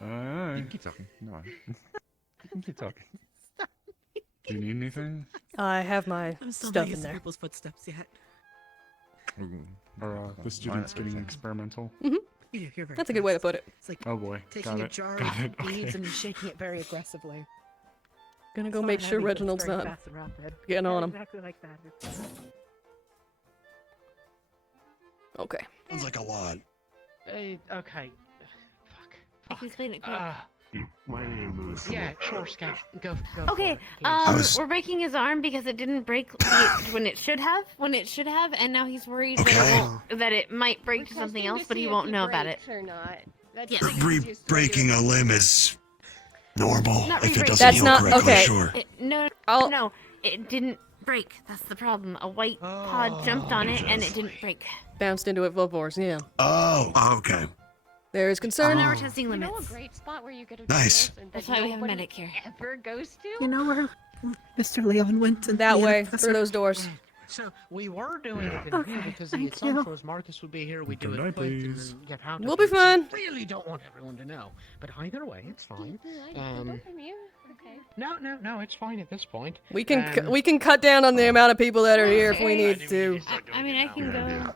You can keep talking. No. You can keep talking. Do you need anything? I have my I'm still stuff not in used to there. people's footsteps yet. Are the students getting experimental? You're very That's a good way to put it. It's like Oh boy, taking got a it. jar Got it. of beads Okay. and shaking it very aggressively. Gonna go It's make not sure heavy, but it's Reginald's very not fast and rapid. getting on Yeah, him. Exactly like that. Okay. Sounds like a lot. Okay. I can explain it quick. my name is. Yeah, sure, Scout. Go. Okay, I was- we're breaking his arm because it didn't break when it should have, and now he's worried Okay. that it might break to something else, but he won't know about it. Or not. That's Yes. Breaking a limb is normal Not if it re-break. doesn't That's heal not- correctly, okay. sure. No, it didn't break. That's the problem. A white pod jumped on it and it didn't break. Bounced into it full force. Yeah. Oh, okay. There is concern. Now we're testing You limits. know a great spot where you get a Nice. dose and That's that why we have a nobody medic here. Ever goes to? You know where Mr. Leon went and That the way, professor- through those doors. So we were doing it in Okay, here because the thank assumption Marcus would be here. We do Good it night, quick and please. then get out. We'll of be here, so fine. Really don't want everyone to know, but either way, it's fine. From you? Okay. No, it's fine at this point. We can we can cut down on the amount of people that are here if we need to. I mean, I can go.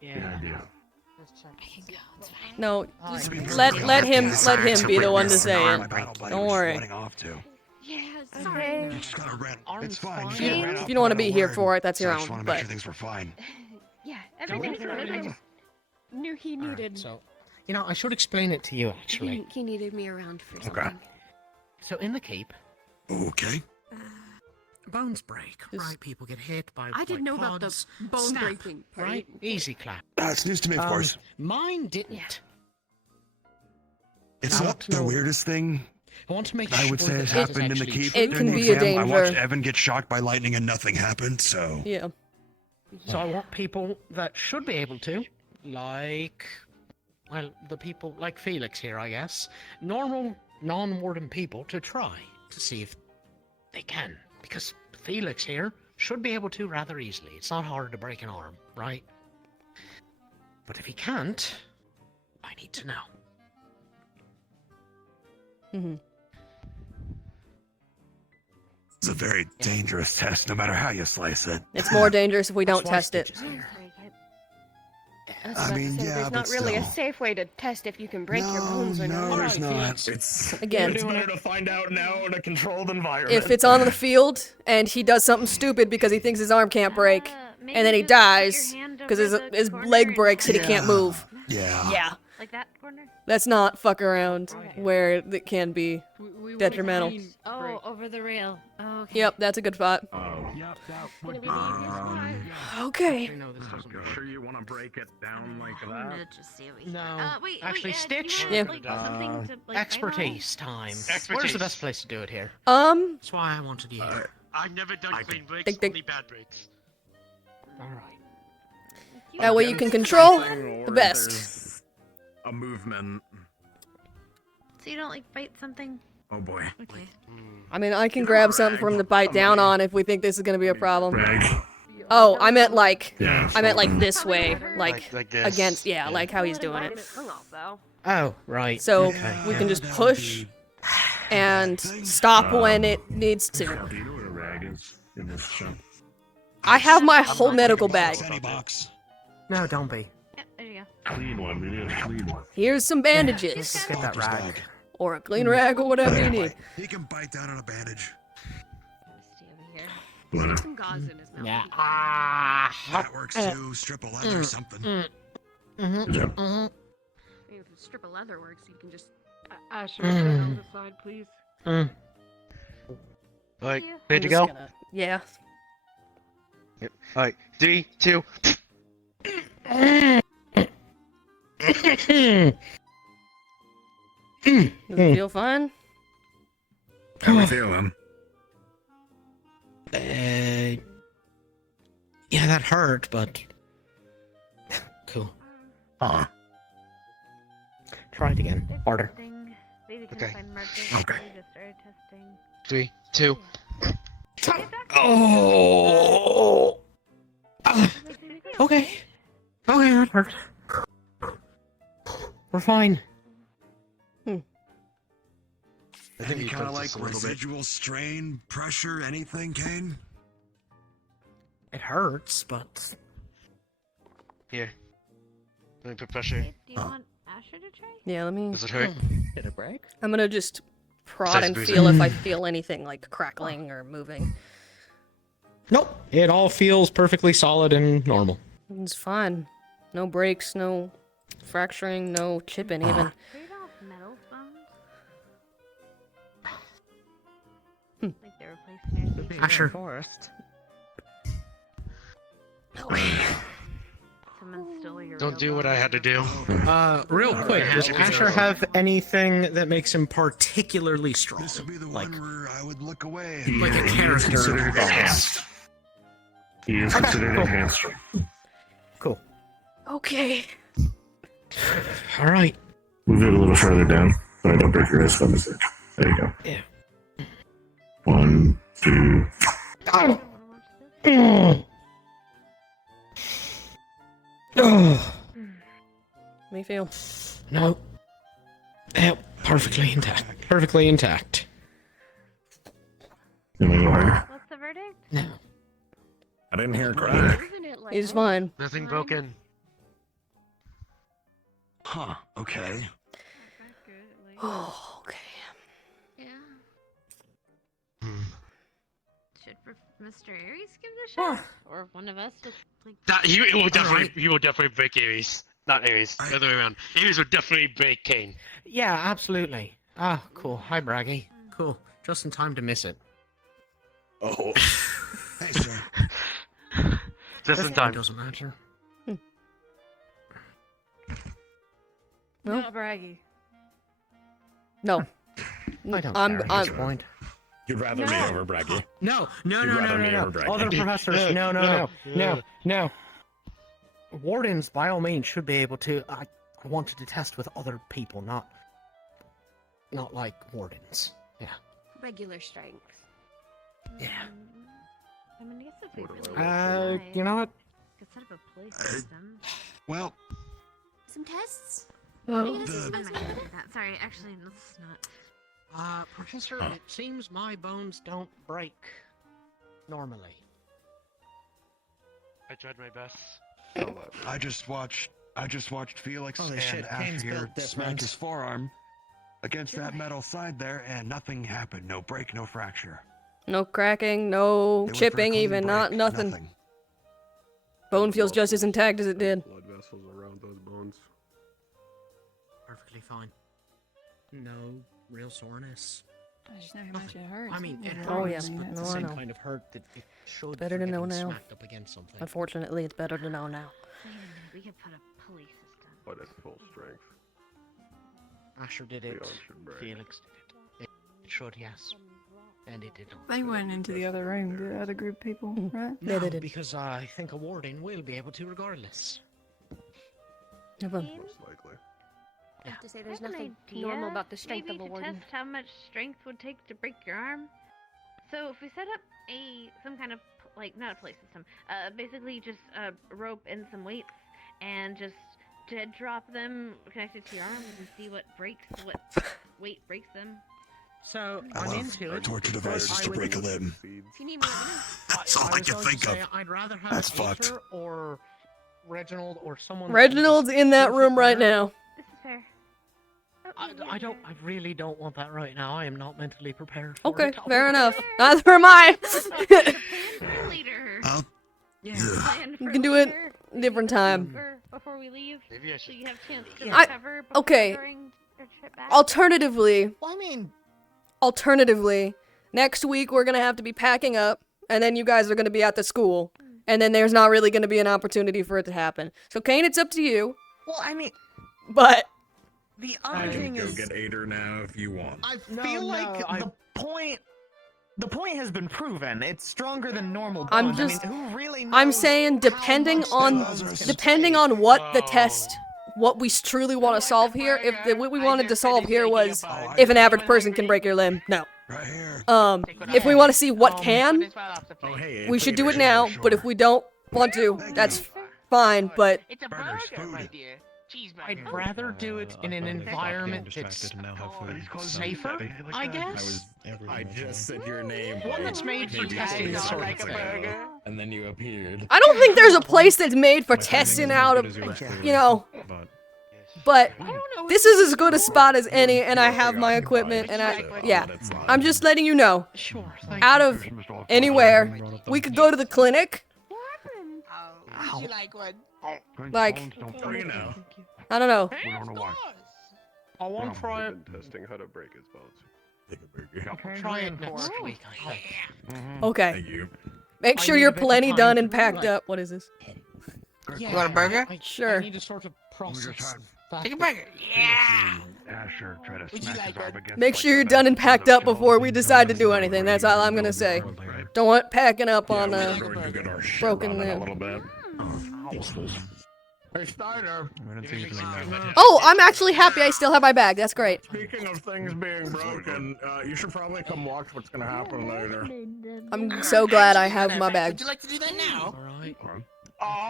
Yeah. I can go. It's fine. No, I just mean, let this let is him like let him this be the one to is say my it. battle buddy Don't was worry. running off to. Yeah, You sorry. just gotta run. Arm's It's fine. fine. You If ran you off don't want to without be a here word. for it, that's your So I just own. want to make But sure things were fine. Yeah, everything's good. I just knew he needed. So, I should explain it to you actually. He needed me around for Okay. something. So in the keep, Okay. bones break, right? People get hit by. I didn't know about the pods, bone snap, breaking part. Right? Easy clap. That's news to me, of course. Mine didn't. It's I not want to the know- weirdest thing I want to make I sure would say that has this is happened in the actually keep. true. It can During the be a exam, I watched danger. Evan get shocked by lightning and nothing happened, so. yeah. So I want people that should be able to, like, well, the people like Felix here, I guess, normal, non-warden people, to try to see if they can, because Felix here should be able to rather easily. It's not hard to break an arm, right? But if he can't, I need to know. hmm It's a very dangerous test, no matter how you slice it. It's more dangerous if we don't That's test why it. Stitch is here. I was I about to mean, say, yeah, there's but not really a still. safe way to test if you can break your No, bones or no, not. there's Alright, not. Felix. It's Again, to find out now in a controlled environment. if it's on the field and he does something stupid because he thinks his arm can't break, and then he dies because his leg breaks and he can't Yeah. move. yeah. Yeah. Like that corner? Let's not fuck around where it can be detrimental. Oh, over the rail. Oh, okay. Yep, that's a good spot. Yep, that Gonna be the easiest one. Okay. No, this doesn't work. Sure you want to break it down like I'm that? gonna just see what we No. wait, Actually, do you Stitch. have, Yeah. like, something to, like, Expertise time. Where's Expertise. the best place to do it here? That's why I wanted you here. I've never done clean breaks, Think, think. only bad breaks. All right. That way you can control the best. A movement. So you don't like bite something? Oh boy. Okay. I mean, I can grab something for him to bite down on if we think this is gonna be a problem. Rag. Oh, I meant like, Yeah. I meant like this way, like Like this. against, yeah, like how he's doing it. Oh, right. So okay. we can just push and stop when it needs to. Do you know where a rag is in this show? I have my whole medical bag. Any box. No, don't be. Yeah, there you go. Clean one, we need a clean one. Here's some bandages. Get that rag. or a clean rag or whatever you need. He can bite down on a bandage. Stick some gauze in his mouth. Yeah. That works too. Strip of leather or something. Good job. I mean, if a strip of leather works, you can just. Asher, stand on the side, please. Alright, ready to go? Yeah. Yep. Alright, 3, 2. Does it feel fine? How we feeling? Yeah, that hurt, but cool. Try it again. Harder. Okay. Okay. 3, 2. Oh. Okay. Okay, that hurt. We're fine. I think Any he kind of bumped us like a little bit. residual strain, pressure, anything, Kane? It hurts, but Here. Let me put pressure. Do you want Asher to try? Yeah, let me. Does it hurt? Did it break? I'm gonna just prod Besides and bruising. feel if I feel anything like crackling or moving. nope. It all feels perfectly solid and normal. It's fine. No breaks, no fracturing, no chipping even. Trade off metal bones. Like they're replacing your Asher. Forest. Someone stole your Don't do what I had to do. Real quick, does Asher have anything that makes him particularly strong? This would be the Like, one where I would look away. He like a is character. considered enhanced. He is considered enhanced. cool. Okay. All right. Move it a little further down, so I don't break your wrist on this edge. There you go. Yeah. 1, 2. Let me feel. No. Yep, perfectly intact. Perfectly intact. You want to go harder? What's the verdict? No. I didn't hear a crack. He's fine. Nothing broken. Huh, okay. Oh, okay. Yeah. Hmm. Should Mr. Aries give it a shot? Or one of us with like That he will definitely break Ares. Not Ares. The other way around. Ares will definitely break Kane. Yeah, absolutely. Ah, cool. Hi, Braggy. Cool. Just in time to miss it. Oh. Hey, sir. Just in time. Doesn't matter. No. Not braggy. No. I don't I'm, care at this point. You'd rather me over Braggy. No, no, You'd no, no, rather no, me no. over Braggy. Other professors, no. Wardens, by all means, should be able to. I wanted to test with other people, not like wardens. Yeah. Regular strength. Yeah. I mean, I guess if we really You know what? could set up a play system. Well, Some tests? Oh. Maybe this is I'm the not best gonna way. do that. Sorry, actually, let's not. Professor, it seems my bones don't break normally. I tried my best. I just watched Felix Holy and shit, Asher Kane's here built different. smack his forearm against that metal side there, and nothing happened. No break, no fracture. No cracking, no They went for a chipping clean even, break, nothing. Bone feels just as intact as it did. Blood vessels around those bones. Perfectly fine. No real soreness. I just know how much it hurts. I mean, it hurts, Oh, yeah. but it's No, the I same know. kind of hurt that it should. Better to for know getting now. Smacked up against something. Unfortunately, it's better to know now. We could put a pulley system. But at full strength. Asher did it. Leon should break. Felix did it. It should, yes. And it did not. They went into the other room, the other group of people, right? No, because I think a warden will be able to regardless. Have a- Most likely. I have to say, I there's have an nothing idea, normal about the strength maybe of a to warden. test how much strength would take to break your arm. So if we set up some kind of like not a play system, basically just a rope and some weights, and just dead drop them connected to your arms and see what weight breaks them. So I I'm love into it. torture devices I to would- break a limb. If you need more, That's all I was can going to think say, of. I'd rather have That's Acer fucked. or Reginald or someone. Reginald's in that room right now. This is fair. I really don't want that right now. I am not mentally prepared for Okay, it. fair enough. Neither am I. Later. Yeah. Plan You for can do it later, different time. before we leave, Maybe I so should. you have a chance to I- recover before okay. during your trip back. Alternatively, Well, I mean, next week we're gonna have to be packing up, and then you guys are gonna be at the school, and then there's not really gonna be an opportunity for it to happen. So Kane, it's up to you. well, I mean, But the I other can thing go is, get Ader now if you want. I feel like the point has been proven. It's stronger than normal bones. I'm just, I mean, who really knows I'm saying depending on what the test, what we truly want to solve here. If what we wanted to solve here was if an average person can break your limb, no. If we want to see what can, we should do it now. But if we don't want to, that's fine. But It's a burger, my dear. Cheeseburger. I'd rather do it in an environment that's safer, I guess. I just said your name. One that's made for maybe testing this 6 sort of seconds thing. ago, and then you appeared. I don't think there's a place that's made for testing out of, you know. But this is as good a spot as any, and I have my equipment, and I'm just letting you know. Out of anywhere, we could go to the clinic. Would you like one? Like, you know. I don't know. We don't know why. I want to try it. We've been testing how to break his bones. Try it next week, I think. Okay. Thank you. Make I sure need you're a bit of plenty time done to and packed like- up. What is this? You want a burger? Sure. I need to sort of process. Take a burger. Yeah. Asher, try to Would you smack like his arm one? against Make like sure the you're done and metal packed up before we decide to do anything. That's all I'm gonna say. Don't want packing up on broken limb. Hey, Steiner. Oh, I'm actually happy I still have my bag. That's great. Speaking of things being broken, you should probably come watch what's gonna happen later. I'm so glad I have my bag. Would you like to do that now? Alright.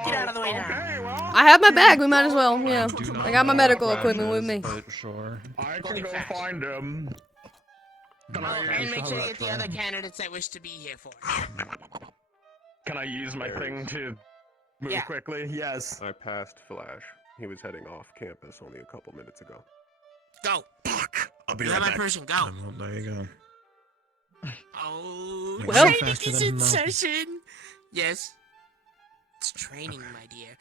Get out of the way now. I have my bag. We might as well. Yeah. I got my medical equipment with me. Sure. I can go find him. Can And make sure you get the other candidates that wish to be here for you. Can I use my thing to move Yeah. quickly? Yes. I passed Flash. He was heading off campus only a couple minutes ago. Go. I'll be You right have my back. person. Go. There you go. Oh, Well- training Faster is than in Mo. session. Yes. It's training, my dear.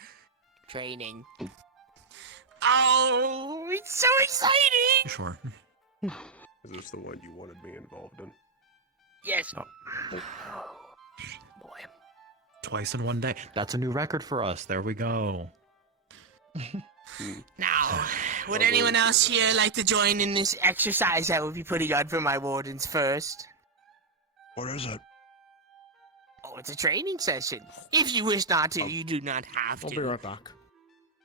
Training. Oh, it's so exciting! Sure. Is this the one you wanted me involved in? Yes. Twice in one day. That's a new record for us. There we go. Now, would anyone else here like to join in this exercise I will be putting on for my wardens first? What is it? Oh, it's a training session. If you wish not to, you do not have to. I'll be right back.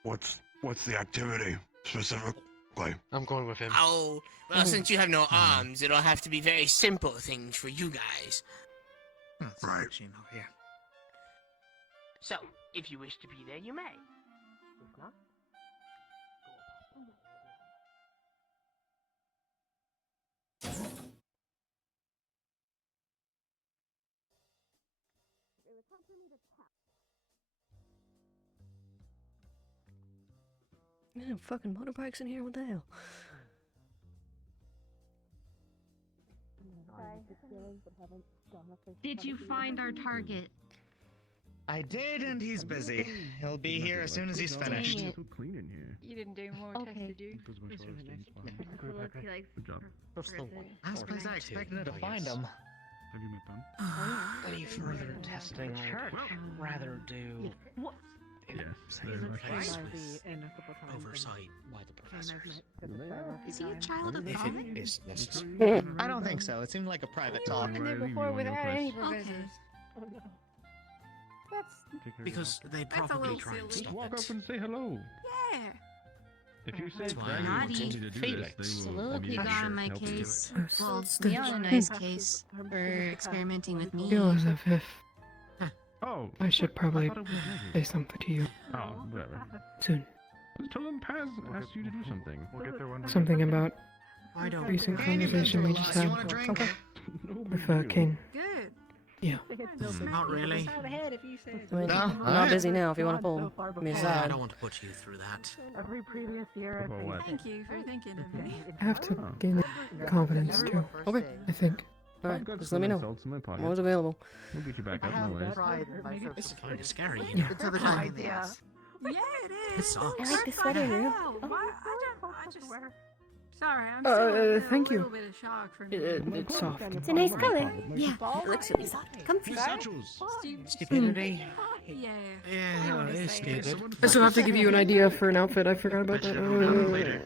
What's the activity specifically? I'm going with him. Oh, well, since you have no arms, it'll have to be very simple things for you guys. Right. So, if you wish to be there, you may. If not, Man, fucking motorbikes in here. What the hell? Did you find our target? I did, and he's busy. He'll be here as soon as he's finished. Dang it. So clean in here. You didn't do more tests, did you? that's the last place I expected to find him. Have you met them? Any further testing I'd rather do. Yes. Oversight by the professors. Is he a child of If God? it is necessary. I don't think so. It seemed like a private talk. And then before without any professors. Because they'd That's a probably little try and silly. stop Walk it. up and say hello. Yeah. If you say That's why Dragon I Naughty. told me to do Felix. this, they will Look, you got immediately on my help you do case. it. Well, me on a nice case for experimenting with me. Joseph, Oh, I should probably thought it was Dragon. say something to you Oh, whatever. soon. Just tell them Paz asked you to do something. We'll get there one Something about I don't. recent conversation we just You had want a drink? with Kane. Good. Yeah. Not really. I mean, I'm not busy now if you want to pull me I aside. don't want to put you through that. Every previous year, For what? Thank you for thinking of me. I have to gain the confidence too. Okay. I think. Alright, Got just some let me know. insults in my pocket. What was available? We'll get you back up, no worries. This is kind of scary. Yeah. It's the time in the ass. Yeah, it It is. sucks. I like the sweater, Rue. I just sorry, I'm still in thank a you. little bit of shock from It's soft. It's a nice color. Yeah, it looks really soft. Comfy. Stupidity. Yeah. Yeah, it's stupid. I still have to give you an idea for an outfit. I forgot about that.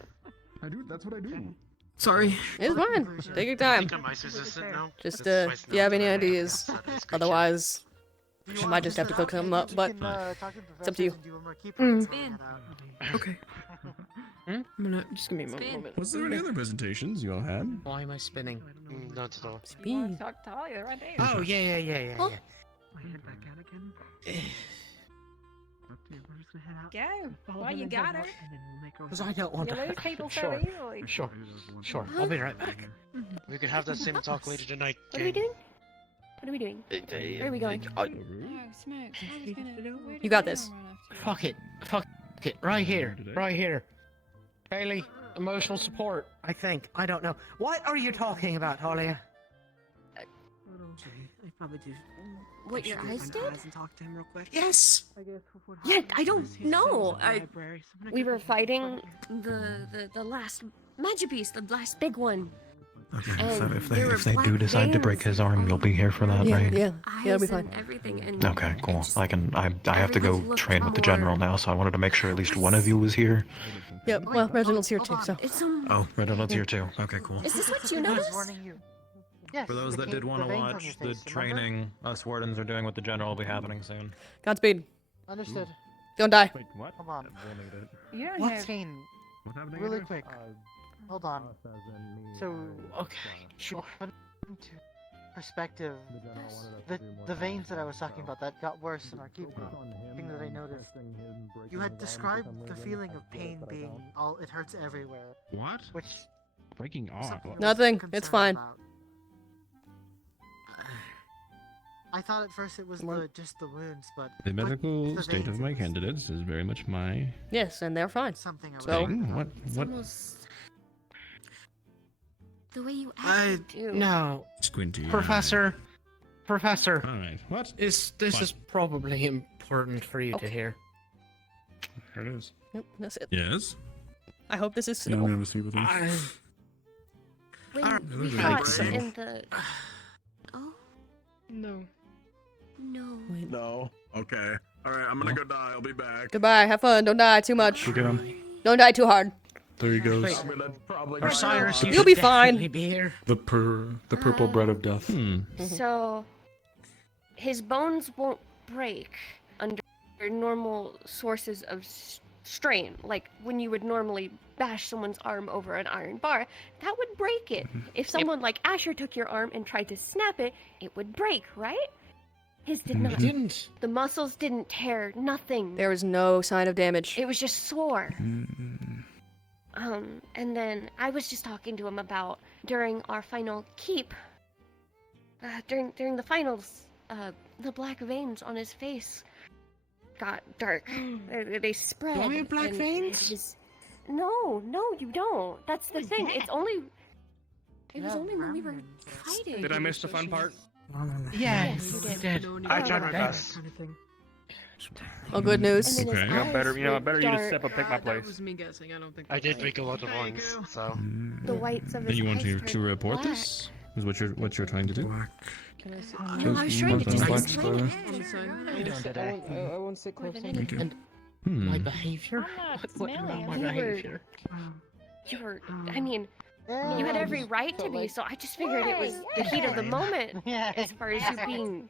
I do. That's what I do. Sorry. It's fine. Take your time. Think I'm ice resistant now? Just That's if you have any ideas, good otherwise I might just have to cook something up. But it's up to you. Okay. I'm gonna just give me a moment. Was there any other presentations you all had? Why am I spinning? Not at all. Speed. Talk to Talia right there. Oh, yeah. Huh? Go. Well, you got her. Because I don't want You to. lose people so Sure. easily. Sure. I'll be right back. We could have that same talk later tonight. What are we doing? What are we doing? Where are we going? Oh, smokes. I was gonna. where You got did this. Leon run off to? Fuck it. Right here. Right here. Bailey, emotional support, I think. I don't know. What are you talking about, Talia? I probably do. What your eyes did? And talk to him real quick. Yes! Yeah, I don't know. We were fighting the last magic beast, the last big one. Okay, And so if there were they black do decide to break veins his arm, you'll be here for that, Yeah, right? yeah, it'll be Eyes fine. and everything. And Okay, cool. I have to go everything looked train with the more- general now, so I wanted to make sure at least one of you was here. Yep. Well, Reginald's here too, so. It's Oh, Reginald's here too. Okay, cool. Is this what you noticed? For those that did want to watch, the training us wardens are doing with the general will be happening soon. Godspeed. Understood. Don't die. Wait, what? Come on. You don't What have. scene? What's happening? Really Adrian? quick. Hold on. So, Okay, sure. put into perspective, the veins that I was talking about that got worse, and I keep thing that I noticed. You had described the feeling of pain being all it hurts everywhere. What? Which Breaking off. something I was Nothing. It's concerned fine. about. I thought at first it was just the wounds, but The medical the state veins, of my candidates is very much my Yes, and they're fine. something I was So. thing. What? It's What? almost the way you I act too. no, Squinty. Professor. All right. What? This What? is probably important for you to hear. There it is. Yep, that's it. Yes. I hope this is. Yeah, I'm gonna speak with him. When we Alright. fought in the. Oh No. no. No. Okay. All right. I'm gonna go die. I'll be back. Goodbye. Have fun. Don't die too much. Look at him. Don't die too hard. There he goes. I'm gonna probably. Osiris, you You'll be should fine. definitely be here. The purple bread of death. So, his bones won't break under normal sources of strain. Like when you would normally bash someone's arm over an iron bar, that would break it. If someone like Asher took your arm and tried to snap it, it would break, right? His did not. It didn't. The muscles didn't tear, nothing. There was no sign of damage. It was just sore. And then I was just talking to him about during our final keep. During the finals, the black veins on his face got dark. They spread. Do I have black and veins? No, you don't. That's the thing. It's only. It was only when we were fighting. Did I miss the fun part? Yes, you you did. did. I tried my best. Oh, good news. And then his Okay. eyes Better you would just step step up, take my place. That was me guessing. I don't think. I did drink a lot of wines, so. The whites of Then his you want eyes to report black. this? Is what you're trying to do? Black. Can I see? No, I was trying to just Black explain star. it. How you doing today? I won't sit close. Thank you. And Hmm. my behavior? I'm not What smelly, about my I'm not. behavior? You were. I mean, you had every right to be. So I just figured it was the heat of the moment. As far as you being.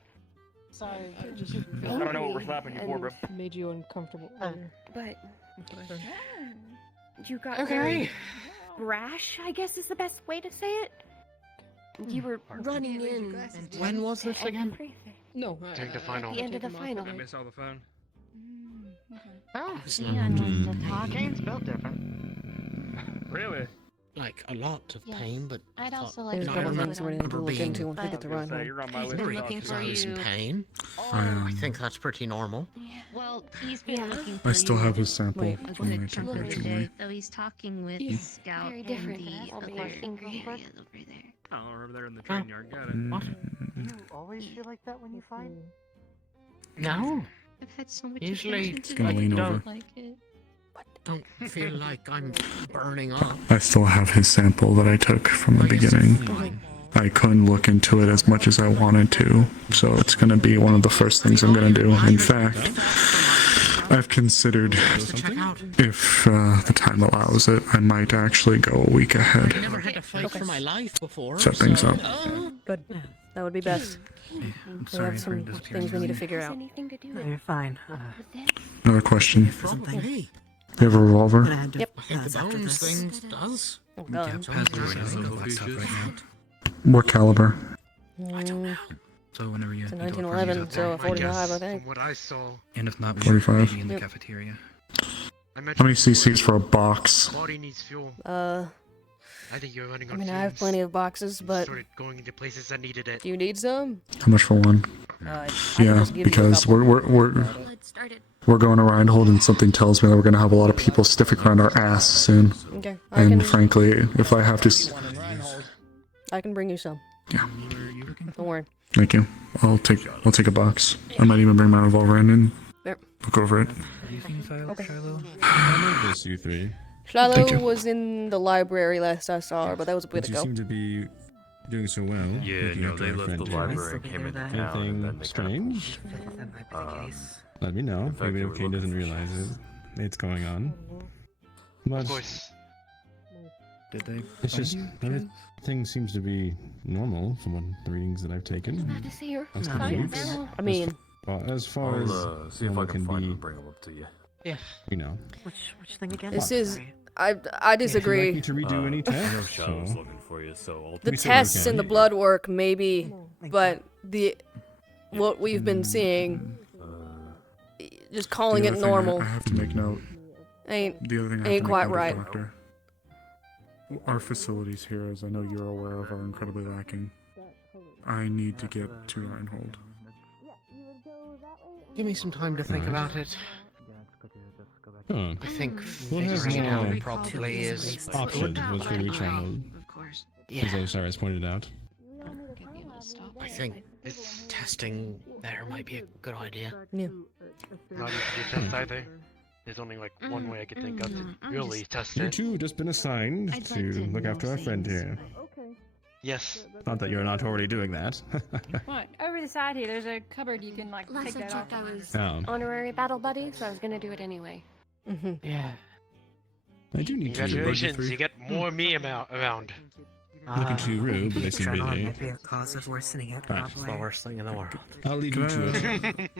Sorry. I just I don't know what we're slapping you for, bro. made you uncomfortable. earlier. But you got Okay. very brash, I guess is the best way to say it. You were running in. When was this again? Everything. No. During the final. At the end of the final. I miss all the fun. Oh, It's yeah, not- the Kane's built different. Really? like a lot of pain, but I'd thought- also like There's to a couple know things what we're going to remember look into being- when we get to Reinhold. He's been looking for I was in you. pain. I I think that's pretty normal. Well, he's been looking for I still you have his sample a from my good chunk of the temperature. day, though he's talking with He's Scout very and different the than other Albert Ingrid. areas over there. Oh, over there in the train yard. Got it. What? You always feel like that when you fight? No. I've had so much Usually, attention gonna I lean don't, over. like it. don't feel like I'm burning up. I still have his sample that I took from the beginning. I couldn't look into it as much as I wanted to, so it's going to be one of the first things I'm going to do. In fact, I've considered if the time allows it, I might actually go a week ahead. I never had to fight for my life before. Set things up. Good. That would be best. I'm We sorry have for some disappearing things we need to early. figure out. Anything to do No, with you're fine. Another question. Something. You have a revolver? Yep. I think the bones things does. Oh, God. What caliber? So whenever you It's a you go for 1911, music, so a I 45, I From think. what I saw, And if not, we 45. maybe in the Yep. cafeteria. I mentioned How many before, cc's for a box? body needs fuel. I I think you're running I on mean, fumes. I have plenty of boxes, but Started going into places that needed it. do you need some? How much for one? I can Yeah, just give you a because couple. we're going to Reinhold, and something tells me that we're going to have a lot of people sniffing around our ass soon. Okay. And frankly, if I have to, I can bring you some. Yeah. Don't worry. thank you. I'll take a box. I might even bring my revolver in and Yep. look over it. Okay. I know this, you three. Thank you. Shiloh was in the library last I saw her, but that was a bit But you ago. seem to be doing so well. Yeah, looking no, after they our left friend the here. library and came into town. and then Anything they strange? Let me know. fact, Maybe they were Kane doesn't looking for realize it's going on. But Of course. Did they? it's just everything seems to be normal from what the readings that I've taken. Glad to see you're Last fine couple weeks. now. I mean, As far as see if I normal can find be, and bring them up to you. Yeah. you know. Which thing again? this Sorry. is. I Would you disagree. like me to redo any I know tests? Shadow's So- looking for you, so I'll The We certainly tests and the can. blood work, maybe, but what we've been seeing, just calling The it other thing normal, I have to make note. ain't The other thing I have ain't to quite make note right. of, Doctor. Our facilities here, as I know you're aware of, are incredibly lacking. I need to get to Reinhold. Give me some time to think about it. Huh. I think We'll have figuring it out more probably is options good. once we reach Reinhold. Of course. As Osiris pointed out. I think testing there might be a good idea. Yeah. Not easy to test either. There's only like one way I could think of to I'm really just- test You it. two just been assigned I'd to like to look know after our friend things. here. Yes. Not that you're not already doing that. What? Over the side here, there's a cupboard you can like Last take I that checked, off. I was Oh. honorary battle buddy, so I was gonna do it anyway. Yeah. I do need to Congratulations, you get more me around. Looking too rude, but they seem busy. Maybe a cause of worsening it, Right. probably. It's the worst thing in the world. I'll leave you to it.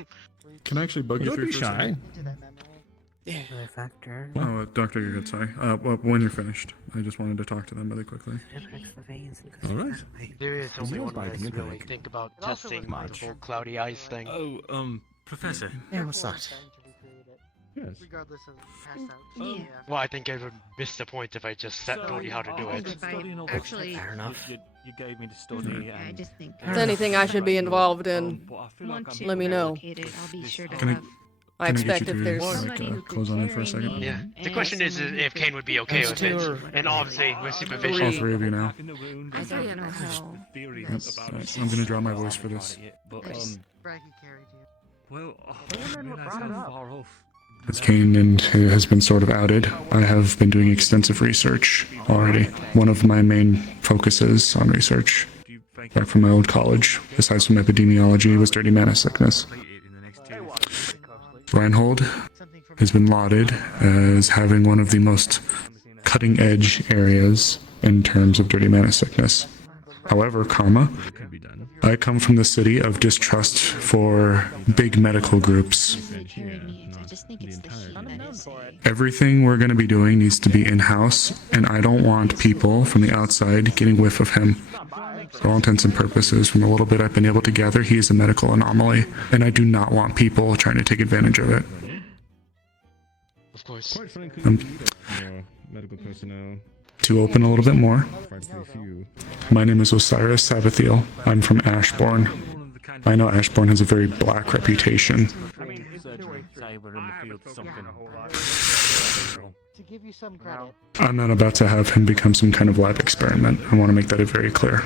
Can I actually bug you Don't through be for a shy. second? Yeah. Factor. Oh, Doctor, you're good. Sorry. Well, when you're finished, I just wanted to talk to them really quickly. Affects the veins and All right. There is only Zero one way biting to really intellect. think about It also testing was the much. whole cloudy eyes thing. Oh, Professor. Yeah, what's that? Yes. Regardless of pass out. Yeah. Well, I think I would miss the point if I just told you how to do it. If I actually, Fair enough. You gave me to study. I just think If there's anything I should be involved in, want to let me know. locate it, I'll be sure to Can I- have. I Can I get expect you if to there's. like, close on it for a second? Yeah. The And question is someone if who Kane would be okay As with to it. your- And obviously, with All supervision. three of you now. I don't know how. Yep. I'm gonna draw my voice for this. Braggy carried you. Well, I realize how far off. As Kane and has been sort of outed, I have been doing extensive research already. One of my main focuses on research, back from my old college, besides from epidemiology, was dirty mana sickness. Reinhold has been lauded as having one of the most cutting-edge areas in terms of dirty mana sickness. However, Karma, Could be done. I come from the city of distrust for big medical groups. I just think it's the heat that is. Everything we're going to be doing needs to be in-house, and I don't want people from the outside getting whiff of him. For all intents and purposes, from the little bit I've been able to gather, he is a medical anomaly, and I do not want people trying to take advantage of it. Of course. Quite frankly, Um, for medical personnel, to open a little bit more. My name is Osiris Sabathiel. I'm from Ashbourne. I know Ashbourne has a very black reputation. To give you some credit. I'm not about to have him become some kind of lab experiment. I want to make that very clear.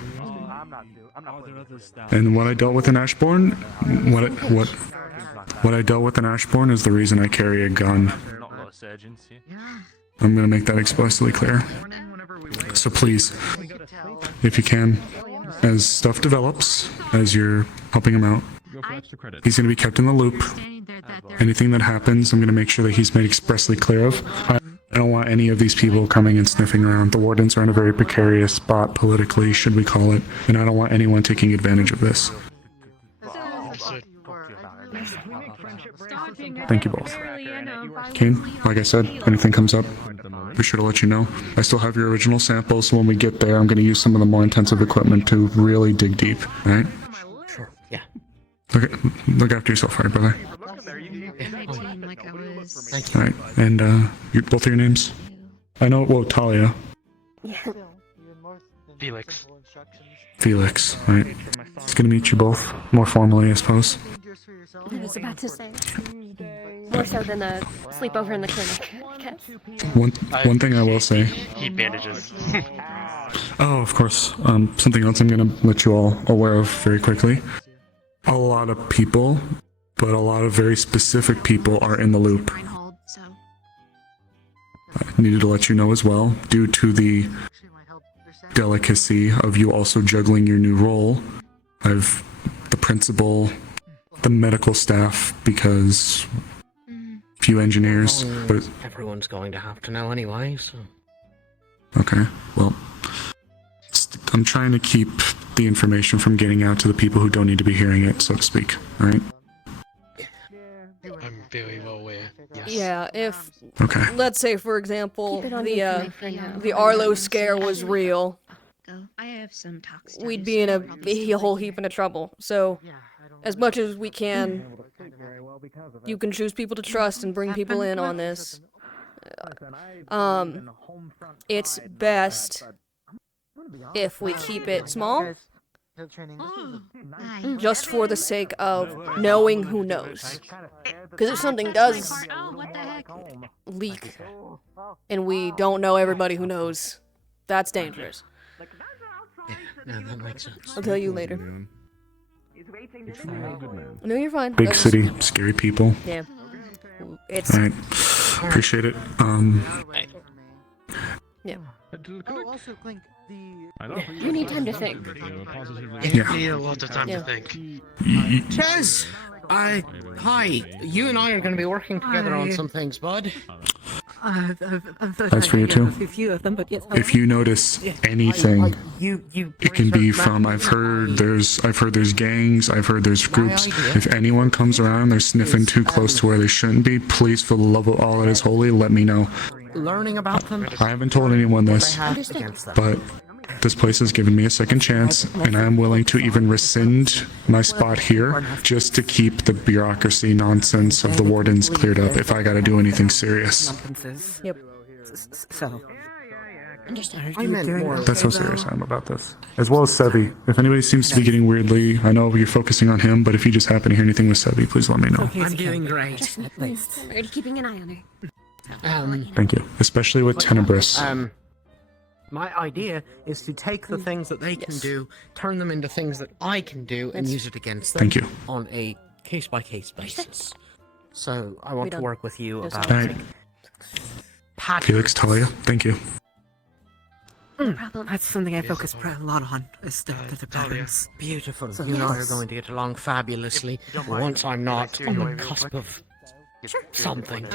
And what I dealt with in Ashbourne, what I dealt with in Ashbourne is the reason I carry a gun. I'm gonna make that explicitly clear. So please, if you can, as stuff develops, as you're helping him out, he's gonna be kept in the loop. Anything that happens, I'm gonna make sure that he's made expressly clear of. I don't want any of these people coming and sniffing around. The wardens are in a very precarious spot politically, should we call it, and I don't want anyone taking advantage of this. Thank you both. Kane, like I said, anything comes up, be sure to let you know. I still have your original samples, so when we get there, I'm going to use some of the more intensive equipment to really dig deep, alright? Sure, yeah. Look after yourself, alright, brother? Thank you. Alright, and both of your names? I know, well, Talia. Felix. Felix, alright. It's gonna meet you both, more formally, I suppose. I was about to say. More so than a sleepover in the clinic, I guess. One thing I will say. Heat bandages. Oh, of course. Something else I'm gonna let you all aware of very quickly. A lot of people, but a lot of very specific people are in the loop. I needed to let you know as well, due to the delicacy of you also juggling your new role. I've the principal, the medical staff, because few engineers, but everyone's going to have to know anyway, so. Okay, well, I'm trying to keep the information from getting out to the people who don't need to be hearing it, so to speak, alright? I'm very well aware. Yes. Yeah, if Okay. let's say for example the Arlo scare was real, I have some talks. we'd be in a whole heap of trouble. So as much as we can, you can choose people to trust and bring people in on this. It's best if we keep it small, just for the sake of knowing who knows. Because if something does leak and we don't know everybody who knows, that's dangerous. Yeah, that makes sense. I'll tell you later. No, you're fine. Big city, scary people. Yeah. It's... Alright, appreciate it. Yeah. Oh, also, Clink, You need time to think. Yeah. You need a lot of time to think. Chaz! Hi. You and I are going to be working together on some things, bud. That's for you too. A few of them, but yes. If you notice anything, it can be from, I've heard there's gangs, I've heard there's groups. If anyone comes around, they're sniffing too close to where they shouldn't be, please, for the love of all that is holy, let me know. Learning about them. I haven't told anyone this, but this place has given me a second chance, and I am willing to even rescind my spot here just to keep the bureaucracy nonsense of the wardens cleared up if I gotta do anything serious. Yep. So. I meant more. That's how serious I am about this. As well as Sevi. If anybody seems to be getting weirdly, I know you're focusing on him, but if you just happen to hear anything with Sevi, please let me know. I'm doing great. We're already keeping an eye on her. Thank you. Especially with Tenebris. My idea is to take the things that they can do, turn them into things that I can do, and use it against them. Thank you. On a case-by-case basis. So I want to work with you about Alright. Felix, Talia, thank you. That's something I focus a lot on, is the patterns. Beautiful. So, You and I are going to get along fabulously. Once I'm not on the cusp of something.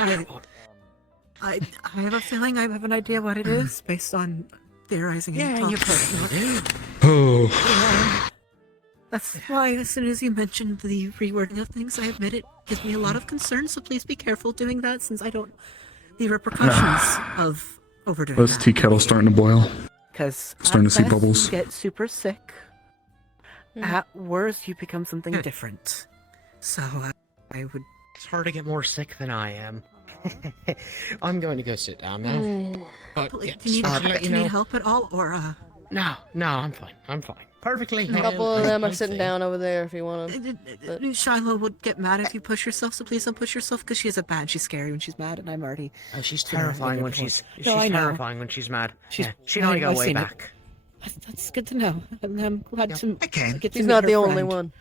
I have a feeling I have an idea what it is, based on theorizing and talking. You probably do. Oh. That's why, as soon as you mentioned the rewording of things, I admit it gives me a lot of concern, so please be careful doing that, since I don't... the repercussions of overdoing This tea kettle's starting to boil. Because Starting to see bubbles. you get super sick. At worst, you become something different. So, I would... It's hard to get more sick than I am. I'm going to go sit down now. But Do yeah, you just to let you know. need help at all, or No, I'm fine. I'm fine. Perfectly. A couple of them are sitting healthy. down over there if you want them. Shiloh would get mad if you push yourself, so please don't push yourself, because she is a bad. She's scary when she's mad, and I'm already. Oh, she's been around terrifying her when before. she's. No, She's I know. terrifying when she's mad. She's. Yeah, she and I go I've way seen it. back. That's good to know. I'm glad to get to She's meet not her the only friend. one.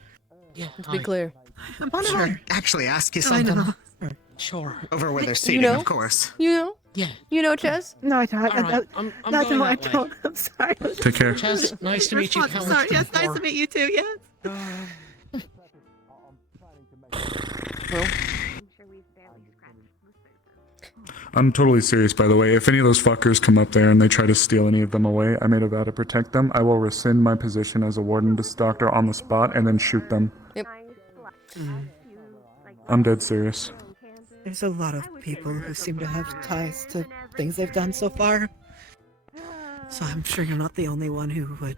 Yeah, Let's be clear. I'm on Sure, her. actually ask you I something. know. Sure. Over where they're You seating, know? of course. You know? Yeah. You know, Chess? No, I don't. All right, I'm no, going no, I that way. don't. I'm sorry. Take care. Chaz, nice to meet you. Can't wait Sorry, to yes, talk nice more. to meet you too. Yes. I'm totally serious, by the way. If any of those fuckers come up there and they try to steal any of them away, I made a vow to protect them. I will rescind my position as a warden doctor on the spot and then shoot them. Yep. I'm dead serious. There's a lot of people who seem to have ties to things they've done so far. So I'm sure you're not the only one who would.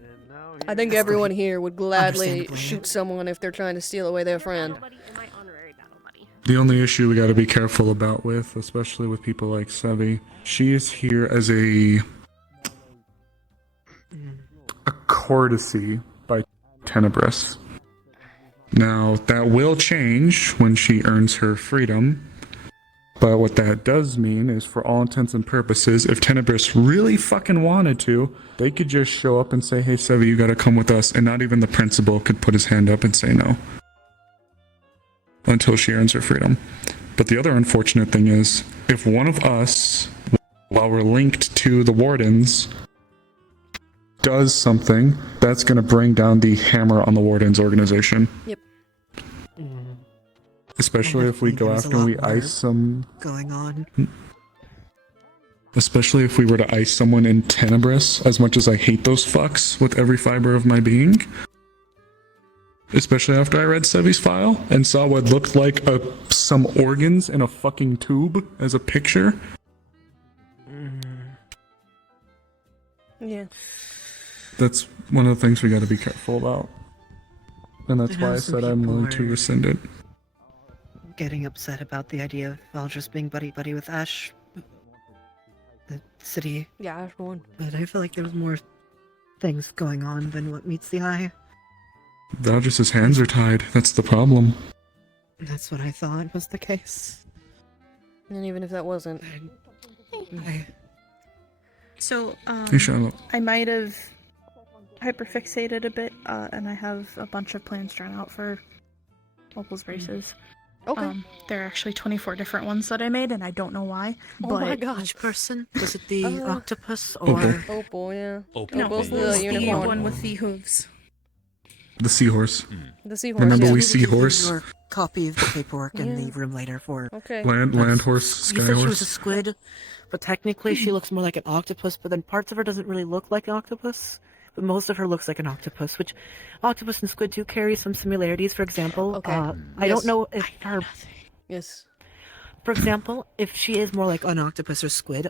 I think everyone here would gladly Understandably. shoot someone if they're trying to steal away their friend. The only issue we gotta be careful about with, especially with people like Sevi, she is here as a courtesy by Tenebris. Now, that will change when she earns her freedom, but what that does mean is, for all intents and purposes, if Tenebris really fucking wanted to, they could just show up and say, hey, Sevi, you gotta come with us, and not even the principal could put his hand up and say no. Until she earns her freedom. But the other unfortunate thing is, if one of us, while we're linked to the wardens, does something, that's going to bring down the hammer on the wardens organization. Yep. Especially if we go There's a after and we lot more ice some. going on. Especially if we were to ice someone in Tenebris, as much as I hate those fucks with every fiber of my being. Especially after I read Sevi's file and saw what looked like some organs in a fucking tube as a picture. Yeah. That's one of the things we gotta be careful about. And that's I know why I some said I'm people willing to are- rescind it. Getting upset about the idea of Valdris being buddy-buddy with Ash. The city. Yeah, Ash won. But I feel like there's more things going on than what meets the eye. Valdris's hands are tied. That's the problem. That's what I thought was the case. And even if that wasn't. So, Hey, Charlotte. I might have hyperfixated a bit, and I have a bunch of plans drawn out for Opal's braces. Okay. There are actually 24 different ones that I made, and I don't know why. Oh but my god. Which person? Was it the octopus Opal. or... Opal, yeah. Opal. No, Opal's Opal's the the unicorn. one with the hooves. The seahorse. The seahorse. Remember yeah. we seahorse? Your copy of the paperwork in the Yeah. room later for... Okay. Land horse, You sky said she was a horse. squid, but technically she looks more like an octopus, but then parts of her doesn't really look like an octopus. But most of her looks like an octopus, which octopus and squid do carry some similarities. For example, Okay. I Yes. don't know if her... Yes. For example, if she is more like an octopus or squid,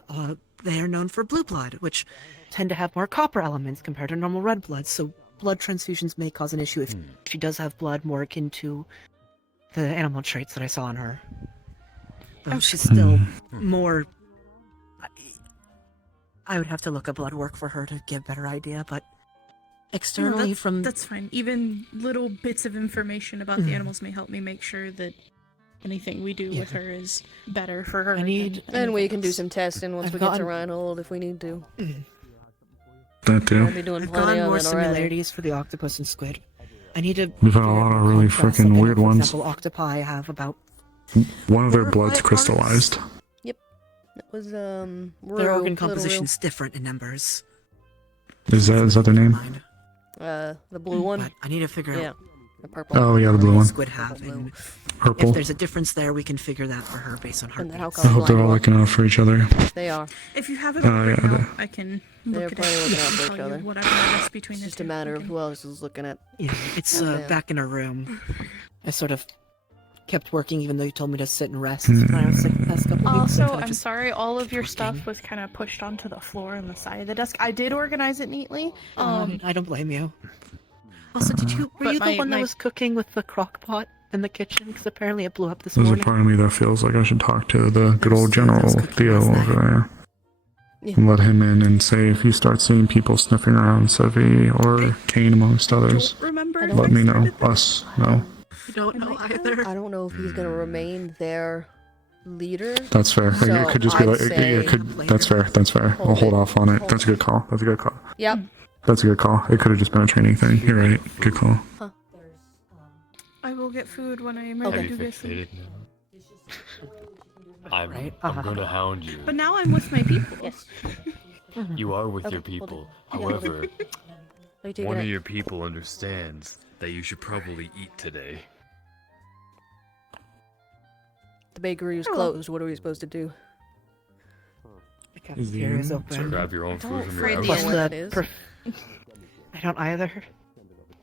they are known for blue blood, which tend to have more copper elements compared to normal red blood. So blood transfusions may cause an issue if she does have blood more akin to the animal traits that I saw in her. Though she's still more... I would have to look at blood work for her to get a better idea, but externally That's fine. Even little bits of information about the animals may help me make sure that anything we do with her is better for her. I need... And we can do some testing once I've we get to gotten- Reinhold if we need to. That too. I'll be doing I've plenty gotten of more it already. similarities for the octopus and squid. I need to... We've had a lot of really contrast, freaking like, I know, weird for ones. example, octopi have about... One of their Four or blood's five crystallized. Yep. That was, Their Rue, organ Little composition's different in numbers. Is that their name? Rue. The blue one? But I need to figure Yeah. out The purple. Oh, yeah, the blue what one. squid have, and Purple. if there's a difference there, we can figure that for her based on And then how heartbeats. I hope they're all looking out for each other. They are. If you have it Oh, right yeah, now, they- I can They're look at probably it looking out and for tell each you other. what I noticed between It's the just two. a matter of Okay. who else is looking at. Yeah, it's Okay. back in her room. I sort of kept working even though you told me to sit and rest when I was sick the past couple weeks. Also, I kinda I'm just- sorry, all of your stuff was kind of pushed onto the floor on the side of the desk. I did organize it neatly. I don't blame you. Also, were But you the one that was cooking with the crock pot? in the kitchen? Because apparently it blew up this There's a morning. part of me that feels like I should talk to the good old General Theo over there. And let him in and say if you start seeing people sniffing around Sevi or Kane amongst others, let me know. Us know. I don't know either. I don't know if he's gonna remain their leader. That's fair. So It could just be I'd like, say- that's fair. That's fair. We'll hold off on it. That's a good call. That's a good call. Yep. That's a good call. It could have just been a training thing. You're right. Good call. I will get food when I am Okay. ready to do this. I'm gonna hound you. But now I'm with my people. Yes. You are with Okay, your we'll do- people. yeah. However, Are you taking one it? of your people understands that you should probably eat today. The bakery is closed. What are we supposed to do? The cafeteria is open. Grab your own food from your afraid house. the What's what the that is. I don't either.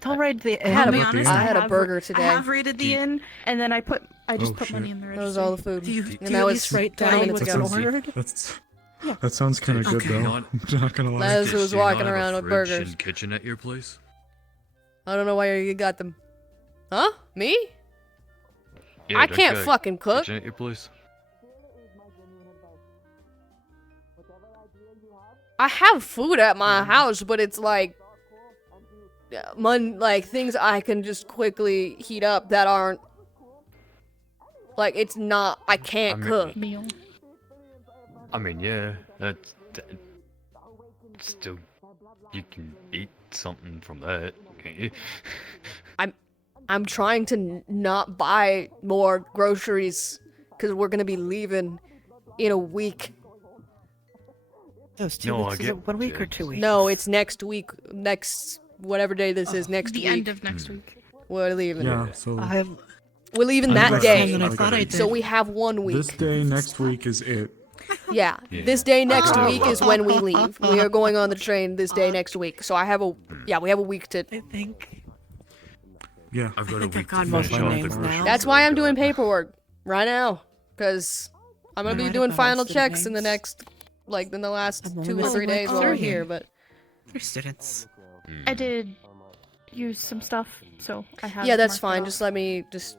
Don't raid the I had inn. a- I had a burger today. I have raided the inn, and then I just Oh, put money in the register. That was all the food. Do you, and do that you at was least write 20 down minutes what's ago. ordered? That sounds kind of good Okay. though. Not- I'm not gonna lie. Laz was Do you not walking have a around with fridge burgers. and kitchen at your place? I don't know why you got them. Huh? Me? Yeah, I don't can't you have fucking cook. Kitchen at your place? I have food at my house, but it's like things I can just quickly heat up that aren't like it's not. I can't cook. I mean, yeah, that's still you can eat something from that, can't you? I'm trying to not buy more groceries because we're gonna be leaving in a week. Those 2 No, I weeks, is get it 1 week or James. 2 weeks? No, it's next week. Next whatever day this is. Next The week. end of next week. We're leaving. Yeah. So We're leaving I'm that less day. time than I thought I So did. we have 1 week. this day next week is it. Yeah, Yeah. this day next Oh. week is when we leave. We are going on the train this day next week. So I have a we have a week to. I think. Yeah. I've got I a think week I've to got most finish of my off the names groceries now. That's that why I've I'm doing got. paperwork right now, because I'm gonna be Alright, doing I've got final most of the checks in the names. next, in the last I'm only 2 or missing 3 my days while we're card. here. But They're students. I did use some stuff, so I have. yeah, that's marked it fine. off. Just let me just.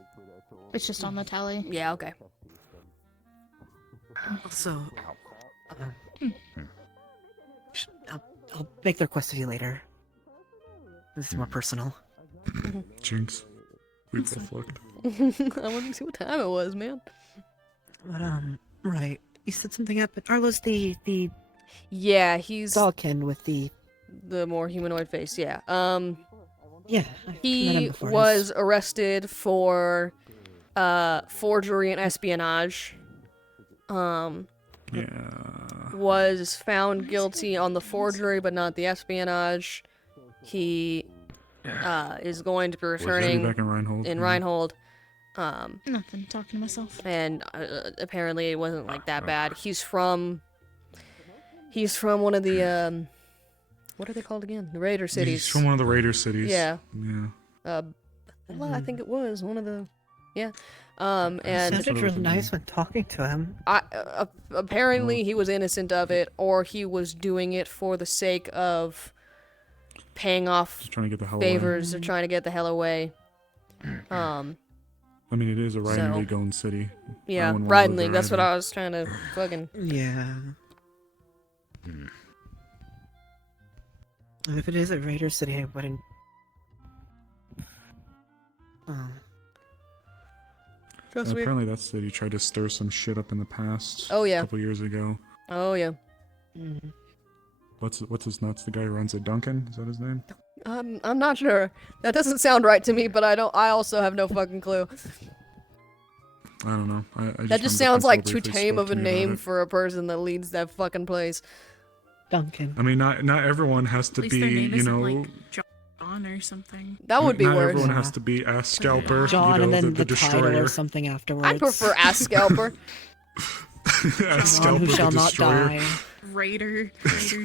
It's just on the tally. Yeah, okay. Also, I'll make the request of you later. This is more personal. Jinx. We both looked. I want to see what time it was, man. But right. You said something up. Arlo's the Yeah, he's dogkin with the more humanoid face. Yeah. yeah. I've met him He before. was arrested for forgery and espionage. Yeah. Was found guilty on the forgery but not the espionage. He is going to be returning back in Reinhold? in Yeah. Reinhold. Nothing. Talking to myself. And apparently it wasn't like that bad. He's from one of the what are they called again? The Raider cities. He's from one of the Raider cities. Yeah. Yeah. Well, I think it was one of the yeah. And sounded really nice when talking to him. Apparently he was innocent of it, or he was doing it for the sake of paying off Just trying to get the hell favors away. or trying to get the hell away. I mean, it is a riding so- league owned city. Yeah, I wouldn't wanna riding live league. there That's what either. I was trying to fucking. Yeah. And if it is a Raider city, I wouldn't. Oh. Trust me. Apparently, that city tried to stir some shit up in the past. Oh, yeah. A couple years ago. Oh yeah. What's his nuts? The guy who runs it, Duncan? Is that his name? I'm not sure. That doesn't sound right to me, but I also have no fucking clue. I don't know. I That remember just the sounds like principal too briefly tame spoke of a to me about name it. for a person that leads that fucking place. Duncan. I mean, not everyone has to At least be, their name you isn't know. like John or something. That would be not worse. everyone has to be Ass Scalper. John, you know, and then the the title destroyer. or something afterwards. I'd prefer Ass Scalper. Ass John Scalper, who the shall not destroyer. die. Raider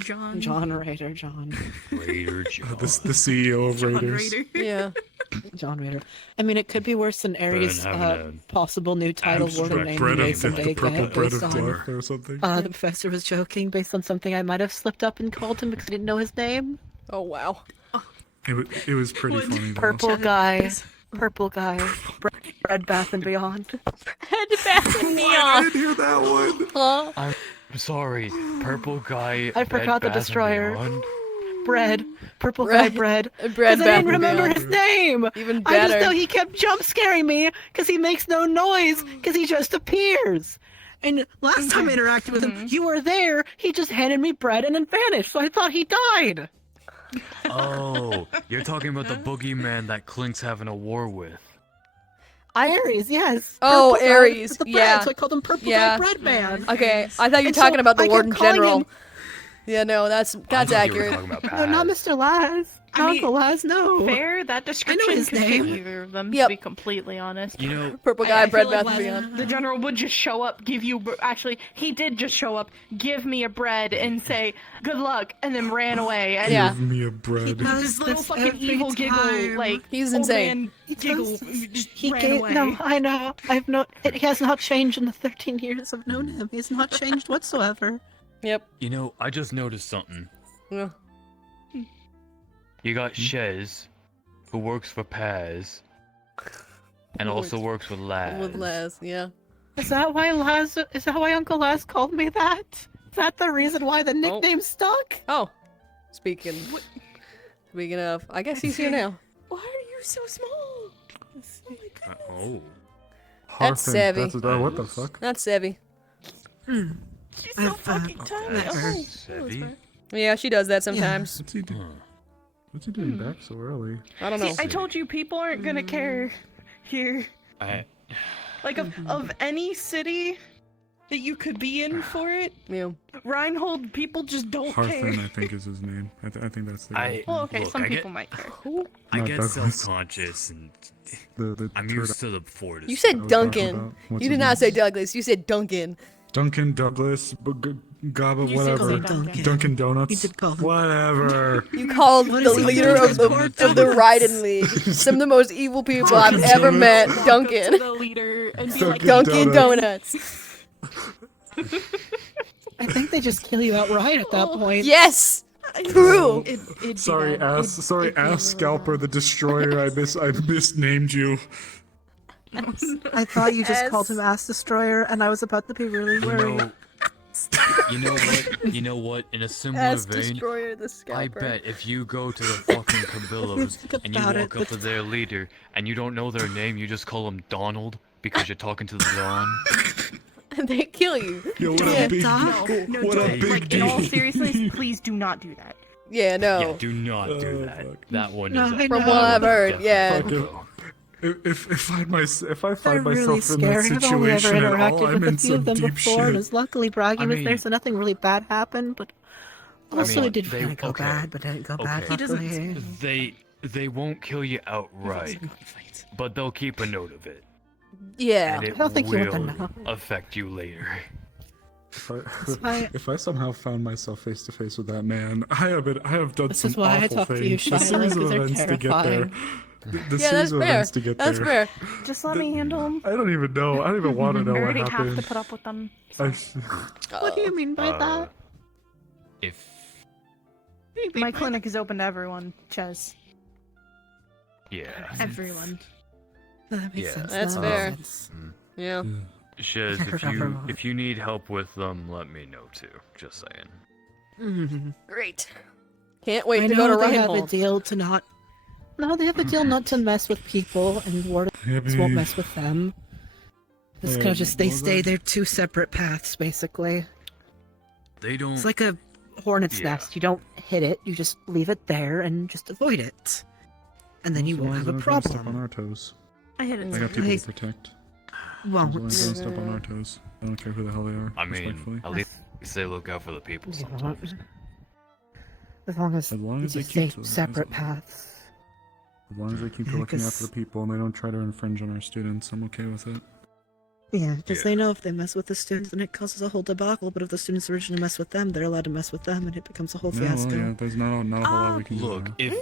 John. John Raider John. Raider John. The CEO of John Raiders. Raider. Yeah. John Raider. I mean, it could be worse than Ares' having possible new title warden Abstract name bread he may of someday the purple get bread based of on. death or something. The professor was joking based on something I might have slipped up and called him because I didn't know his name. Oh wow. It was pretty funny though. Purple guy. Purple guy. Red Bath and Beyond. Red Bath and I Beyond. didn't hear that one. Huh? I'm sorry, purple guy. I Bed forgot the Bath and Destroyer. Beyond? Bread. Purple guy Bread. bread. Bread Because I Bath didn't and remember Beyond. his name. Even I just better. know he kept jump scaring me because he makes no noise because he just appears. And last time I interacted with him, you were there. He just handed me bread and then vanished, so I thought he died. Oh, you're talking about the boogeyman that Clink's having a war with. Ares, yes. Oh, Purple guy Ares, with the bread, yeah. So I called him Purple Yeah. Guy Bread Man. Okay, I thought you were And talking so about the I kept Warden calling General. him- Yeah, no, that's thought you were accurate. talking about No, not Mr. Laz. I mean, Uncle Laz, no. Fair, that description his could fit name. either of them, Yep. to be completely honest. You know, Purple guy, I Bread feel Bath like and Beyond. the general would just show up, give you. Actually, he did just show up, give me a bread, and say "good luck," and then ran away. And Yeah. Give me a bread. his little That's fucking every evil giggle, time. like He's old insane. man giggle, just He ran gave, away. no, I know. I've no. He has not changed in the 13 years I've known him. He's not changed whatsoever. Yep. you know, I just noticed something. Yeah. You got Shez, who works for Paz, and also works with Laz. With Les, yeah. Is that why Laz? Is that why Uncle Laz called me that? Is that the reason why the nickname stuck? Oh, speaking of, I guess he's here now. Why are you so small? Oh. That's Harfin, Sevy. what the fuck? That's Sevy. She's so fucking tiny. Sevy? Yeah, she does that sometimes. What's he doing? What's he doing back so early? I don't know. See, I told you people aren't gonna care here. Like of any city that you could be in for it, Yeah. Reinhold, people just don't care. Harfin, I think is his name. I think that's the guy. Well, okay, Look, some I get- people might care. I Not get Douglas. self-conscious and The I'm turd- used to the Ford. You said was talking Duncan. about. What's You his did not name? say Douglas. You said Duncan. Duncan Douglas, Gaba, You whatever. said Duncan. Dunkin' Donuts. You did call him. Whatever. You called What the is he leader doing? of the Raiden League some of the most evil people I've Dunkin' ever Donuts. met. Go to Duncan. the leader and be Dunkin' like, Dunkin' Donuts. Donuts. I think they just kill you outright at that point. Yes. True. Sorry, ass scalper, the destroyer. I misnamed you. I thought you just S. called him Ass Destroyer, and I was about to be really worried. You know what? In a similar As vein, destroyer the I scalper. bet if you go to the fucking Cabillos Think and you about walk it, up to their leader and you don't know their name, you just call them Donald because you're talking to the Don. They kill you. Yo, what Yeah. a big no, what a don't. big Like, in all deal. seriousness, please do not do that. Yeah, no. Yeah, do not do that. fuck. That one No, is I a- know. From what I've heard, yeah. Fuck it. If I find They're really myself in that scary. I've only ever situation at all, interacted I'm with a in few of some them deep before, and shit. was luckily Braggy I was there, mean- so nothing really bad happened, but also mean, it did they- kind of go okay. bad, but it didn't go bad. Okay. Luckily. They won't kill you outright, but they'll keep a note of it. Yeah. And it I don't think you want will them now. affect you later. If I somehow found myself face to face with that man, I have done This some is why I awful talk to things. you, The Shiloh, series of 'cause they're events to get there. terrifying. The Yeah, series that's of fair. events to get That's there. fair. Just let me handle them. I don't even know. I don't even want to know I what already have happened. to put up with them. What do you mean by that? If My clinic is open to everyone, Ches. yeah, Everyone. That makes Yeah. sense. That's now. fair. Makes sense. Yeah. Shiz, I forgot for a moment. if you need help with them, let me know too. Just saying. Mhm. Great. Can't wait I to go know to they have a Reinhold. deal to not. No, they have a deal not to mess with people, and wardens won't mess with them. It's kind of just they stay. They're two separate paths, basically. They don't. It's like a hornet's Yeah. nest. You don't hit it. You just leave it there and just avoid it, and then you won't have a Step on problem. our toes. I hit I it. got people Like- to protect. Won't. Don't step on our toes. I don't care who the hell they are. I mean, respectfully. at least they look out for the people You won't. sometimes. As long as, As long as you they stay keep to it, separate paths. As long as they keep Yeah, looking 'cause- after the people and they don't try to infringe on our students, I'm okay with it. Yeah, because Yeah. they know if they mess with the students, then it causes a whole debacle. But if the students originally mess with them, they're allowed to mess with them, and it becomes a whole No, fiasco. well, yeah, there's not a whole lot we can Look, do. if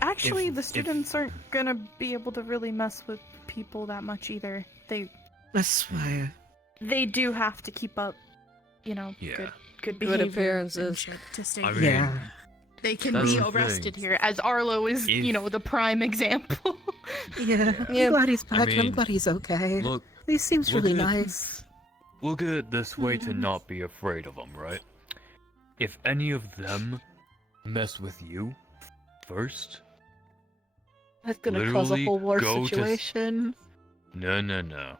Actually, if- the if- students aren't gonna be able to really mess with people that much either. That's why. They do have to keep up, you know, Yeah. good Good behavior and appearances. shit to stay. I mean, Yeah. They can that's be the arrested thing. here, as Arlo is, If- you know, the prime example. Yeah, Yeah. I'm glad he's back, I and I'm mean, glad he's okay. Look, He seems look really at- nice. Look at it this way to not be afraid of them, right? If any of them mess with you first, That's gonna cause a literally whole war go to- situation. no.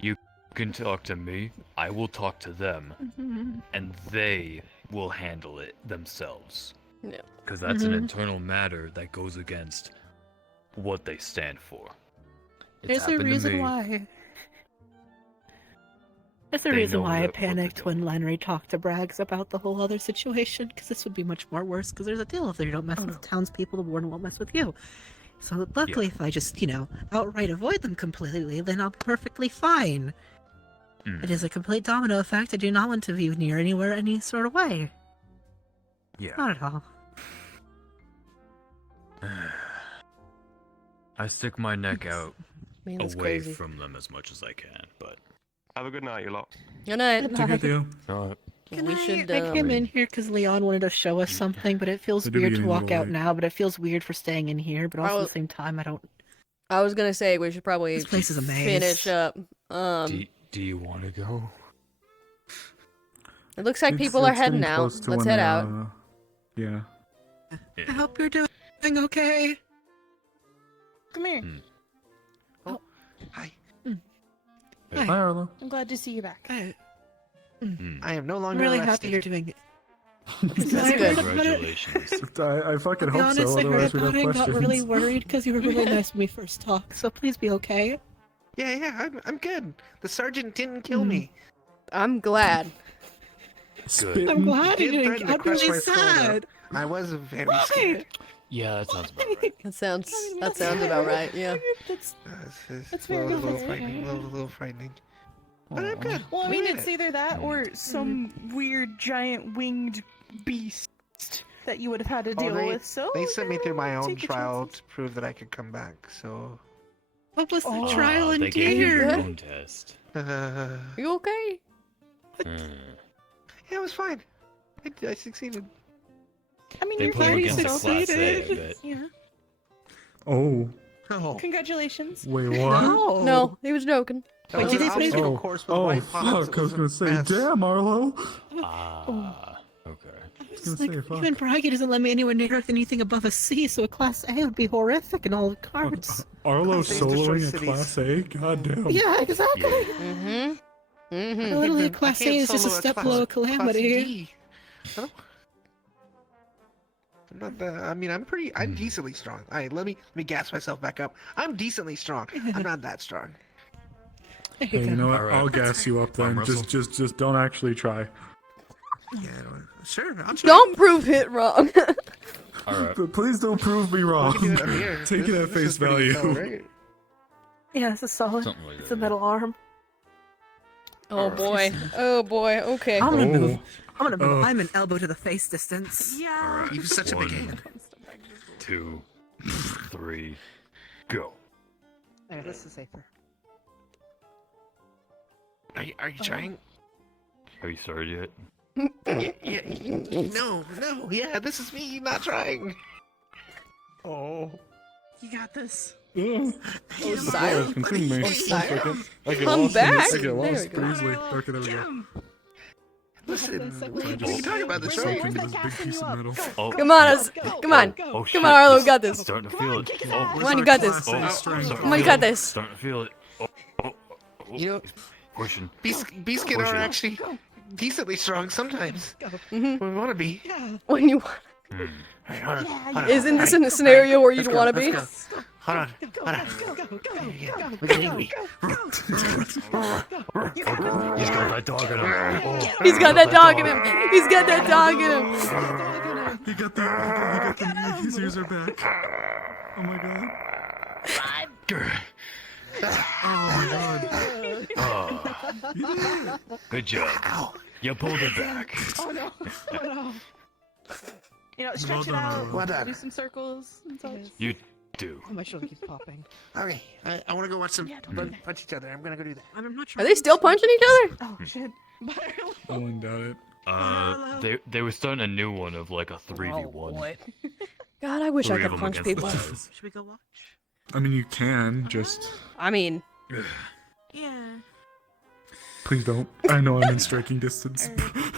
You can talk to me, I will talk to them, and they will handle it themselves. No. Because that's an Mhm. internal matter that goes against what they stand for. It's There's a happened to reason me. why. There's a They reason know why I what they're panicked when Lenry talked to Braggs about the whole other situation, because this would be much more worse, because there's a deal. If you don't mess with the townspeople, the warden won't mess with you. So luckily, if I just, outright avoid them completely, then I'll be perfectly fine. It is a complete domino effect. I do not want to be near anywhere any sort of way. Yeah. Not at all. I stick my neck out Man, that's away crazy. from them as much as I can, but Have a good night, you lot. Good night. Good night. Alright. We should. I came in here because Leon wanted to show us something, but it feels They do be weird to getting a walk little out late. now, but it feels weird for staying in here, but also at the same time, I don't... I was gonna say we should probably This place is a maze. finish up. Do you want to go? It looks like It's- people are it's heading getting out. close to Let's when head they, out. Yeah. I hope you're doing okay. Come here. Hi. Hi. Hi, Arlo. I'm glad to see you back. I am no I'm longer really arrested. happy you're doing it. That's good. Congratulations. I fucking To be hope so, honest, I heard otherwise we'd about have it and got questions. really worried because you were really nice when we first talked, so please be okay. Yeah, I'm good. The sergeant didn't kill me. I'm glad. Good. I'm glad He you did didn't. threaten to I'm crush really my skull, though. sad. I was very Why? scared. Yeah, that sounds about right. That sounds about right. Yeah. That's a very little good. frightening. A little frightening. But I'm good. Well, I We mean, made it's it. either that or some weird giant winged beast that you would have had to deal with. So they sent me through my own take your trial to prove that I could come back. So. What was the Oh. trial They gave you your entail? own test. You okay? Yeah, it was fine. I succeeded. I mean, They you're put him very against a Class A, I celebrated. bet. Yeah. Oh. Oh. Congratulations. Wait, what? No, he was joking. That was an obstacle course with white pots. fuck, It I was a gonna say, mess. damn, Arlo. Okay. It's like, even Braggy doesn't let me anywhere near anything above a C, so a Class A would be horrific in all the cards. Arlo Class A's destroy soloing a cities. Class A? God damn. Yeah, exactly. Mm-hmm. Mm-hmm. Literally, a I Class A can't is just a solo step class- below a Class calamity. D. Huh? I'm not that. I mean, I'm decently strong. All right, let me gas myself back up. I'm decently strong. I'm not that strong. Hey, you know what? Alright. I'll gas you up then. Arm Just don't actually try. Yeah, sure. I'll try. Don't prove it wrong. Alright. But please don't prove me wrong. We can do it up here. Take it at This face is pretty value. cool, right? Yeah, it's a solid. Something like It's that, a metal arm. Oh boy. Oh boy. Okay. I'm gonna Oh. move. I'm gonna move. Oh. I'm an elbow to the face distance. Yeah. You're such a big hand. 2, 3, go. There, this is safer. Are you trying? Have you started yet? No. Yeah, this is me not trying. Oh. You got this. Oh, Siren. consume me. Oh, One Siren. second. I get Come lost in back. this. I get There lost we go. pretty easily. Okay, there we go. Listen, we can talk about the Just show. soak into this big piece of metal. Oh, Come on, us. Come on. Oh, Come on, Arlo. We got I'm this. starting to feel it. Oh, Come on, you got this. oh, Class A I'm strength. starting to Come on, you feel got it. this. Starting to feel it. Oh, You know, pushing. Beastkid are Pushing. actually decently strong sometimes. Mhm. When we want to be. When you Hmm. Alright, hold on. isn't this in a scenario where you'd Let's go, want to be? let's go. Hold on. Yeah, look at me. He's got that dog in him. He's got that dog in him. He's got that dog in him. He got the his ears are back. Oh my god. Oh my god. Oh, You did it. good job. You pulled it back. Oh no. Oh no. You know, Well stretch it done, out. Arlo. Well done. Do some circles and such. You do. Oh, my shoulder keeps popping. Okay, I want to go watch some punch each other. I'm gonna go do that. I'm not Are they still punching each other? Oh shit. I wouldn't doubt it. They were starting a new one of like a 3v1. God, I wish I Three of could them punch against the people. guys. Should we go watch? I mean, you can just. I mean, Yeah. Please don't. I know I'm in striking distance.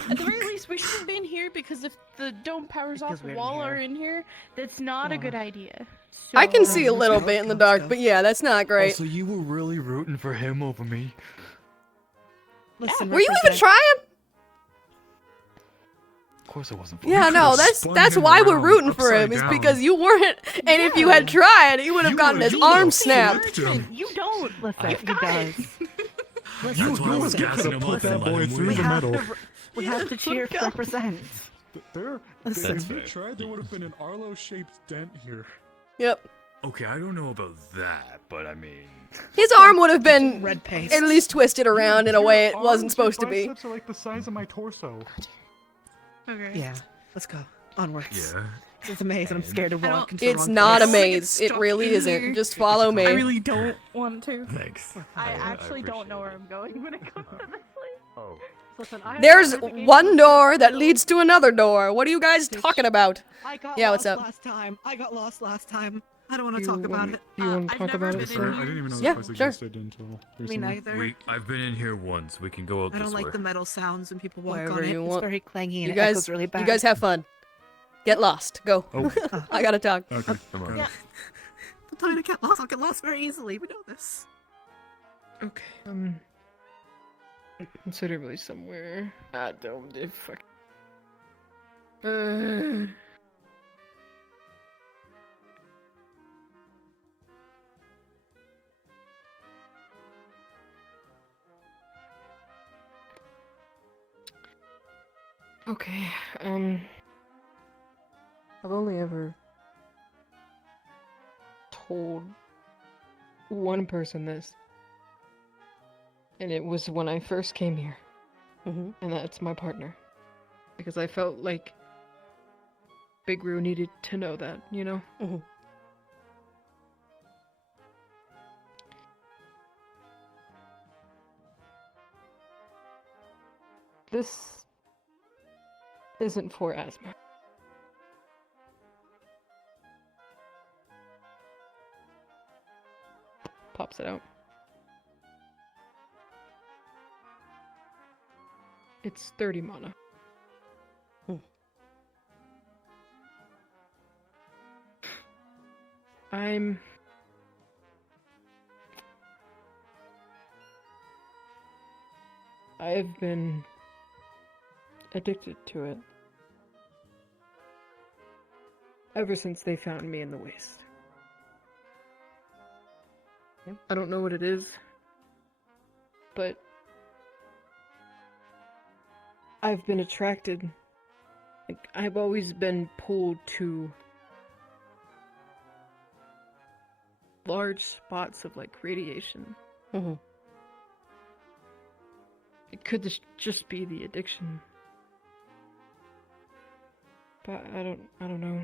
At the very least, we shouldn't be in here because if the dome powers off we're in while here. we're in here, that's not a good idea. I can So- see a little bit in the dark, but yeah, that's not great. Also, you were really rooting for him over me. Listen, Were you even trying? Of course I wasn't. Yeah, no, that's why we're rooting for him. Is because you weren't, and if you had tried, he would have gotten his arm snapped. You don't listen. He does. You Listen, could listen. have put that boy through We the have middle. we have to cheer to represent. There, Listen. if you tried, there would have been an Arlo-shaped dent here. Yep. Okay, I don't know about that, but I mean. His arm would have been Red paste. at least twisted around in a way it wasn't supposed to be. Biceps are like the size of my torso. Okay. Yeah, let's go. Onwards. Yeah. It's a maze and I'm scared to walk into the It's wrong not a place. maze. It really isn't. Just follow me. I really don't want to. Thanks. I actually don't know where I'm going when it comes to this place. Oh. Listen, I have There's never been one able to- door that leads to another door. What are you guys talking about? I got Yeah, lost what's up? last time. I got lost last time. I don't want to talk about it. You want to I've talk never about it, been sir? in I here. didn't even know Yeah, this place sure. existed until Me recently. neither. I've been in here once. We can go out I don't this like way. the metal sounds when people walk Wherever on it. you It's want. very clangy and You it guys, echoes really bad. you guys have fun. Get lost. Go. Oh. I gotta talk. Okay. Come on. Yeah. I'm trying to get lost. I'll get lost very easily. We know this. Okay. Considerably somewhere. I don't give fuck. Okay, I've only ever told one person this, and it was when I first came here, Mm-hmm. and that's my partner, because I felt like Big Roo needed to know that, you know? Mm-hmm. This isn't for asthma. Pops it out. It's 30 mana. I've been addicted to it ever since they found me in the waste. I don't know what it is, but I've been attracted. Like, I've always been pulled to large spots of like radiation. Mm-hmm. It could just be the addiction, but I don't know.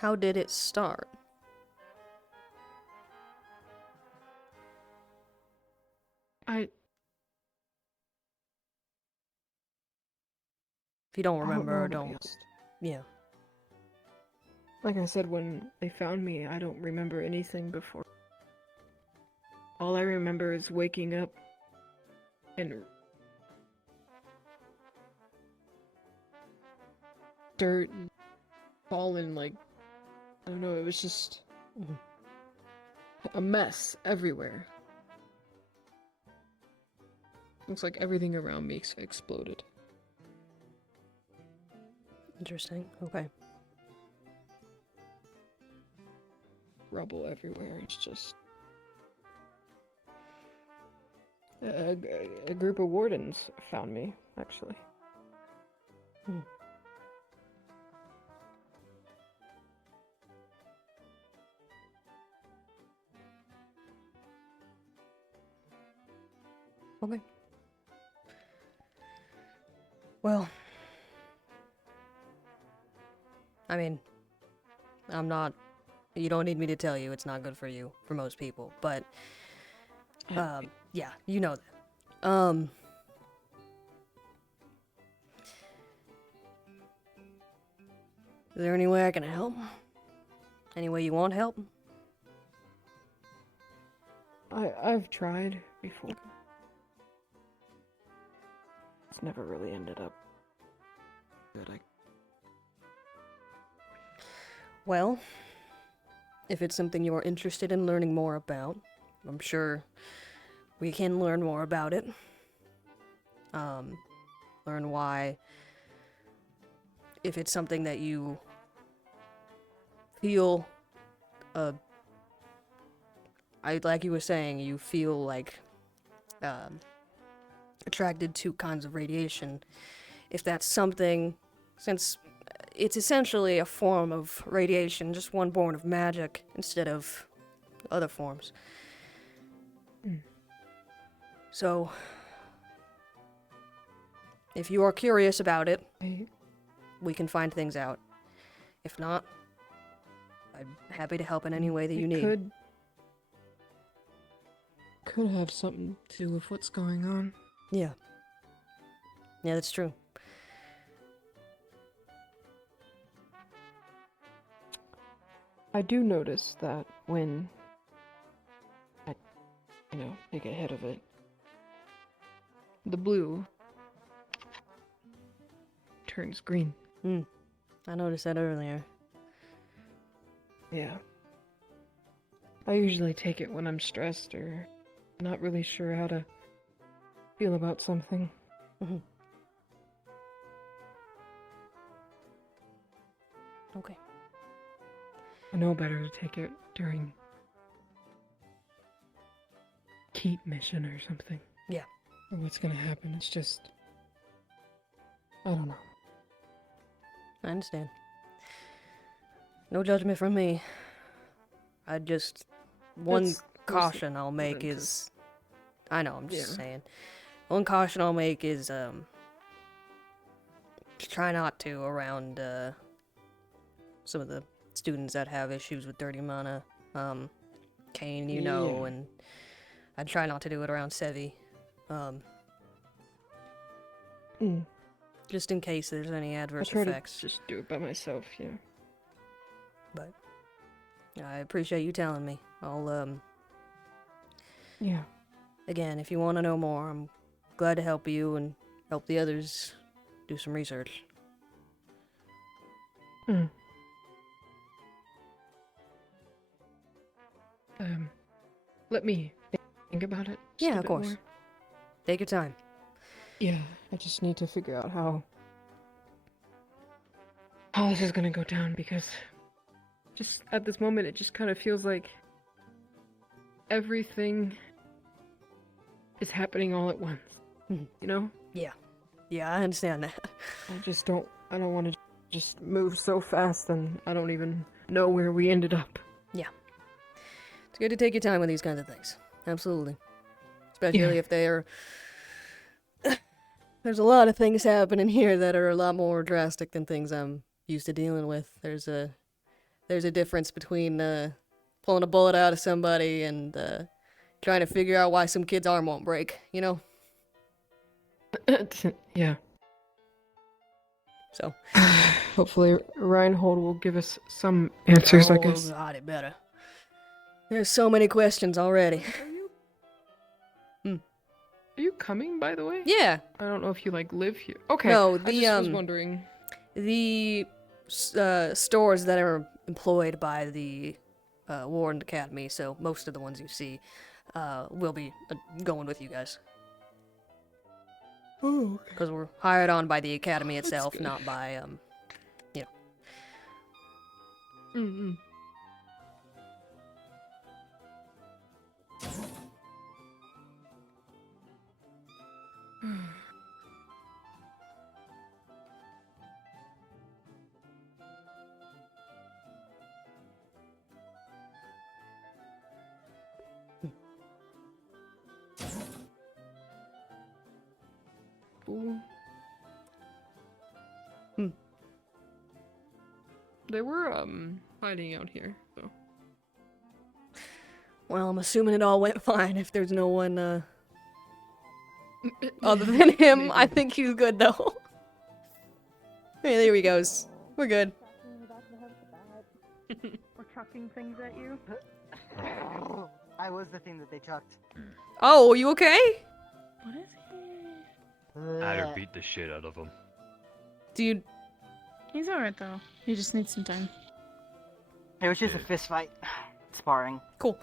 How did it start? If you don't I don't remember, know or to be don't. honest. Yeah. Like I said, when they found me, I don't remember anything before. All I remember is waking up and dirt and falling, like, I don't know, it was just a mess everywhere. Looks like everything around me exploded. Interesting. Okay. Rubble everywhere. It's just a group of wardens found me, actually. Okay. Well, I mean, I'm not. You don't need me to tell you it's not good for you, for most people, but yeah, you know that. Is there any way I can help? Any way you want help? I've tried before. It's never really ended up good. Well, if it's something you're interested in learning more about, I'm sure we can learn more about it. Learn why, if it's something that you feel, like you were saying, you feel like, attracted to kinds of radiation. If that's something, since it's essentially a form of radiation, just one born of magic instead of other forms. So, if you are curious about it, we can find things out. If not, I'm happy to help in any way that you need. Could have something to do with what's going on. Yeah. Yeah, that's true. I do notice that when I, take a hit of it, the blue turns green. I noticed that earlier. Yeah. I usually take it when I'm stressed or not really sure how to feel about something. Okay. I know better to take it during keep mission or something. Yeah. Or what's gonna happen. It's just, I don't know. I understand. No judgment from me. I just, one caution I'll make is, I know, I'm just saying. One caution I'll make is, try not to around, some of the students that have issues with dirty mana. Kane, and I try not to do it around Sevi. Just in case there's any adverse effects. To just do it by myself, yeah. But I appreciate you telling me. I'll, Yeah. Again, if you want to know more, I'm glad to help you and help the others do some research. Let me think about it. Yeah, of course. More. Take your time. Yeah, I just need to figure out how this is gonna go down, because just at this moment it just kind of feels like everything is happening all at once. You know? Yeah. Yeah, I understand that. I don't want to just move so fast and I don't even know where we ended up. Yeah. It's good to take your time with these kinds of things. Absolutely. Especially if they're... There's a lot of things happening here that are a lot more drastic than things I'm used to dealing with. There's a difference between pulling a bullet out of somebody and trying to figure out why some kid's arm won't break, you know? Yeah. So. Hopefully Reinhold will give us some answers, I guess. Oh God, it better. There's so many questions already. Are you coming, by the way? Yeah. I don't know if you, live here. Okay. No, I just was wondering. The stores that are employed by the Warden Academy, so most of the ones you see, will be going with you guys. Oh, because we're hired on by the Academy itself, not by, They were, hiding out here, so. Well, I'm assuming it all went fine if there's no one, other than him. I think he's good, though. Hey, there he goes. We're good. Or chucking things at you. I was the thing that they chucked. Oh, you okay? What is I'd have beat the shit out of him. Dude. He's alright though. He just needs some time. It was just a fist fight. Sparring. Cool.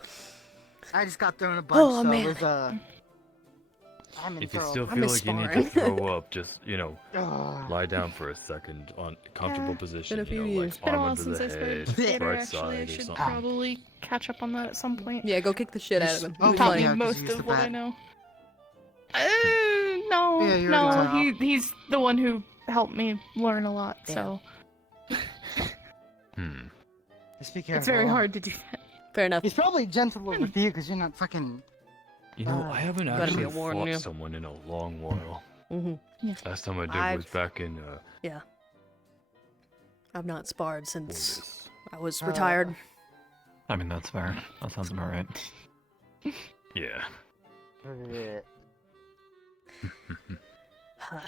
I just got thrown a bunch, Oh, so man. it was I'm in If you throw. still feel like you need to throw up, just, lie down for a second on comfortable position, been a few like years. It's been a arm while under since the I spoke head, to Theater, right actually. I side or should something. probably catch up on that at some point. Yeah, go kick the shit out of him. Oh, He's Tell fine. me yeah, 'cause most he used of the what I bat. know. No, Yeah, you already told me. he's the one who helped me learn a lot, Yeah. so Just be careful. it's very hard to do that. Fair enough. He's probably gentle with you because you're not fucking. I haven't Gotta be actually a warning, fought yeah. someone in a long while. Mm-hmm. Last time I did was I've- back in, Yeah. I've not sparred since I was retired. I mean, that's fair. That sounds about right. yeah.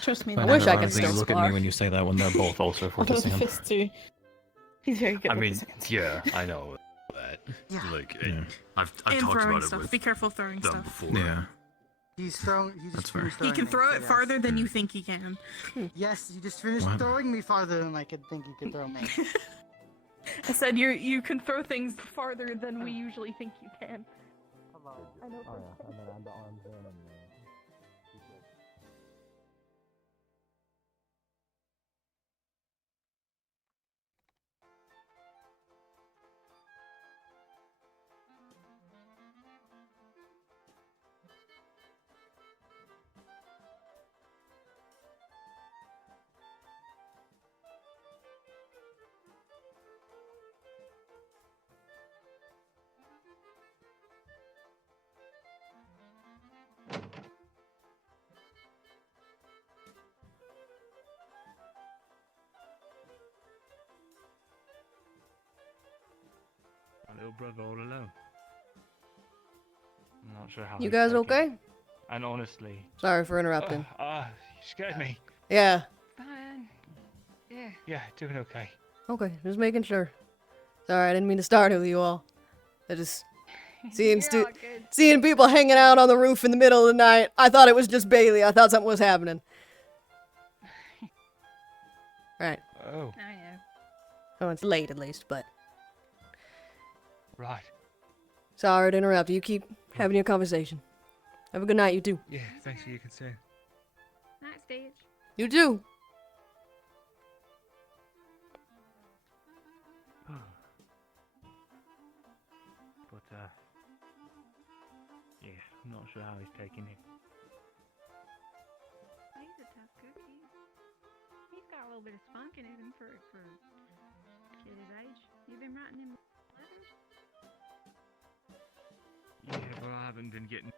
Trust me. I wish I could Honestly, still look at spar. me when you say that when they're both also for Although the Sam. fist too. He's very good. I with mean, the seconds. yeah, I know that. Yeah. Like, Yeah. I've And talked throwing about stuff. it with Be careful throwing them stuff. before. Yeah. He's throwing. He just That's fair. finished He throwing can me, throw so it yes. farther than you think he can. Yes, you just finished What? throwing me farther than I could think you could throw me. I said you can throw things farther than we usually think you can. I know. My little brother all alone. I'm not sure how. You he's guys taking okay? it. And honestly. Sorry for interrupting. You scared me. Yeah. Fine. Yeah. Yeah, doing okay. Okay, just making sure. Sorry, I didn't mean to start it with you all. I just seeing seeing people hanging out on the roof in the middle of the night. I thought it was just Bailey. I thought something was happening. Right. Oh. I know. Oh, it's late at least, but Right. sorry to interrupt. You keep having your conversation. Have a good night, you too. Yeah, thanks for your concern. Night stage. You too. But, yeah, I'm not sure how he's taking it. He's a tough cookie. He's got a little bit of spunk in him for a kid his age. You've been writing him letters? Yeah, but I haven't been getting.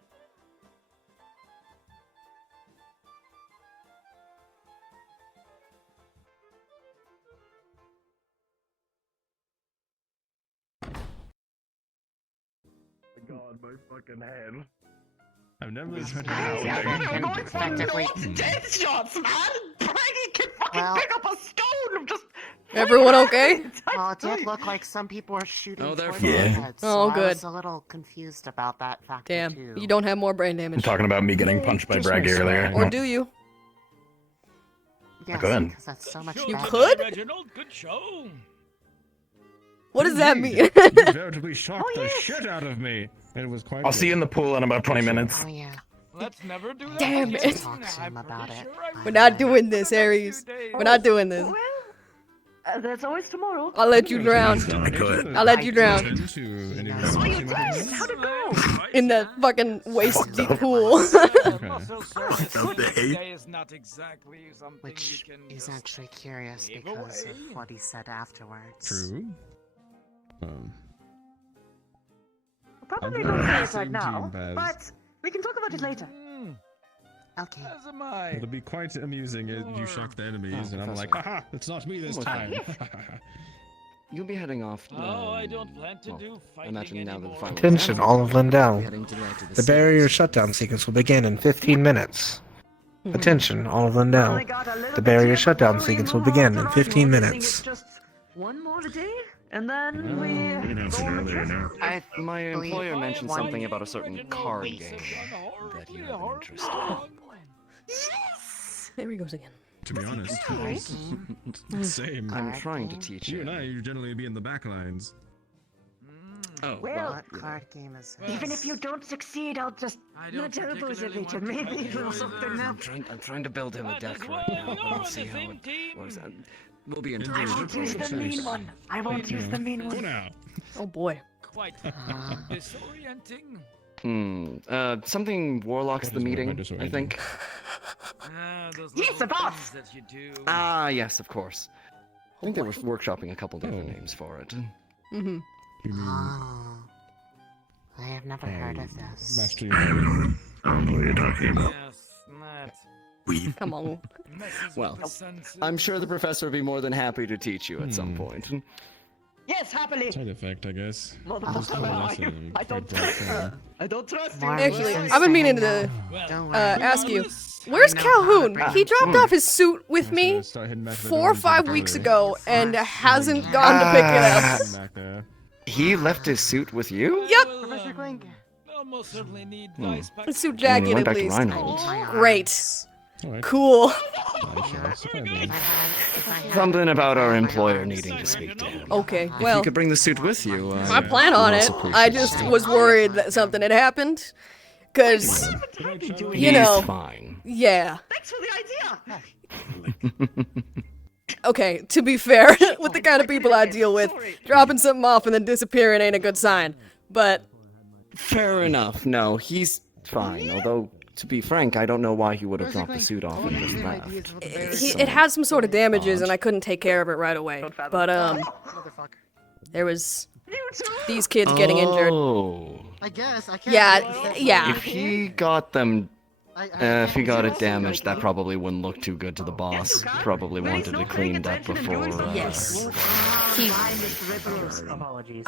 God, my fucking head. I've never tried Technically. Death shots, man! Brady can fucking Well- pick up a stone and just. Everyone okay? Well, it did look like some people were shooting Oh, they're towards fine. their Yeah. heads, so Oh, I good. was a little confused about that factor Damn, too. you don't have more brain I'm damage. talking about me getting punched by Braggy earlier. Or do you? Yes, could. because that's so much You better. could? Reginald, good show. What does that mean? You veritably shocked the shit out of me. It was quite. I'll see you in the pool in about 20 minutes. Oh yeah. Let's never do that. Damn again. it. Talk to him about it. We're not doing this, Aries. We're not doing this. There's always tomorrow. I'll let you drown. I could. I'll let you drown. Oh, you did? How'd it go? In the fucking waist deep pool. Which is actually curious because of what he said afterwards. True. Probably I'm don't say it same right now, team, Baz. but we can talk about it later. Okay. As am I. It'll be quite amusing if you shock the enemies, Oh, and I'm Professor. like, haha, it's not me this time. You'll be heading off. I don't plan to do fighting imagine now that the final Attention, all of Lindell. heading to the edge of the The barrier shutdown sequence will begin in 15 minutes. Attention, all of Lindell. The barrier shutdown sequence will begin in 15 minutes. It's just one more day, And then We announced it earlier now. My employer mentioned something about a certain card game that you have an interest in. There he goes again. To be honest, same. I'm trying to teach You you. and I generally be in the back lines. Oh, Well, What card game is this? even if you don't succeed, I'll just nudge elbows a bit and maybe it'll something I'm up. trying to build him a deck right now. We'll see how it works out. We'll be in I touch. won't use the mean one. I won't use the mean Go one. now. Oh boy. Quite disorienting. Something Warlock's the meeting, I think. Yes, the boss! That you do. Ah, yes, of course. I think they were workshopping a couple different names for it. Mm-hmm. Oh. I have never heard of this. Master Yoda. I don't know what you're talking about. Yes, that Come on. messes Well, with the senses. I'm sure the professor would be more than happy to teach you at some point. Yes, happily. Side effect, I guess. Motherfucker, I don't trust her. I don't trust you. Actually, I've been meaning to Don't worry. ask you. Where's Calhoun? He dropped off his suit with me 4 or 5 weeks ago and hasn't gone to pick it up. He left his suit with you? Yep. Professor Clink. Almost certainly need ice pack. The suit jacket, went at back to least. Reinhold. Great. Alright. Cool. Something about our employer needing to speak to him. Okay, If well, you could bring the suit with you, I plan on we'll it. also I appreciate just it. was worried that something had happened. Cause, you know, He's fine. yeah. Thanks for the idea. Okay, to be fair, with the kind of people I deal with, dropping something off and then disappearing ain't a good sign. But Fair enough. No, he's fine. Although, to be frank, I don't know why he would have dropped the suit off and just left. it had some sort of damages and I couldn't take care of it right away. But, there was these kids getting injured. Oh. I guess I can't. Yeah, yeah. If he got them, if he got it damaged, that probably wouldn't look too good to the boss. Probably wanted it cleaned up before. Yes. Apologies.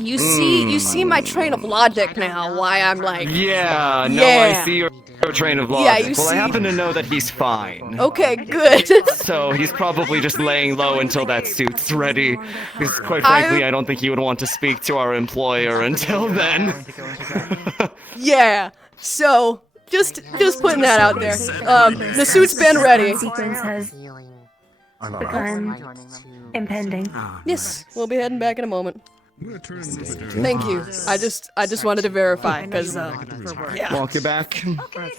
You see my train of logic now, why I'm like... Yeah, no, Yeah. I see your train of Yeah, logic. you Well, I see- happen to know that he's fine. Okay, good. So he's probably just laying low until that suit's ready. Because quite frankly, I don't think he would want to speak to our employer until then. Yeah, so, just putting that out there. The suit's been ready. Sequence has begun impending. Yes, we'll be heading back in a moment. I'm gonna turn a little bit Thank you. I just wanted to verify, because, yeah. Walk you back.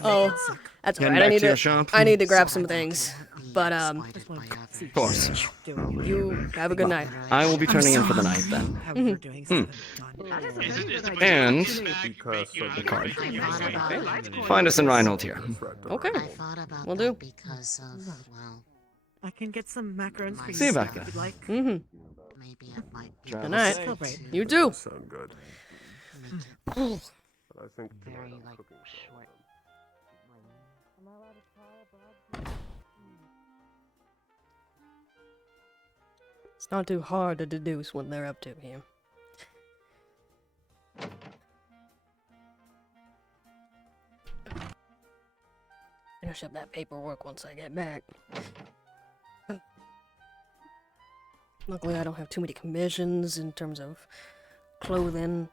Oh, that's Heading right. back to your shop? I need to grab some things. But, Of course. you have a good night. I will be turning in for the night then. And the card. Find us in Reinhold here. Okay, will do. Because of, well, I can get some macarons for you. See you back if then. you'd like. Mm-hmm. maybe it might be Good night. Celebrate. You too. Sound good. Oh, But I think very, tonight I'm like, cooking short. it's not too hard to deduce what they're up to here. Finish up that paperwork once I get back. Luckily, I don't have too many commissions in terms of clothing,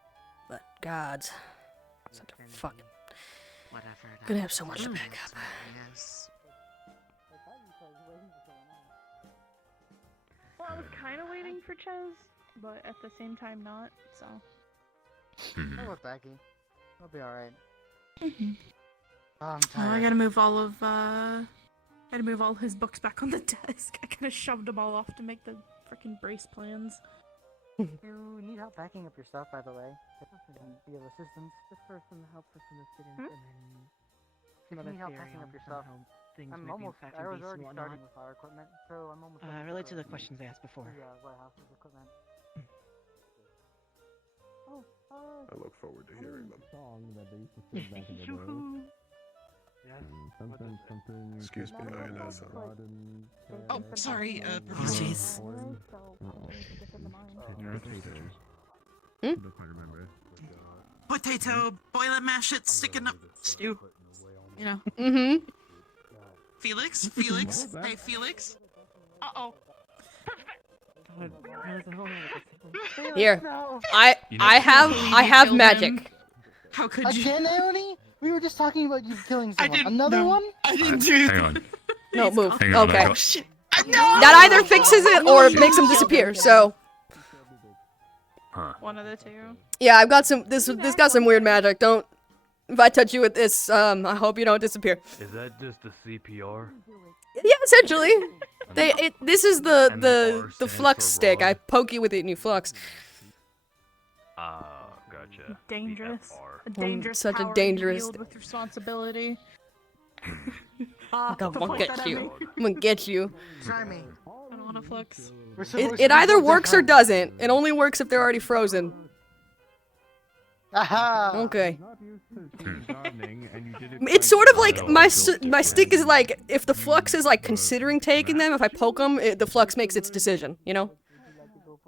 but gods, such a fucking. Whatever. Gonna have so much to pick up. Yes. Well, I was kind of waiting for Ches, but at the same time not, so. Oh, look, Becky. I'll be alright. Mhm. Oh, I'm Oh, I tired. gotta move all of, gotta move all his books back on the desk. I kinda shoved them all off to make the freaking brace plans. You need help packing up your stuff, by the way. If you need assistance, just for some help for some of the students, and then if you need help packing up your stuff. I'm almost. I was already starting with our equipment, so I'm almost. Relate to the questions I asked before. Yeah, warehouses equipment. I look forward to hearing them. Excuse me, INS. Oh, sorry, apologies. Don't quite remember. Potato, boil it, mash it, stick in a stew. You know. Mm-hmm. Felix? Felix? Hey, Felix? Uh-oh. Here, No. I have magic. How could you? Again, Naomi? We were just talking about you killing someone. Another no. one? I didn't do Hang on. No, move. Hang on, I Okay. got- shit. That either fixes it or makes him disappear. So One of the two. yeah, I've got some. This got some weird magic. Don't. If I touch you with this, I hope you don't disappear. Is that just a CPR? Yeah, essentially. This is the flux stick. I poke you with it and you flux. Gotcha. Dangerous. A I'm dangerous. such a power dangerous- wield with responsibility. I'm Don't gonna point get that at you. me. I'm gonna get you. Try me. I don't want to flex. It either works or doesn't. It only works if they're already frozen. Aha! Okay. It's sort of like my stick is like if the flux is like considering taking them. If I poke them, the flux makes its decision. You know.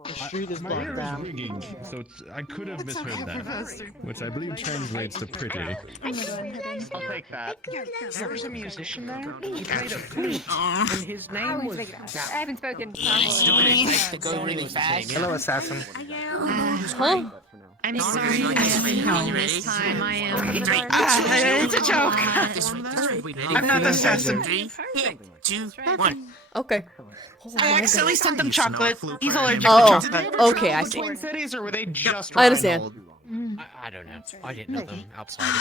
The street is My blocked ear is down. ringing, so I could have misheard that, which I believe translates to pretty. I'll take that. There was a musician there. He played a flute, and his name was. I haven't spoken. Nice to go really fast. Hello, assassin. Huh? I'm sorry I didn't help this time. I am. It's a joke. I'm not the assassin. 3, 2, 1. Okay. I accidentally sent them chocolate. He's allergic to Oh, chocolate. okay, I see. Twin cities, or were they just? I understand. Reinhold? I don't know. I didn't know them outside of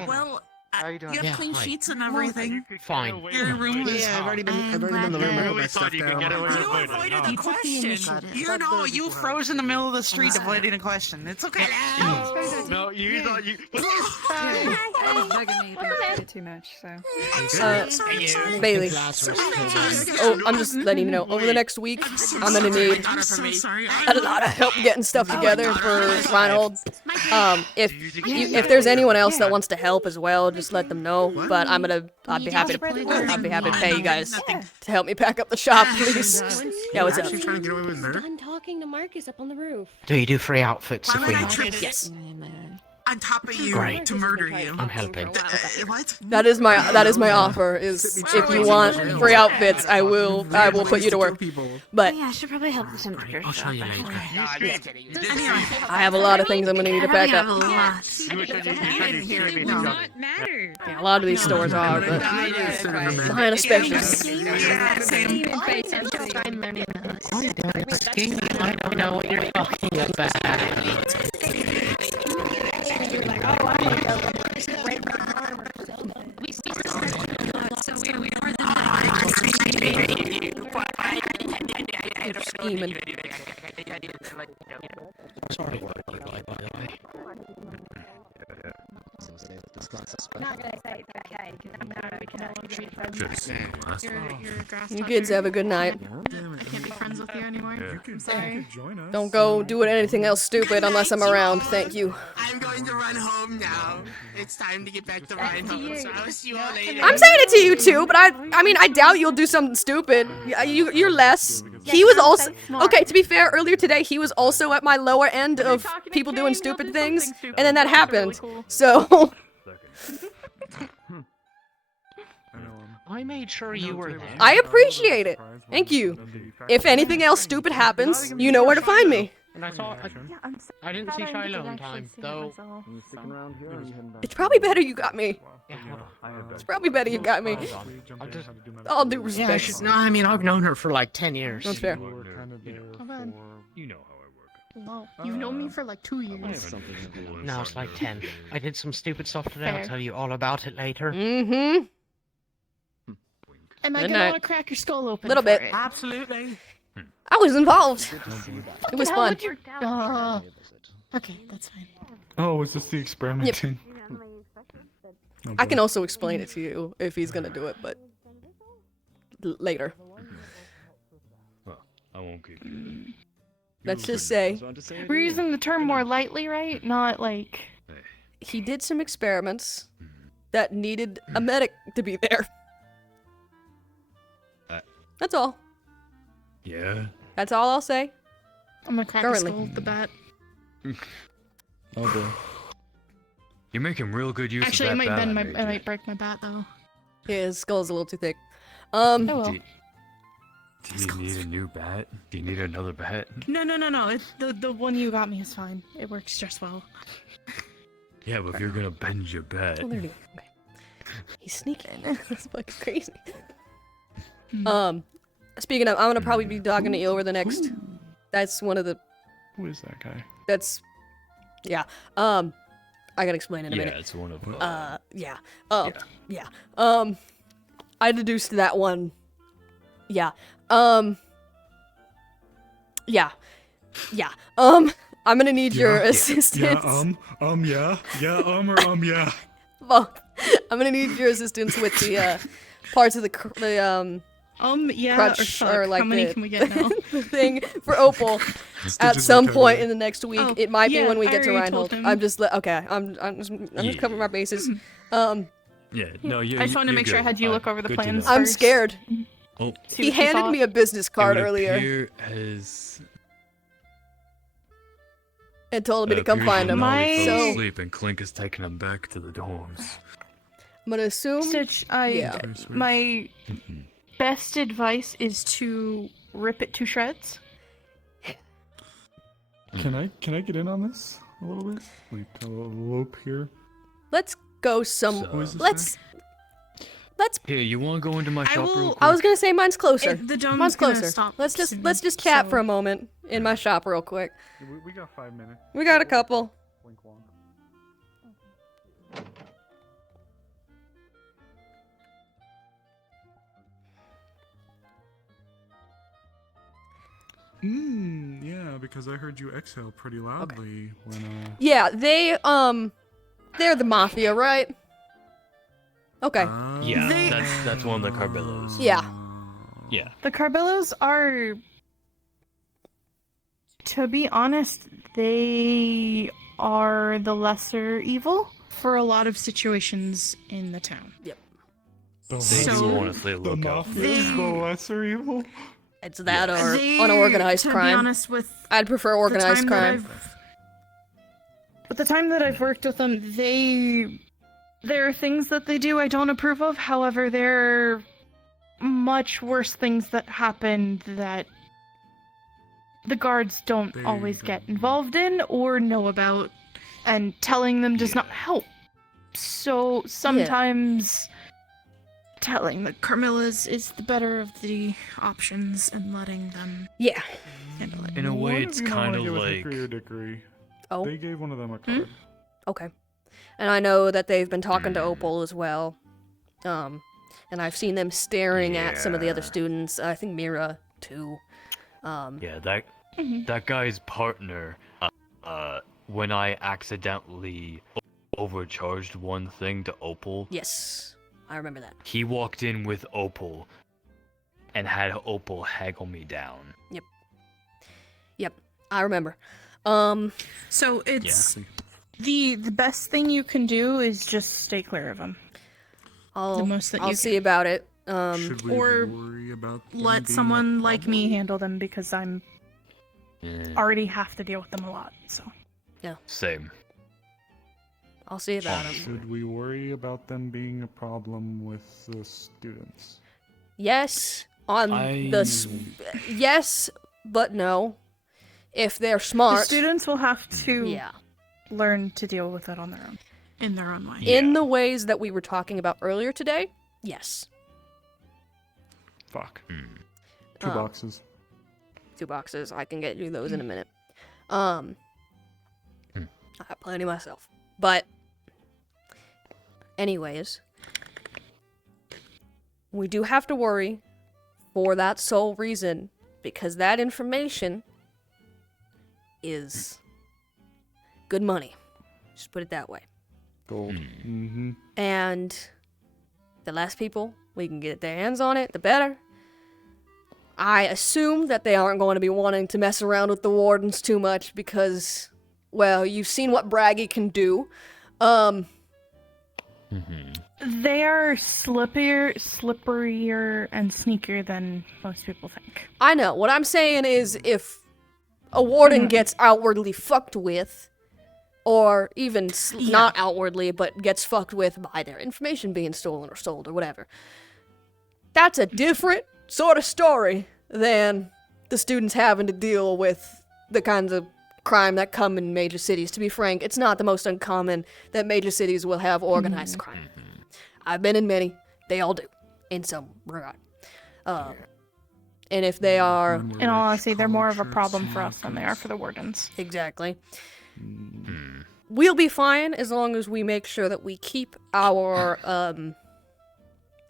it. Well, How you doing? you have clean hi. sheets and everything. Fine. Your room is. Yeah, I've already been in the room. I wrote that stuff down. You avoided a question. You know, you froze in the middle of the street avoiding a question. It's okay. No, you thought you. Too much, so. Bailey. Oh, I'm just letting you know. Over the next week, I'm gonna need I'm so sorry. a lot of help getting stuff together for Reinhold. If there's anyone else that wants to help as well, just let them know. But I'd be happy to pay you guys to help me pack up the shop, please. Yeah, what's up? Done talking to Marcus up on the roof. Do you do free outfits if we Why would I want? trip Yes. on top of you Great. to murder you? I'm helping. What? That is my offer. Is if you want free outfits, I will put you to work. But Yeah, I should probably help with some bigger I'll show you later. Anyway, I have a lot of things I'm gonna need to pack up. Yeah, a lot of these stores are, but mine especially. I don't know what you're talking about. Scheming. Sorry, what do you like, by the way? Not gonna say it's okay, because I'm not okay. You kids have a good night. I can't be friends with you anymore. I'm sorry. Don't go doing anything else stupid unless I'm around. Thank you. I'm going to run home now. It's time to get back to Reinhold, so I'll see you all later. I'm saying it to you too, but I mean, I doubt you'll do something stupid. You're less. He was also okay. To be fair, earlier today he was also at my lower end of people doing stupid things, and then that happened. So. I made sure you were there. I appreciate it. Thank you. If anything else stupid happens, you know where to find me. And I saw. I didn't see Shiloh in time, though. It's probably better you got me. Yeah, It's probably better you got me. All due yeah, respect. no, I mean I've known her for like 10 years. That's fair. You know how I work. Well, you've known me for like 2 years. No, it's like 10. I did some stupid stuff today. I'll tell you all about it later. Mm-hmm. Am I Good gonna night. want to crack your skull open? Little for bit. it? Absolutely. I was involved. It was How fun. would you- okay, that's fine. Oh, is this the experimenting? I can also explain it to you if he's gonna do it, but later. I won't keep you. Let's just say We're using the term more lightly, right? Not like. he did some experiments that needed a medic to be there. That's all. Yeah. That's all I'll say. I'm gonna crack Currently. his skull with the bat. Oh boy. You're making real good use Actually, I of might that bend my. bat, I might break my bat though. Yeah, his skull's a little too thick. Oh well. Do you need a new bat? Do you need another bat? No. It's the one you got me is fine. It works just well. Yeah, but if you're gonna bend your bat. Oh, there he is. Okay. He's sneaking. That's fucking crazy. Speaking of, I'm gonna probably be dogging it over the next. That's one of the. Who is that guy? That's. Yeah. I gotta explain in a minute. Yeah, it's one of. Yeah. Yeah. I deduced that one. Yeah. Yeah. Yeah. I'm gonna need your assistance. Yeah. Both. I'm gonna need your assistance with the parts of the yeah, crutch or like how many the, can we get now? the thing for Opal at some point in the next week. Oh, it might be yeah, when we I get to already told Reinhold. him. I'm just okay. I'm just covering my bases. Yeah, no, you. I just wanted to make sure I had you look over the plans. I'm first. scared. Oh, See He what you handed thought. me a business card it would earlier appear as and told me to come find him. Molly fell So asleep and Clink is taking him back to the dorms. I'm gonna assume. Stitch, my best advice is to rip it to shreds. Can I get in on this a little bit? Like a lope here. Let's go some. Who is this Let's. Here, you want to go into my shop real quick? I was gonna say mine's closer. The dome's Mine's gonna closer. stop Let's just soon, chat so- for a moment in my shop real quick. We got 5 minutes. We got a couple. Blink long. Yeah, because I heard you exhale pretty loudly when Yeah, they're the mafia, right? Okay. Yeah, that's one of the Carbillos. Yeah. Yeah. The Carbillos are, to be honest, they are the lesser evil for a lot of situations in the town. Yep. They do honestly look out. is the lesser evil. It's that or They, unorganized to crime. be honest, with I'd prefer the organized time crime. that With the time that I've worked with them, there are things that they do I don't approve of. However, there are much worse things that happen that the guards don't always get involved in or know about, and telling them does not help. So sometimes telling the Carmillas is the better of the options and letting them handle it. In a way, it's kind of with like. Hickory or Dickory. Oh. They gave one of them a card. Okay. And I know that they've been talking to Opal as well. And I've seen them staring at some of the other students. I think Mira too. Yeah, that guy's partner. When I accidentally overcharged one thing to Opal. Yes, I remember that. He walked in with Opal, and had Opal haggle me down. Yep, I remember. So it's the best thing you can do is just stay clear of them. I'll most that I'll you see can. about it. Should we or worry about them let being someone a like me handle them because I'm already have to deal with them a lot. So Same. I'll see about them. Should we worry about them being a problem with the students? Yes, yes, but no. If they're smart, the students will have to Yeah. learn to deal with it on their own, in their own way. in the ways that we were talking about earlier today. Yes. Fuck. 2 Um, boxes. 2 boxes. I can get you those in a minute. I have plenty myself. But anyways, we do have to worry for that sole reason, because that information is good money. Just put it that way. Gold. Mm-hmm. And the less people we can get their hands on it, the better. I assume that they aren't going to be wanting to mess around with the wardens too much because, well, you've seen what Braggy can do. They are slipperier and sneakier than most people think. I know. What I'm saying is if a warden gets outwardly fucked with, or even not outwardly, but gets fucked with by their information being stolen or sold or whatever, that's a different sort of story than the students having to deal with the kinds of crime that come in major cities. To be frank, it's not the most uncommon that major cities will have organized crime. I've been in many. They all do, in some regard. And if they are... In all honesty, they're more of a problem for us than they are for the wardens. Exactly. We'll be fine as long as we make sure that we keep our, at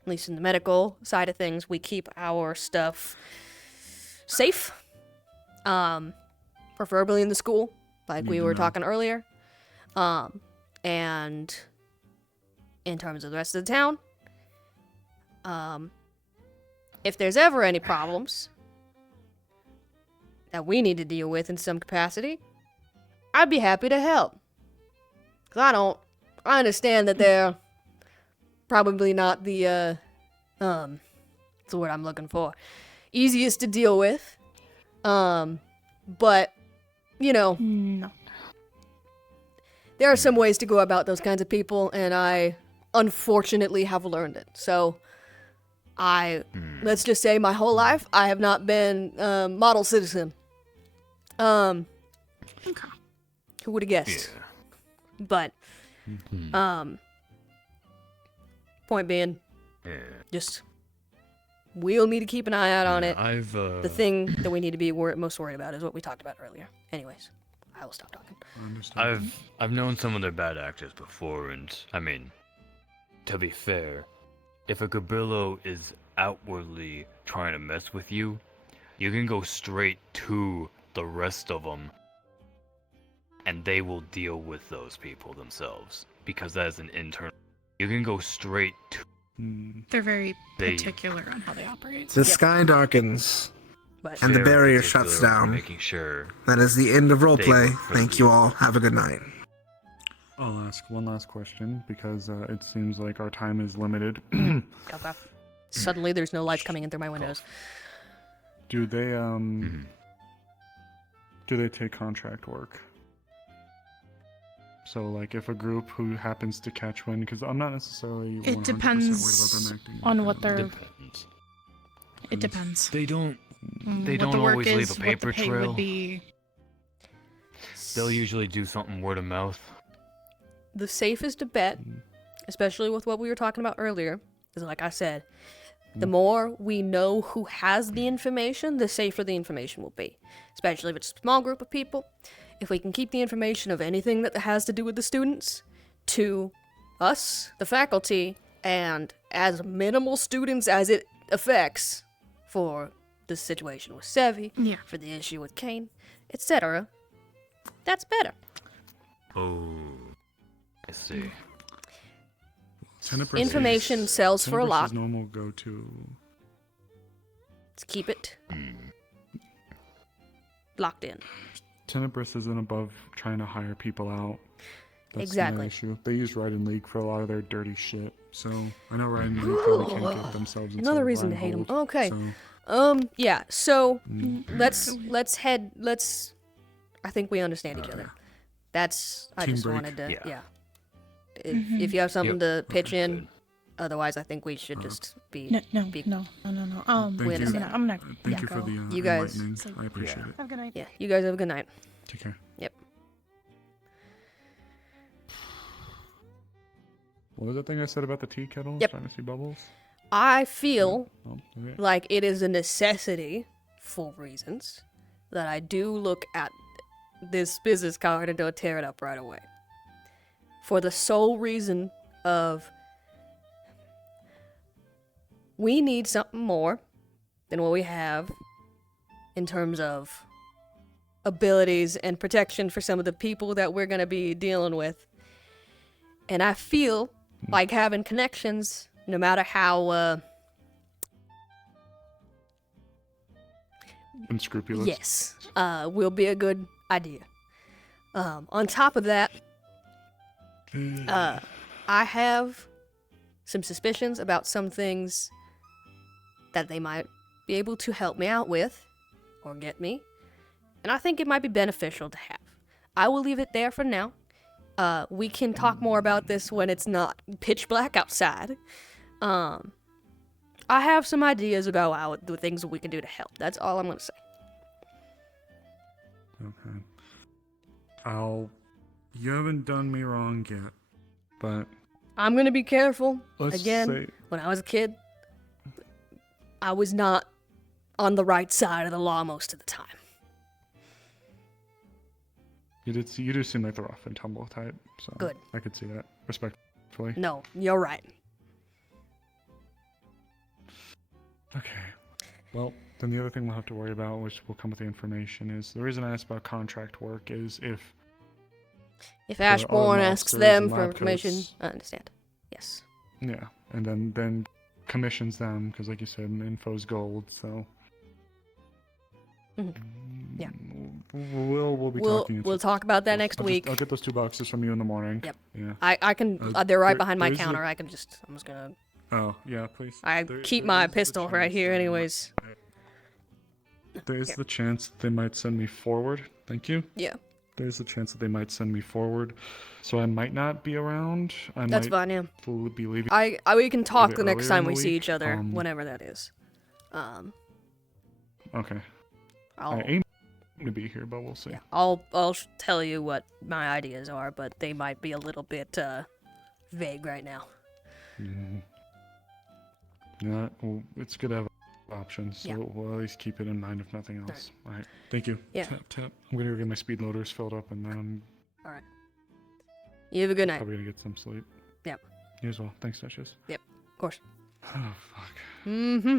least in the medical side of things, we keep our stuff safe. Preferably in the school, like we were talking earlier. And in terms of the rest of the town, if there's ever any problems that we need to deal with in some capacity, I'd be happy to help. Because I understand that they're probably not the, what's the word I'm looking for, easiest to deal with. But, you know, no. There are some ways to go about those kinds of people, and I unfortunately have learned it. So, let's just say my whole life, I have not been model citizen. Who would have guessed? Yeah. But, point being, just, we'll need to keep an eye out on it. The thing that we need to be most worried about is what we talked about earlier. Anyways, I will stop talking. I've known some of their bad actors before, and I mean, to be fair, if a Gabillo is outwardly trying to mess with you, you can go straight to the rest of them, and they will deal with those people themselves, because that is an internal. You can go straight to. They're very particular on how they operate. The sky darkens, and the barrier shuts down. Making sure. That is the end of roleplay. Thank you all. Have a good night. I'll ask one last question because it seems like our time is limited. Okay. Suddenly, there's no lights coming in through my windows. Do they take contract work? So, like, if a group who happens to catch wind, because I'm not necessarily 100% It depends worried about them acting. on what they're. Depends. It depends. They don't What don't the work always is, leave a what the paper pay trail. would be. They'll usually do something word of mouth. The safest to bet, especially with what we were talking about earlier, is like I said, the more we know who has the information, the safer the information will be. Especially if it's a small group of people. If we can keep the information of anything that has to do with the students to us, the faculty, and as minimal students as it affects for the situation with Sevi, for the issue with Kane, etc., that's better. Oh, I see. Tenebrous Information is- sells for a Tenebrous lot. is normal go-to. Let's keep it locked in. Tenebrous isn't above trying to hire people out. That's Exactly. the issue. They use Ride and League for a lot of their dirty shit. So I know Ride and League probably can't get themselves into Another a reason to blind hate him. hold, Okay. so- Yeah. So let's head. I think we understand each other. That's. I Team just break. wanted to. Yeah. Yeah. If you have something Yep. to pitch in, otherwise I think we should just be. No. be- No. Thank we you. understand. I'm not. Thank you for the You guys- enlightening. I appreciate it. Have a good night. Yeah. You guys have a good night. Take care. Yep. What was that thing I said about the tea kettle? Yep. Trying to see bubbles? I feel Oh, okay. like it is a necessity, for reasons, that I do look at this business card and don't tear it up right away. For the sole reason of we need something more than what we have in terms of abilities and protection for some of the people that we're going to be dealing with. And I feel like having connections, no matter how Unscrupulous. yes, will be a good idea. On top of that, I have some suspicions about some things that they might be able to help me out with or get me, and I think it might be beneficial to have. I will leave it there for now. We can talk more about this when it's not pitch black outside. I have some ideas about how the things that we can do to help. That's all I'm gonna say. Okay. You haven't done me wrong yet, but I'm gonna be careful. Let's Again, say- when I was a kid, I was not on the right side of the law most of the time. you do seem like the rough and tumble type, so Good. I could see that respectfully. No, you're right. Okay. Well, then the other thing we'll have to worry about, which will come with the information, is the reason I asked about contract work is if If there are Ashbourne other asks mobsters them and for lab information, coats- I understand. Yes. Yeah, and then commissions them because, like you said, info's gold. So Yeah. we'll be We'll talking. we'll talk about that next week. I'll get those 2 boxes from you in the morning. Yep. Yeah. I can. They're right behind my there's counter. the- I'm just gonna. Oh yeah, please. I There- keep there my is the pistol right chance here, that- anyways. There's the chance that they might send me forward. Thank you. Yeah. There's the chance that they might send me forward, so I might not be around. That's fine, yeah. Be leaving. We can talk bit the next earlier time in the we see week, each other, whenever that is. Okay. I'll I aim to be here, but we'll see. I'll tell you what my ideas are, but they might be a little bit vague right now. Yeah, well, it's good to have options, so Yeah. we'll at least keep it in mind if nothing else. All right. Thank you. Yeah. Tap, tap. I'm gonna go get my speed loaders filled up, and then All right. You have a good night. probably gonna get some sleep. Yep. You as well. Thanks, Duchess. Yep. Of course. Oh, fuck. Mm-hmm.